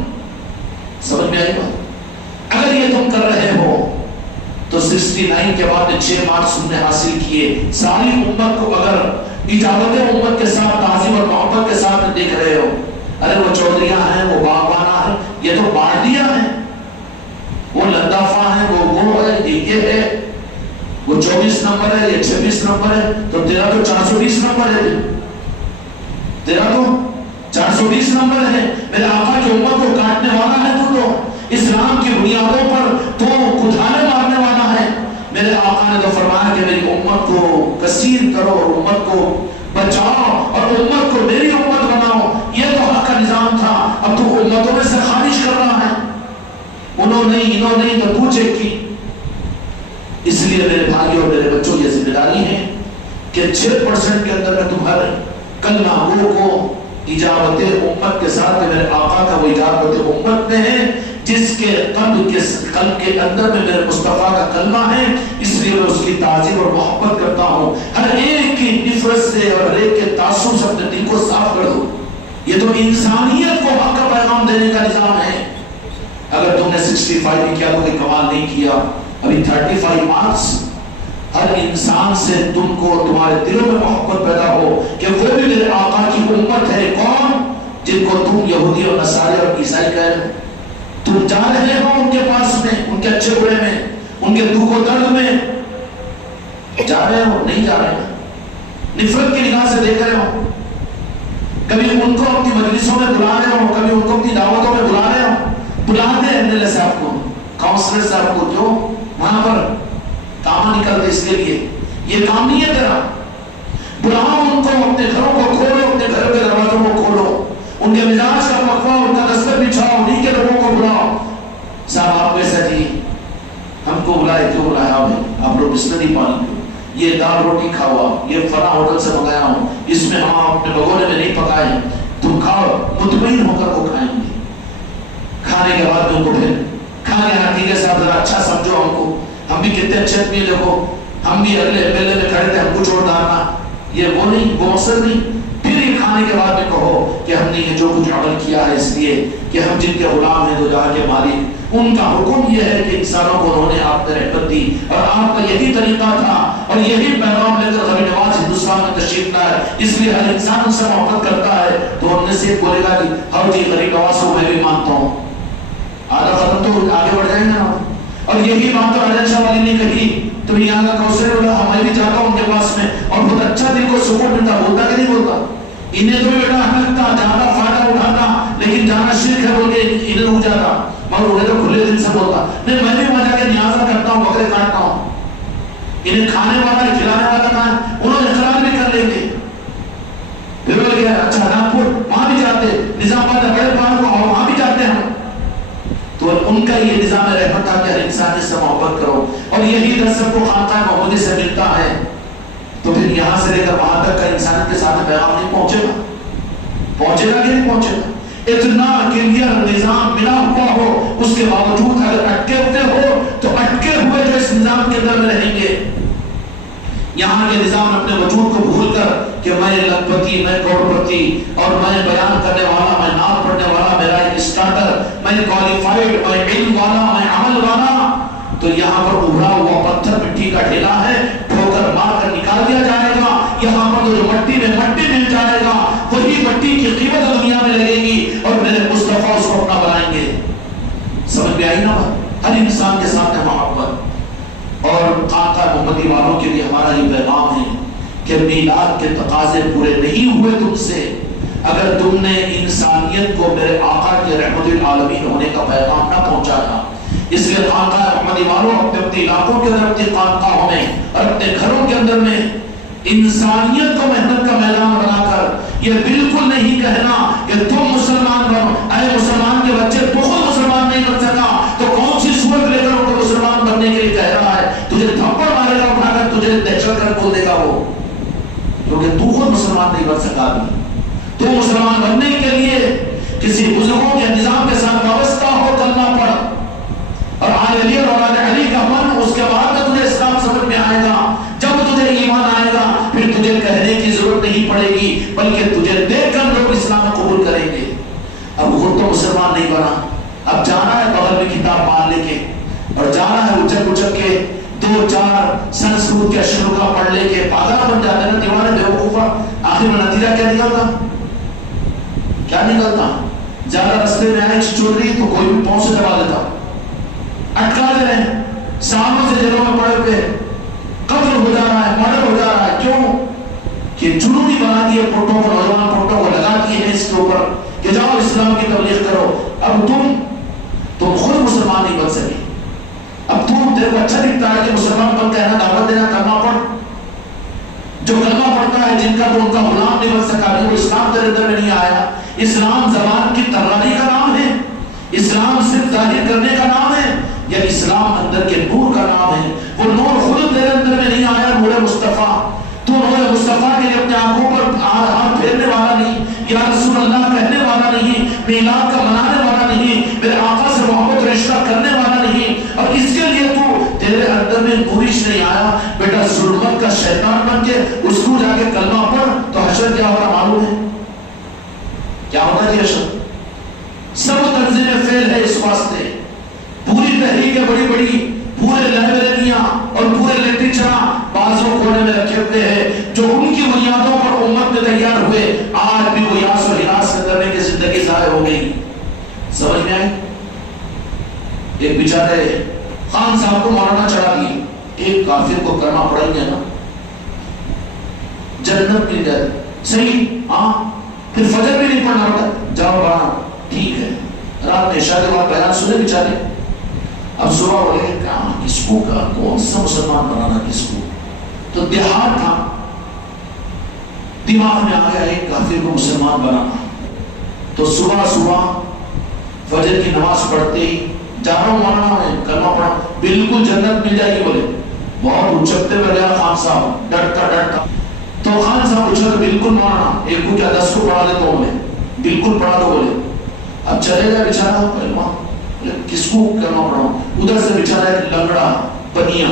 سمجھ میں آئی بات؟ اگر یہ تم کر رہے ہو تو 69 کے بعد 6 مارکس تم نے حاصل کیے، ساری امت کو اگر اجابت امت کے ساتھ تعظیم اور محبت کے ساتھ دیکھ رہے ہو، ارے وہ چودھریاں ہیں، وہ باغبانہ ہیں، یہ تو باردیاں ہیں، وہ لندافہ ہیں، وہ ہے، یہ ہے، وہ 24 نمبر ہے، یہ 26 نمبر ہے، تو تیرا تو 420 نمبر ہے، تیرا تو 420 نمبر ہے۔ میرے آقا کی امت کو کاٹنے والا ہے، تو اسلام کی بنیادوں پر تو کھدانے مارنے والا ہے۔ میرے آقا نے تو فرمایا کہ میری امت کو کثیر کرو اور امت کو بچاؤ اور امت کو میری امت بناؤ، یہ تو حق کا نظام تھا۔ اب تو امتوں میں سے خارج کر رہا ہے، انہوں نہیں تو تو چیک کی۔ اس لیے میرے بھائیوں اور میرے بچوں یہ ذمہ داری ہے کہ 6% کے اندر میں تمہارے کلمہ گو کو اجابت امت کے ساتھ میرے آقا کا وہ اجابت امت میں ہے، جس کے قلب کے اندر میں میرے مصطفیٰ کا کلمہ ہے، اس لیے میں اس کی تعظیم اور محبت کرتا ہوں۔ ہر ایک کی نفرت سے اور ہر ایک کے تعصب سے اپنے دل کو صاف کر دو۔ یہ تو انسانیت کو حق کا پیغام دینے کا نظام ہے۔ اگر تم نے 65 بھی کیا تو کوئی کمال نہیں کیا، ابھی 35 مارکس۔ ہر انسان سے تم کو تمہارے دلوں میں محبت پیدا ہو کہ وہ بھی میرے آقا کی امت ہے۔ کون؟ جن کو تم یہودی اور نصاری اور عیسائی کہہ رہے ہو، تم جا رہے ہو ان کے پاس میں، ان کے اچھے برے میں، ان کے دکھ و درد میں جا رہے ہو؟ نہیں جا رہے ہو، نفرت کی نگاہ سے دیکھ رہے ہو، کبھی ان کو اپنی مجلسوں میں بلا رہے ہو، کبھی ان کو اپنی دعوتوں میں بلا رہے ہو۔ بلا دے ایم صاحب کو، کاؤنسلر صاحب کو، جو وہاں پر کام نکلتے، اس کے لیے یہ کام نہیں ہے تیرا۔ بلاؤ ان کو، اپنے گھروں کو کھولو، اپنے گھروں کے دروازوں کو کھولو، ان کے مزاج کا مقوا، ان کا دستر بچھاؤ، انہیں کے لوگوں کو بلاؤ۔ صاحب آپ کیسا جی، ہم کو بلائے، کیوں بلایا آپ لوگ بسلری پانی کو، یہ دال روٹی کھاؤ، یہ فلاں ہوٹل سے منگایا ہوں، اس میں ہم اپنے بگونے میں نہیں پکائے ہیں، تم کھاؤ، مطمئن ہو کر وہ کھائیں گے۔ کھانے کے بعد ان کو پھر کھانے آتی کے ساتھ ذرا اچھا سمجھو ہم کو، ہم بھی کتنے اچھے آدمی، دیکھو ہم بھی اگلے میلے میں کھڑے تھے، ہم کو چھوڑ ڈالنا، یہ وہ نہیں، وہ اثر نہیں۔ پھر یہ کھانے کے بعد میں کہو کہ ہم نے یہ جو کچھ عمل کیا ہے اس لیے کہ ہم جن کے غلام ہیں دو جہاں کے مالک، ان کا حکم یہ ہے کہ انسانوں کو انہوں نے آپ نے رحمت دی، اور آپ کا یہی طریقہ تھا اور یہی پیغام لے کر غریب نواز ہندوستان میں تشریف لائے، اس لیے ہر انسان ان سے محبت کرتا ہے۔ تو ان میں سے بولے گا کہ ہاں جی غریب نواز کو میں بھی مانتا ہوں، آدھا ختم تو آگے بڑھ جائیں گے نا۔ اور یہی بات تو راجن شاہ والی نے کہی، تم یہاں کا کوثر بولا، میں بھی جاتا ہوں ان کے پاس میں اور بہت اچھا دل کو سکون ملتا، بولتا کہ نہیں بولتا؟ انہیں تو بیٹا ہم لگتا جانا فائدہ اٹھانا، لیکن جانا شرک ہے بول کے ادھر ہو جاتا، مگر انہیں تو کھلے دل سے بولتا نہیں میں بھی وہاں جا کے نیازہ کرتا ہوں، بکرے کاٹتا ہوں، انہیں کھانے والا کھلانے والا کہاں ہے، انہوں نے اقرار بھی کر لیں گے۔ پھر بول گیا اچھا ناگپور وہاں بھی جاتے، نظام آباد بڑے پہاڑ کو وہاں بھی جاتے ہیں۔ تو ان کا یہ نظام رحمت تھا کہ ہر انسان سے محبت کرو، اور یہی درس کو خانقاہ محمودی سے ملتا ہے۔ تو پھر یہاں سے لے کر وہاں تک کا انسانیت کے ساتھ پیغام نہیں پہنچے گا، پہنچے گا کہ نہیں پہنچے گا؟ اتنا کلیئر نظام ملا ہوا ہو، اس کے باوجود اگر اٹکے ہوتے ہو تو اٹکے ہوئے جو اس نظام کے اندر میں رہیں گے، یہاں کے نظام اپنے وجود کو بھول کر کہ میں لکھپتی، میں کروڑپتی، اور میں بیان کرنے والا، میں نام پڑھنے والا، میرا ایک اسٹارٹر، میں کوالیفائڈ، میں علم والا، میں عمل والا، تو یہاں پر ابھرا ہوا پتھر مٹی کا ڈھیلا ہے، ٹھوکر مار کر نکال دیا جائے گا۔ یہاں پر جو مٹی میں مٹی مل جائے گا، وہی مٹی کی قیمت دنیا میں لگے گی، اور میرے مصطفیٰ اس کو اپنا بنائیں گے۔ سمجھ میں آئی نا؟ ہر انسان کے ساتھ محبت۔ اور خانقاہ محمدی والوں کے لیے ہمارا یہ پیغام ہے کہ میلاد کے تقاضے پورے نہیں ہوئے تم سے اگر تم نے انسانیت کو میرے آقا کے رحمت العالمین ہونے کا پیغام نہ پہنچایا۔ اس لیے خانقاہ محمدی والوں اپنے علاقوں کے اندر، اپنی خانقاہوں میں اور اپنے گھروں کے اندر میں انسانیت کو محنت کا میدان بنا کر یہ بالکل نہیں کہنا کہ تم مسلمان بنو، اے مسلمان کے بچے تو خود مسلمان نہیں بن سکا تو کون سی صورت لے کر ان کو مسلمان بننے کے لیے کہہ رہا ہے؟ تجھے تھپڑ مارے گا اٹھا کر، تجھے دہشت گرد بول دے گا وہ، کیونکہ تو خود مسلمان نہیں بن سکا ابھی۔ تو مسلمان بننے کے لیے کسی بزرگوں کے نظام کے ساتھ وابستہ ہو، کلمہ پڑھ، اور آل علی اور اولاد علی کا من، اس کے بعد میں تجھے اسلام سمجھ میں آئے گا۔ جب تجھے ایمان آئے گا پھر تجھے کہنے کی ضرورت نہیں پڑے گی، بلکہ تجھے دیکھ کر لوگ اسلام قبول کریں گے۔ اب خود تو مسلمان نہیں بنا، اب جانا ہے بغل میں کتاب مان لے کے، اور جانا ہے اچک اچک کے دو چار سنسکرت کے اشروں کا پڑھ لے کے پاگل بن جاتے ہیں، دیوانے بیوقوفا۔ آخر میں نتیجہ کیا نکلتا؟ کیا نکلتا؟ زیادہ رستے میں آئے چل رہی تو کوئی بھی پاؤں سے دبا دیتا، اٹکا دے رہے ہیں، سالوں سے جلوں میں پڑے ہوئے، قتل ہو جا رہا ہے، مرڈر ہو جا رہا ہے۔ کیوں؟ کہ جنونی بنا دیے پوٹوں کو، نوجوان پوٹوں کو لگا دیے ہیں اس کے اوپر کہ جاؤ اسلام کی تبلیغ کرو۔ اب تم خود مسلمان نہیں بن سکے، اب تم تیرے کو اچھا دکھتا ہے کہ مسلمان بن کہنا، دعوت دینا، کلمہ پڑھ۔ جو کلمہ پڑھتا ہے جن کا تو ان کا غلام نہیں بن سکا، جو اسلام تیرے اندر میں نہیں آیا۔ اسلام زبان کی تراری کا نام ہے، اسلام صرف ظاہر کرنے کا نام ہے، یا اسلام اندر کے نور کا نام ہے؟ وہ نور خود تیرے اندر میں نہیں آیا، نور مصطفیٰ۔ تو نور مصطفیٰ کے لیے اپنے آنکھوں پر ہاتھ پھیرنے والا نہیں، یا رسول اللہ کہنے والا نہیں، میلاد کا منانے والا نہیں، میرے آقا سے محبت رشتہ کرنے والا نہیں، اور اس کے لیے تو تیرے اندر میں نورش نہیں آیا، بیٹا ظلمت کا شیطان بن کے اس کو جا کے کلمہ پڑھ تو حشر کیا ہوتا معلوم ہے؟ کیا ہوتا ہے حشر؟ سب تنظیمیں فیل ہے اس واسطے، پوری تحریکیں بڑی بڑی، پورے لائبریریاں اور پورے لٹریچر بازوں کونے میں رکھے ہوئے ہیں جو ان کی بنیادوں پر امت میں تیار ہوئے، آج بھی وہ یاس و ہراس کے کرنے کی زندگی ضائع ہو گئی۔ سمجھ میں آئے؟ ایک بیچارے خان صاحب کو مولانا چڑھا دیے، ایک کافر کو کلمہ پڑھیں گے نا جنت مل جائے، صحیح؟ ہاں، پھر فجر بھی نہیں پڑھنا پڑتا، جاؤ بانا، ٹھیک ہے۔ رات میں عشاء کے بعد بیان سنے بیچارے، اب صبح بولے کہاں کس کو کا کون سا مسلمان بنانا کس کو؟ تو دیہات تھا، دماغ میں آ گیا ایک کافر کو مسلمان بنانا۔ تو صبح صبح فجر کی نماز پڑھتے ہی جا رہا ہوں مولانا میں کلمہ پڑھا، بالکل جنت مل جائے گی، بولے بہت اچکتے ہوئے گیا خان صاحب ڈرتا ڈرتا. تو خان صاحب پوچھا تو بالکل مولانا ایک کو کیا 10 کو پڑھا دیتا ہوں میں, بالکل پڑھا دو بولے. اب چلے گا بیچارہ پہلوان, کس کو کرنا پڑھاؤں. ادھر سے بیچارہ ایک لنگڑا بنیا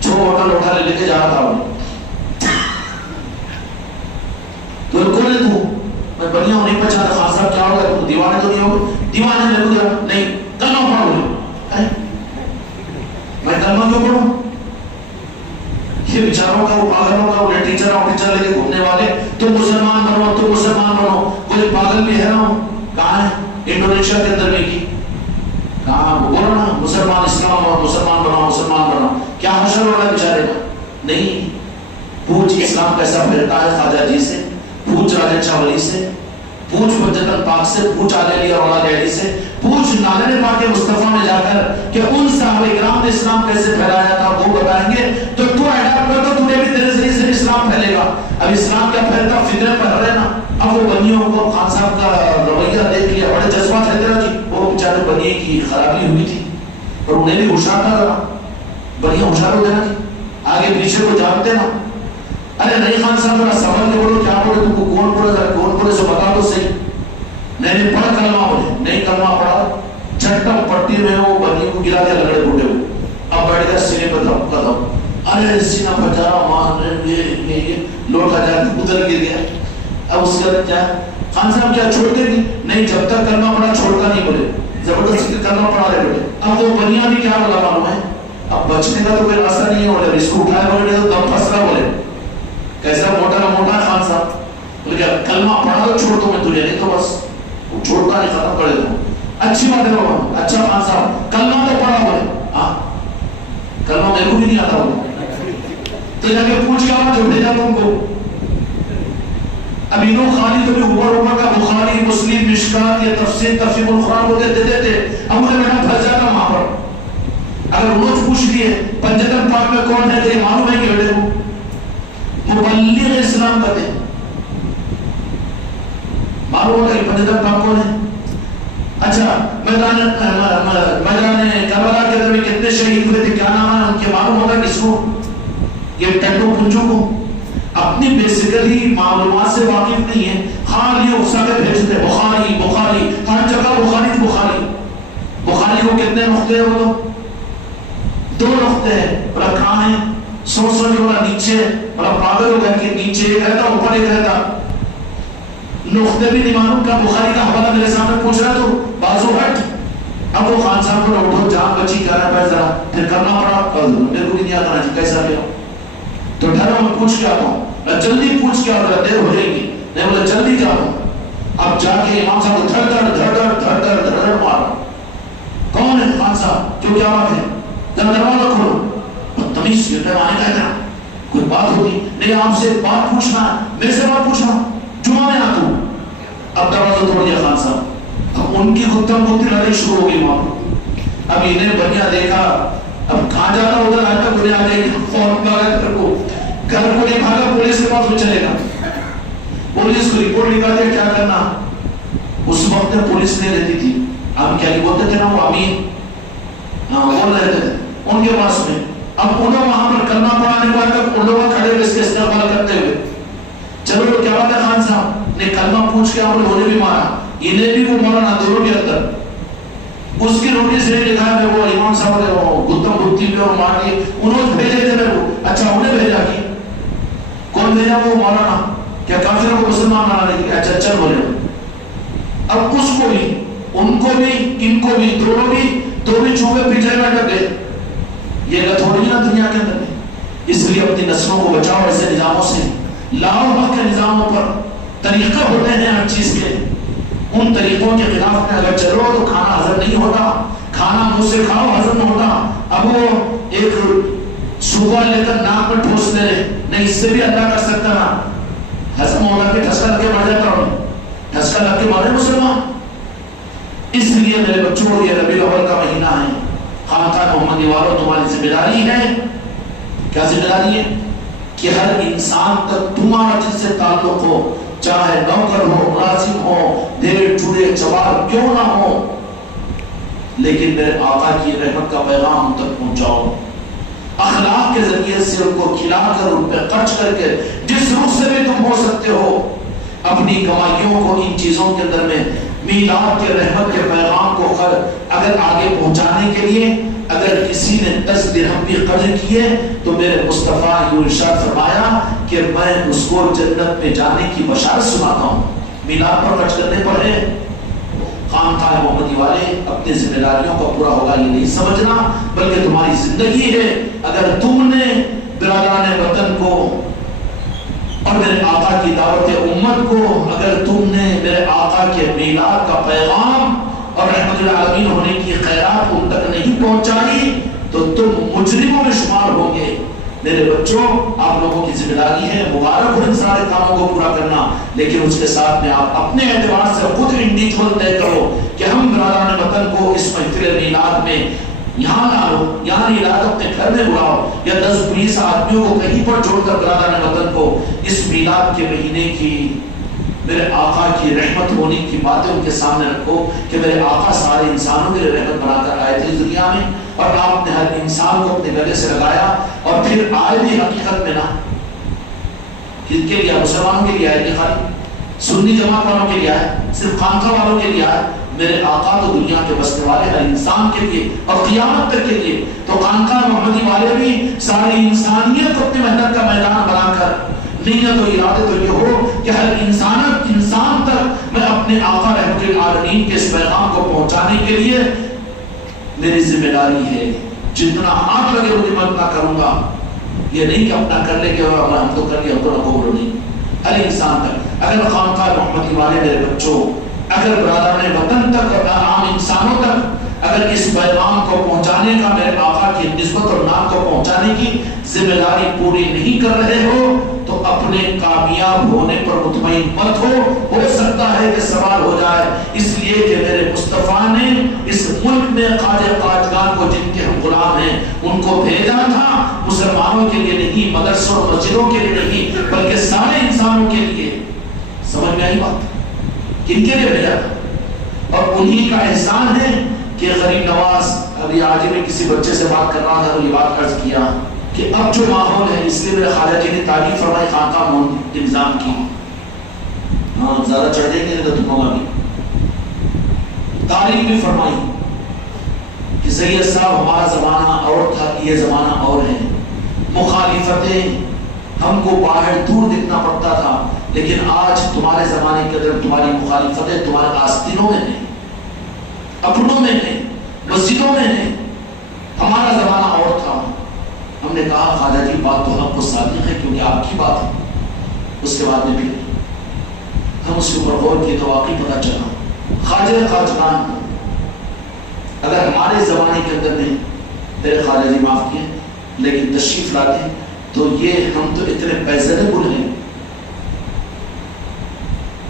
چھو ہوٹل اٹھا لے کے جا رہا تھا. تو کون ہے تو؟ میں بنیا ہوں نہیں پہچانا. خان صاحب کیا ہوگا, تم دیوانے تو نہیں ہوگے؟ دیوانے میرے کو دیا نہیں, کلمہ پڑھو بولے. میں کلمہ کیوں پڑھوں؟ یہ بیچاروں کا, وہ پاگلوں کا, وہ ٹیچر لے کے گھومنے والے, تم مسلمان بنو تم مسلمان بنو. کوئی پاگل بھی ہے نا, کہاں ہے انڈونیشیا کے اندر بھی کی, کہاں بولو نا مسلمان اسلام اور مسلمان بناؤ مسلمان بناؤ. کیا حشر ہو رہا ہے بیچارے کا؟ نہیں. پوچھ اسلام کیسا پھیلتا ہے خواجہ جی سے, پوچھ راجن شاہ ولی سے, پوچھ حجت پاک سے, پوچھ آل علی اور اولاد علی سے, پوچھ نادر پاک مصطفیٰ میں جا کر کہ ان صحابہ کرام نے اسلام کیسے پھیلایا تھا, وہ بتائیں گے. تو اڈاپٹ کر تو تمہیں بھی تیرے ذریعے سے اسلام پھیلے گا. اب اسلام کیا پھیلتا, فطرے پڑھ رہے نا. اب وہ بنیوں کو خان صاحب کا رویہ دیکھ لیا, بڑے جذبات ہے تیرا جی. وہ بیچارے بنیے کی خرابی ہوئی تھی اور انہیں بھی ہوشیار نہ کرا. بنیا ہوشیار ہو گیا جی, آگے پیچھے کو جانتے نا. ارے نہیں خان صاحب ذرا سمجھ کے بولو کیا بولے, تم کو کون بولے, ذرا کون بولے سو بتا دو صحیح. میں نے پڑھ کلمہ بولے, نہیں کلمہ پڑھا, چھٹا پٹی میں وہ بنی کو گرا دیا لگڑے بوٹے کو. اب بیٹھ گیا سینے پہ قدم, ارے سینہ پھٹا مان یہ لوٹا جا ادھر گر گیا. اب اس کے بعد کیا خان صاحب کیا چھوڑتے نہیں, جب تک کلمہ پڑھا چھوڑتا نہیں بولے, زبردستی کلمہ پڑھا رہے بیٹے. اب وہ بنیا بھی کیا بولا معلوم ہے, اب بچنے کا تو کوئی راستہ نہیں ہے بولے, اس کو اٹھائے بولے تو دم پھنس رہا بولے. کیسا موٹا ہے خان صاحب, بولے کلمہ پڑھا تو چھوڑ دو میں تجھے, نہیں تو بس چھوڑتا نہیں, ختم کر دیتا ہوں. اچھی بات ہے بابا, اچھا خان صاحب کلمہ تو پڑھا بولے. ہاں کلمہ میرے کو بھی نہیں آتا بولے. تو جا کے پوچھ کے آنا جو بھیجا تم کو. اب انہوں خالی تو بھی اوپر کا بخاری مسلم مشکات یا تفسیر تفسیر القرآن بولتے دیتے تھے. اب انہیں بیٹا پھنس جاتا وہاں پر. اگر روز پوچھ لیے پنجتن پاک میں کون ہے تو یہ معلوم ہے کہ بیٹے کو مبلغ اسلام کہتے ہیں, معلوم ہوتا ہے کہ پنجتن پاک کون ہے. اچھا میدان کربلا کے اندر بھی کتنے شہید ہوئے تھے, کیا نام ہے ان کے, معلوم ہوتا ہے کس کو, یہ ٹنڈو پنجو کو. اپنی بیسیکلی معلومات سے واقف نہیں ہے, خالی اکساتے بھیجتے بخاری بخاری, ہر جگہ بخاری بخاری. بخاری کو کتنے نقطے ہیں, وہ تو 2 نقطے ہیں. بڑا کہاں ہے, سوچ جو بڑا نیچے, بڑا پاگل ہو گیا کہ نیچے ایک رہتا اوپر ایک رہتا. نقطے بھی نہیں معلوم کا, بخاری کا حوالہ میرے سامنے پوچھ رہا تو بازو ہٹ. اب وہ خان صاحب کو اٹھو جان بچی کر رہا ہے ذرا, پھر کرنا پڑا, میرے کو بھی نہیں آتا جی کیسا لیا. تو ڈھرا میں پوچھ کے آتا ہوں, جلدی پوچھ کے آتا, دیر ہو جائے گی. نہیں بولا جلدی جاتا ہوں. اب جا کے امام صاحب کو دھڑ دھڑ دھڑ دھڑ دھڑ دھڑ دھڑ مارا. کون ہے خان صاحب, کیوں کیا بات ہے, دروازہ کھولو. بدتمیز آنے کا کوئی بات ہوگی, نہیں آپ سے بات پوچھنا, میرے سے بات پوچھنا, جمعہ میں آتا ہوں. اب دروازہ توڑ دیا خان صاحب. اب ان کی گفتم گفتی لڑائی شروع ہو گئی وہاں. اب انہیں بنیا دیکھا, اب کہاں جاتا ادھر آتا, انہیں آ جائے گی فوراً بھاگا گھر کو نہیں بھاگا, پولیس کے پاس میں چلے گا. پولیس کو رپورٹ لکھا دیا, کیا کرنا. اس وقت پولیس نہیں رہتی تھی, ہم کیا بولتے تھے نا, وہ امین بول رہے تھے ان کے پاس میں. اب انہوں وہاں پر کرنا پڑا نہیں پڑا, ان لوگوں کھڑے ہوئے اس کے استقبال کرتے ہوئے. چلو کیا بات ہے خان صاحب نے کلمہ پوچھ کے آپ نے بھی مارا, انہیں بھی وہ مولانا دونوں کے اندر. اس کی روٹی سے لکھا ہے وہ امام صاحب نے وہ گتم بدھی پہ اور مار دیے, انہوں بھیجے تھے میرے کو. اچھا انہیں بھیجا کی, کون بھیجا, وہ مولانا. کیا کافروں کو مسلمان بنانے کی, اچھا چل بولے. اب اس کو بھی, ان کو بھی, ان کو بھی, دونوں بھی چوبے پیچھے میں ڈر گئے. یہ گت ہو رہی ہے نا دنیا کے اندر میں. اس لیے اپنی نسلوں کو بچاؤ ایسے نظاموں سے. لاؤ حق کے نظاموں پر طریقہ ہوتے ہیں ہر چیز کے, ان طریقوں کے خلاف میں اگر چلو تو کھانا ہضم نہیں ہوتا. کھانا منہ سے کھاؤ ہضم نہیں ہوتا. اب وہ ایک صوبہ لے کر ناک میں ٹھوس دے رہے, نہیں اس سے بھی اللہ کر سکتا نا, ہضم ہوتا کہ ٹھسکا لگ کے مر جاتا ہوں, ٹھسکا لگ کے مارے مسلمان. اس لیے میرے بچوں, یہ ربیع الاول کا مہینہ ہے, خانقاہ محمدی والوں تمہاری ذمہ داری ہے. کیا ذمہ داری ہے کہ ہر انسان تک تمہارا جس سے تعلق ہو, چاہے نوکر ہو, ملازم ہو, دیر چورے چوار کیوں نہ ہو, لیکن میرے آقا کی رحمت کا پیغام تک پہنچاؤ. اخلاق کے ذریعے سے ان کو کھلا کر ان پہ خرچ کر کے جس روح سے بھی تم ہو سکتے ہو اپنی کمائیوں کو ان چیزوں کے اندر میں میلاد کے رحمت کے پیغام کو اگر آگے پہنچانے کے لیے اگر کسی نے 10 درہم بھی قرض کیے تو میرے مصطفیٰ یوں ارشاد فرمایا کہ میں اس کو جنت میں جانے کی بشارت سناتا ہوں۔ میلاد پر خرچ کرنے پر ہے خانقاہ محمدی والے اپنی ذمہ داریوں کا پورا ہوگا یہ نہیں سمجھنا، بلکہ تمہاری زندگی ہے۔ اگر تم نے برادران وطن کو اور میرے آقا کی دعوت امت کو، اگر تم نے میرے آقا کے میلاد کا پیغام اور رحمت العالمین ہونے کی خیرات ان تک نہیں پہنچائی تو تم مجرموں میں شمار ہوں گے۔ میرے بچوں، آپ لوگوں کی ذمہ داری ہے، مبارک ہو ان سارے کاموں کو پورا کرنا، لیکن اس کے ساتھ میں آپ اپنے اعتبار سے خود انڈیویجول طے کرو کہ ہم برادران وطن کو اس محفل میلاد میں یہاں نہ لو، یہاں نہیں لا، اپنے گھر میں بلاؤ، یا 10-20 آدمیوں کو کہیں پر چھوڑ کر برادران وطن کو اس میلاد کے مہینے کی میرے آقا کی رحمت ہونے کی باتیں ان کے سامنے رکھو کہ میرے آقا سارے انسانوں کے لیے رحمت بنا کر آئے تھے اس دنیا میں، اور آپ نے ہر انسان کو اپنے گلے سے لگایا، اور پھر آئے بھی حقیقت میں نہ کن کے لیے؟ مسلمانوں کے لیے آئے کہ خالی سنی جماعت والوں کے لیے آئے، صرف خانقاہ والوں کے لیے آئے؟ میرے آقا تو دنیا کے بسنے والے ہر انسان کے لیے اور قیامت تک کے لیے، تو خانقاہ محمدی والے بھی ساری انسانیت کو اپنی محنت کا میدان بنا کر نیت و ارادے تو یہ ہو کہ ہر انسان تک میں اپنے آقا رحمت العالمین کے اس پیغام کو پہنچانے کے لیے میری ذمہ داری ہے، جتنا ہاتھ لگے مجھے میں اتنا کروں گا، یہ نہیں کہ اپنا کر لے کے اور ہم تو کر لیا ہم کو نہ قبول نہیں۔ ہر انسان تک، اگر خانقاہ محمدی والے میرے بچوں، اگر برادران وطن تک اور عام انسانوں تک اگر اس پیغام کو پہنچانے کا، میرے آقا کی نسبت اور نام کو پہنچانے کی ذمہ داری پوری نہیں کر رہے ہو تو اپنے کامیاب ہونے پر مطمئن مت ہو سکتا ہے کہ سوال ہو جائے، اس لیے کہ میرے مصطفیٰ نے اس ملک میں خواجہ قاجگان کو جن کے ہم غلام ہیں ان کو بھیجا تھا مسلمانوں کے لیے نہیں، مدرسوں اور مسجدوں کے لیے نہیں، بلکہ سارے انسانوں کے لیے۔ سمجھ میں آئی بات؟ کن کے لیے بھیجا تھا؟ اور انہی کا احسان ہے کہ غریب نواز، ابھی آج میں کسی بچے سے بات کر رہا تھا تو یہ بات عرض کیا کہ اب جو ماحول ہے، اس لیے میرے خواجہ جی نے تعریف فرمائی خانقاہ محمدی نظام کی، ہاں زیادہ چڑھ جائیں گے تو تمہوں گا بھی، تعریف بھی فرمائی کہ سید صاحب ہمارا زمانہ اور تھا، یہ زمانہ اور ہے، مخالفتیں ہم کو باہر دور دکھنا پڑتا تھا، لیکن آج تمہارے زمانے کے اندر تمہاری مخالفتیں تمہارے آستینوں میں ہیں، اپنوں میں ہیں، مسجدوں میں ہیں، ہمارا زمانہ اور تھا۔ ہم نے کہا خواجہ جی بات تو ہم کو صادق ہے کیونکہ آپ کی بات ہے۔ اس کے بعد میں پھر ہم اس کے اوپر غور کیے تو واقعی پتہ چلا خواجہ قاجگان اگر ہمارے زمانے کے اندر میں میرے خواجہ جی معاف کیے لیکن تشریف لاتے تو یہ ہم تو اتنے پیزنبل ہیں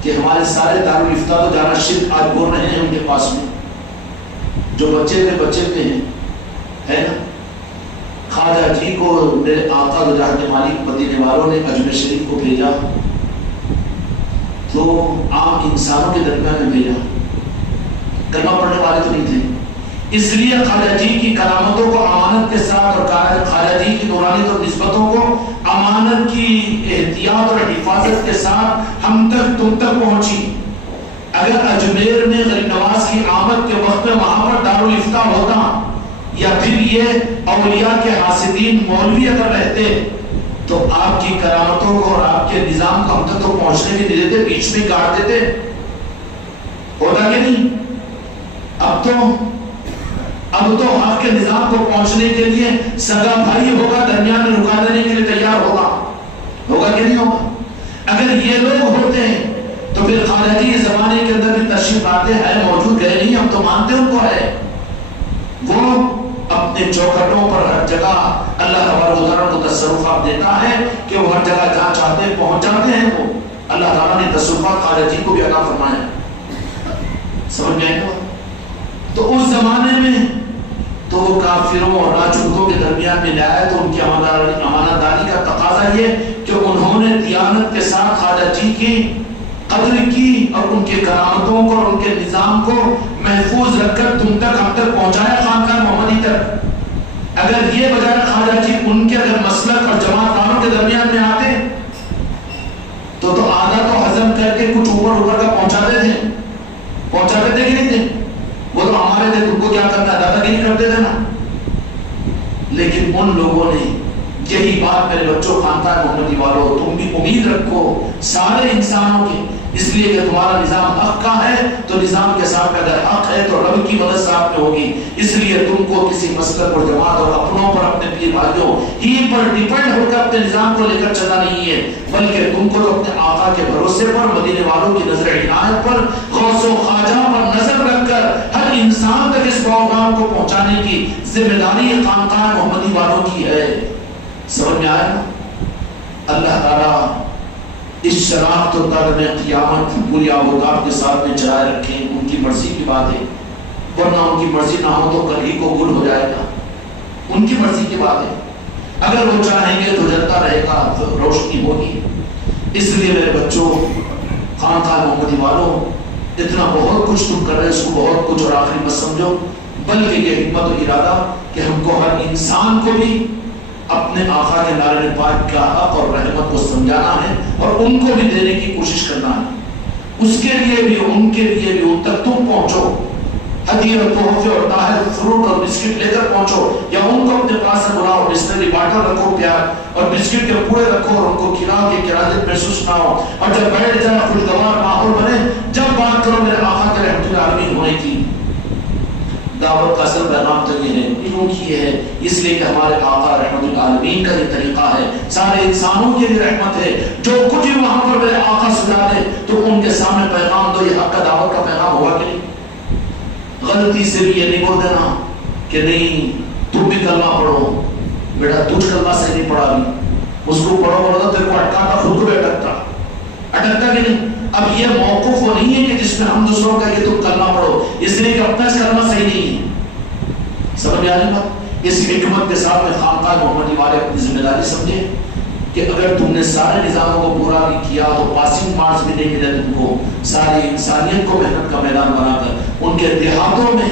کہ ہمارے سارے دارالفتہ تو جانا شرک آج بول رہے ہیں ان کے پاس میں، جو بچے تھے ہیں، ہے نا؟ خواجہ جی کو میرے آقا رحمت مالک مدینے والوں نے اجمیر شریف کو بھیجا تو عام انسانوں کے درمیان میں بھیجا، کلمہ پڑھنے والے تو نہیں تھے، اس لیے خواجہ جی کی کرامتوں کو امانت کے ساتھ اور خواجہ جی کی نورانیت اور نسبتوں کو امانت کی احتیاط اور حفاظت کے ساتھ ہم تک تم تک پہنچی۔ اگر اجمیر میں غریب نواز کی آمد کے وقت میں وہاں پر دارالفتہ ہوتا یا پھر یہ اولیاء کے حاسدین مولوی اگر رہتے تو آپ کی کرامتوں کو اور آپ کے نظام کو ہم تک تو پہنچنے بھی نہیں دیتے، بیچ میں کاٹ دیتے، ہوتا کہ نہیں؟ اب تو آپ کے نظام کو پہنچنے کے لیے سگا بھائی ہوگا، درمیان میں رکا دینے کے لیے تیار ہوگا کہ نہیں ہوگا؟ اگر یہ لوگ ہوتے ہیں تو پھر خواجہ جی اس زمانے کے اندر بھی تشریف لاتے ہیں، موجود گئے نہیں، ہم تو مانتے ان کو ہے، وہ اپنے چوکھٹوں پر ہر جگہ اللہ تبارک و تعالیٰ کو تصرفات دیتا ہے کہ وہ ہر جگہ جہاں چاہتے ہیں پہنچ جاتے ہیں، وہ اللہ تعالیٰ نے تصرفات خواجہ جی کو بھی عطا فرمایا۔ سمجھ میں آئے گا؟ تو اس زمانے میں تو وہ کافروں اور راجپوتوں کے درمیان میں لایا تو ان کی امانت داری کا تقاضا یہ کہ انہوں نے دیانت کے ساتھ خواجہ جی کی قدر کی اور ان کے کرامتوں کو اور ان کے نظام کو محفوظ رکھ کر تم تک ہم تک پہنچایا، خانقاہ محمدی تک۔ اگر یہ وغیرہ خواجہ جی ان کے اگر مسلک اور جماعت والوں کے درمیان میں آتے تو آدھا تو ہضم کر کے کچھ اوپر کا پہنچاتے تھے کہ نہیں تھے؟ وہ تو ہمارے تھے، تم کو کیا کرنا ہے، دادا گیری کرتے تھے نا. لیکن ان لوگوں نے یہی بات، میرے بچوں خاندان محمدی والوں، تم بھی امید رکھو سارے انسانوں کی، اس لیے کہ تمہارا نظام حق کا ہے تو نظام کے ساتھ اگر حق ہے تو رب کی مدد ساتھ میں ہوگی. اس لیے تم کو کسی مسلک اور جماعت اور اپنوں پر، اپنے پیر بھائیوں ہی پر ڈیپینڈ ہو کر اپنے نظام کو لے کر چلنا نہیں ہے، بلکہ تم کو تو اپنے آقا کے بھروسے پر، مدینے والوں کی نظر عنایت پر، غوث و خواجہ پر نظر رکھ کر ہر انسان تک اس پیغام کو پہنچانے کی ذمہ داری خانقاہ محمدی والوں کی ہے. سمجھ میں آیا نا؟ اللہ تعالیٰ اس شناخت و در میں قیامت پوری آبوداب کے ساتھ میں چلائے رکھیں. ان کی مرضی کی بات ہے، ورنہ ان کی مرضی نہ ہو تو کل ہی کو گل ہو جائے گا. ان کی مرضی کی بات ہے، اگر وہ چاہیں گے تو جلتا رہے گا، تو روشنی ہوگی. اس لیے میرے بچوں، خانقاہ محمدی والوں، اتنا بہت کچھ تم کر رہے ہیں، اس کو بہت کچھ اور آخری مت سمجھو، بلکہ یہ ہمت و ارادہ کہ ہم کو ہر انسان کو بھی اپنے آقا کے نعرہ پاک کا حق اور رحمت کو سمجھانا ہے اور ان کو بھی دینے کی کوشش کرنا ہے. اس کے لیے بھی، ان کے لیے بھی ان تک تم پہنچو، ہدیے اور تحفے اور طاہر فروٹ اور بسکٹ لے کر پہنچو، یا ان کو اپنے پاس سے بلاؤ، بسلری باٹل رکھو پیار اور بسکٹ کے پورے رکھو اور ان کو کھلاؤ کہ کراہت محسوس نہ ہو. اور جب بیٹھ جائے خوشگوار ماحول بنے، جب بات کرو میرے آقا کے رحمت العالمین ہونے کی. دعوت کا اصل پیغام تو یہ ہے، کیوں کی ہے؟ اس لیے کہ ہمارے آقا رحمت العالمین کا یہ طریقہ ہے، سارے انسانوں کے لیے رحمت ہے. جو کچھ بھی وہاں پر میرے آقا سنا دے تو ان کے سامنے پیغام دو، یہ حق کا دعوت کا پیغام ہوا کہ نہیں؟ غلطی سے بھی یہ نہیں بول دینا کہ نہیں تم بھی کلمہ پڑھو، بیٹا تجھ کلمہ سے نہیں پڑھا بھی، اس کو پڑھو تو تیرے کو اٹکاتا، خود کو بھی اٹکتا کہ نہیں. اب یہ موقف وہ نہیں ہے کہ جس میں ہم دوسروں کا یہ تم کلمہ پڑھو، اس لیے کہ اپنا اس کلمہ صحیح نہیں ہے. سمجھ آ رہی بات؟ اس حکمت کے ساتھ میں خانقاہ محمدی والے اپنی ذمہ داری سمجھے کہ اگر تم نے سارے نظاموں کو پورا نہیں کیا تو پاسنگ مارکس بھی نہیں ملے تم کو. ساری انسانیت کو محنت کا میدان بنا کر ان کے دیہاتوں میں،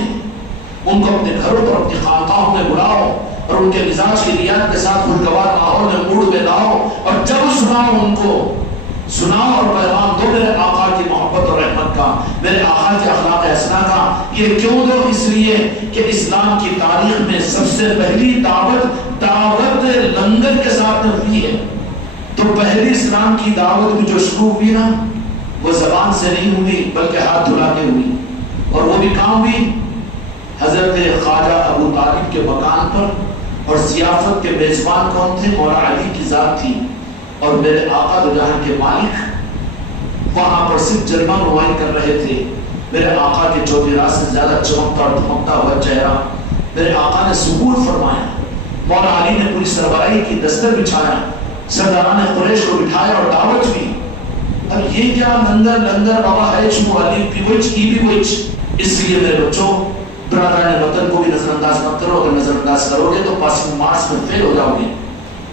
ان کو اپنے گھروں پر، اپنی خانقاہوں میں بلاؤ اور ان کے مزاج کی نیت کے ساتھ خوشگوار ماحول میں موڈ میں لاؤ، اور جب سناؤ ان کو سناؤ اور پیغام دو میرے آقا کی محبت اور رحمت کا، میرے آقا کے اخلاق حسنہ کا. یہ کیوں دو؟ اس لیے کہ اسلام کی تاریخ میں سب سے پہلی دعوت لنگر کے ساتھ ہوئی ہے. تو پہلی اسلام کی دعوت بھی جو شروع ہوئی نا، وہ زبان سے نہیں ہوئی بلکہ ہاتھ دھلا کے ہوئی. اور وہ بھی کام بھی حضرت خواجہ ابو طالب کے مکان پر، اور ضیافت کے میزبان کون تھے؟ مولا علی کی ذات تھی. اور میرے آقا دو جہاں کے مالک وہاں پر صرف جلوہ نمائی کر رہے تھے. میرے آقا کے چودھرا سے زیادہ چمکتا اور دھمکتا ہوا چہرہ میرے آقا نے سکون فرمایا. مولا علی نے پوری سربراہی کی دستر بچھایا، سرداران قریش کو بٹھایا اور دعوت ہوئی. اب یہ کیا لنگر بابا ہے چمو علی پیوچ کی بھی وچ. اس لیے میرے بچوں، برادران وطن کو بھی نظر انداز مت کرو. اگر نظر انداز کرو گے تو پاسنگ مارکس میں فیل ہو جاؤ گے.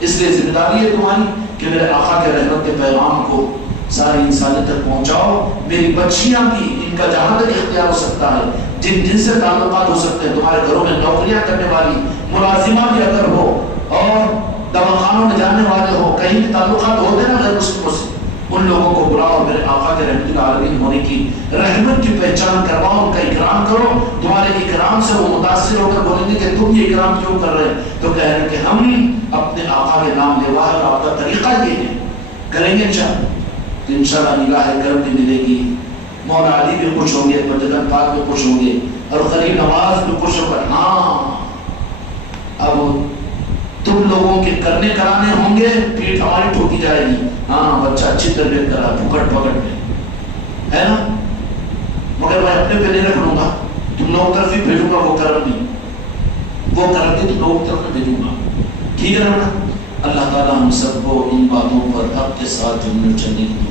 اس لیے ذمہ داری ہے تمہاری کہ میرے آقا کے رحمت کے پیغام کو ساری انسانیت تک پہنچاؤ. میری بچیاں بھی، ان کا جہاں تک اختیار ہو سکتا ہے، جن سے تعلقات ہو سکتے ہیں، تمہارے گھروں میں نوکریاں کرنے والی ملازمہ بھی اگر ہو اور دواخانوں میں جانے والے ہو، کہیں بھی تعلقات ہوتے نا غیر مسلموں سے، ان لوگوں کو بلاؤ، میرے آقا کے رحمت العالمین ہونے کی رحمت کی پہچان کرواؤ، ان کا اکرام کرو. تمہارے اکرام سے وہ متاثر ہو کر بولیں گے کہ تم یہ اکرام کیوں کر رہے ہیں؟ تو کہہ رہے ہیں کہ ہم اپنے آقا کے نام لیوا ہے اور آپ کا طریقہ یہ ہے. کریں گے انشاءاللہ تو انشاءاللہ نگاہ کرم بھی ملے گی. مولا علی بھی خوش ہوں گے، مسجد پاک بھی خوش ہوں گے، اور غریب نواز بھی خوش ہو کر ہاں اب تم لوگوں کے کرنے کرانے ہوں گے، پیٹھ ہماری ٹھوکی جائے گی. ہاں بچہ اچھی تربیت کرا، پکڑ میں ہے نا، مگر میں اپنے پہ نہیں رکھ لوں گا، تم لوگ طرف ہی بھیجوں گا. وہ کرم نہیں، وہ کرم نہیں، تم لوگ طرف میں بھیجوں گا. ٹھیک ہے نا؟ اللہ تعالیٰ ہم سب کو ان باتوں پر حق کے ساتھ جملے چلنے کی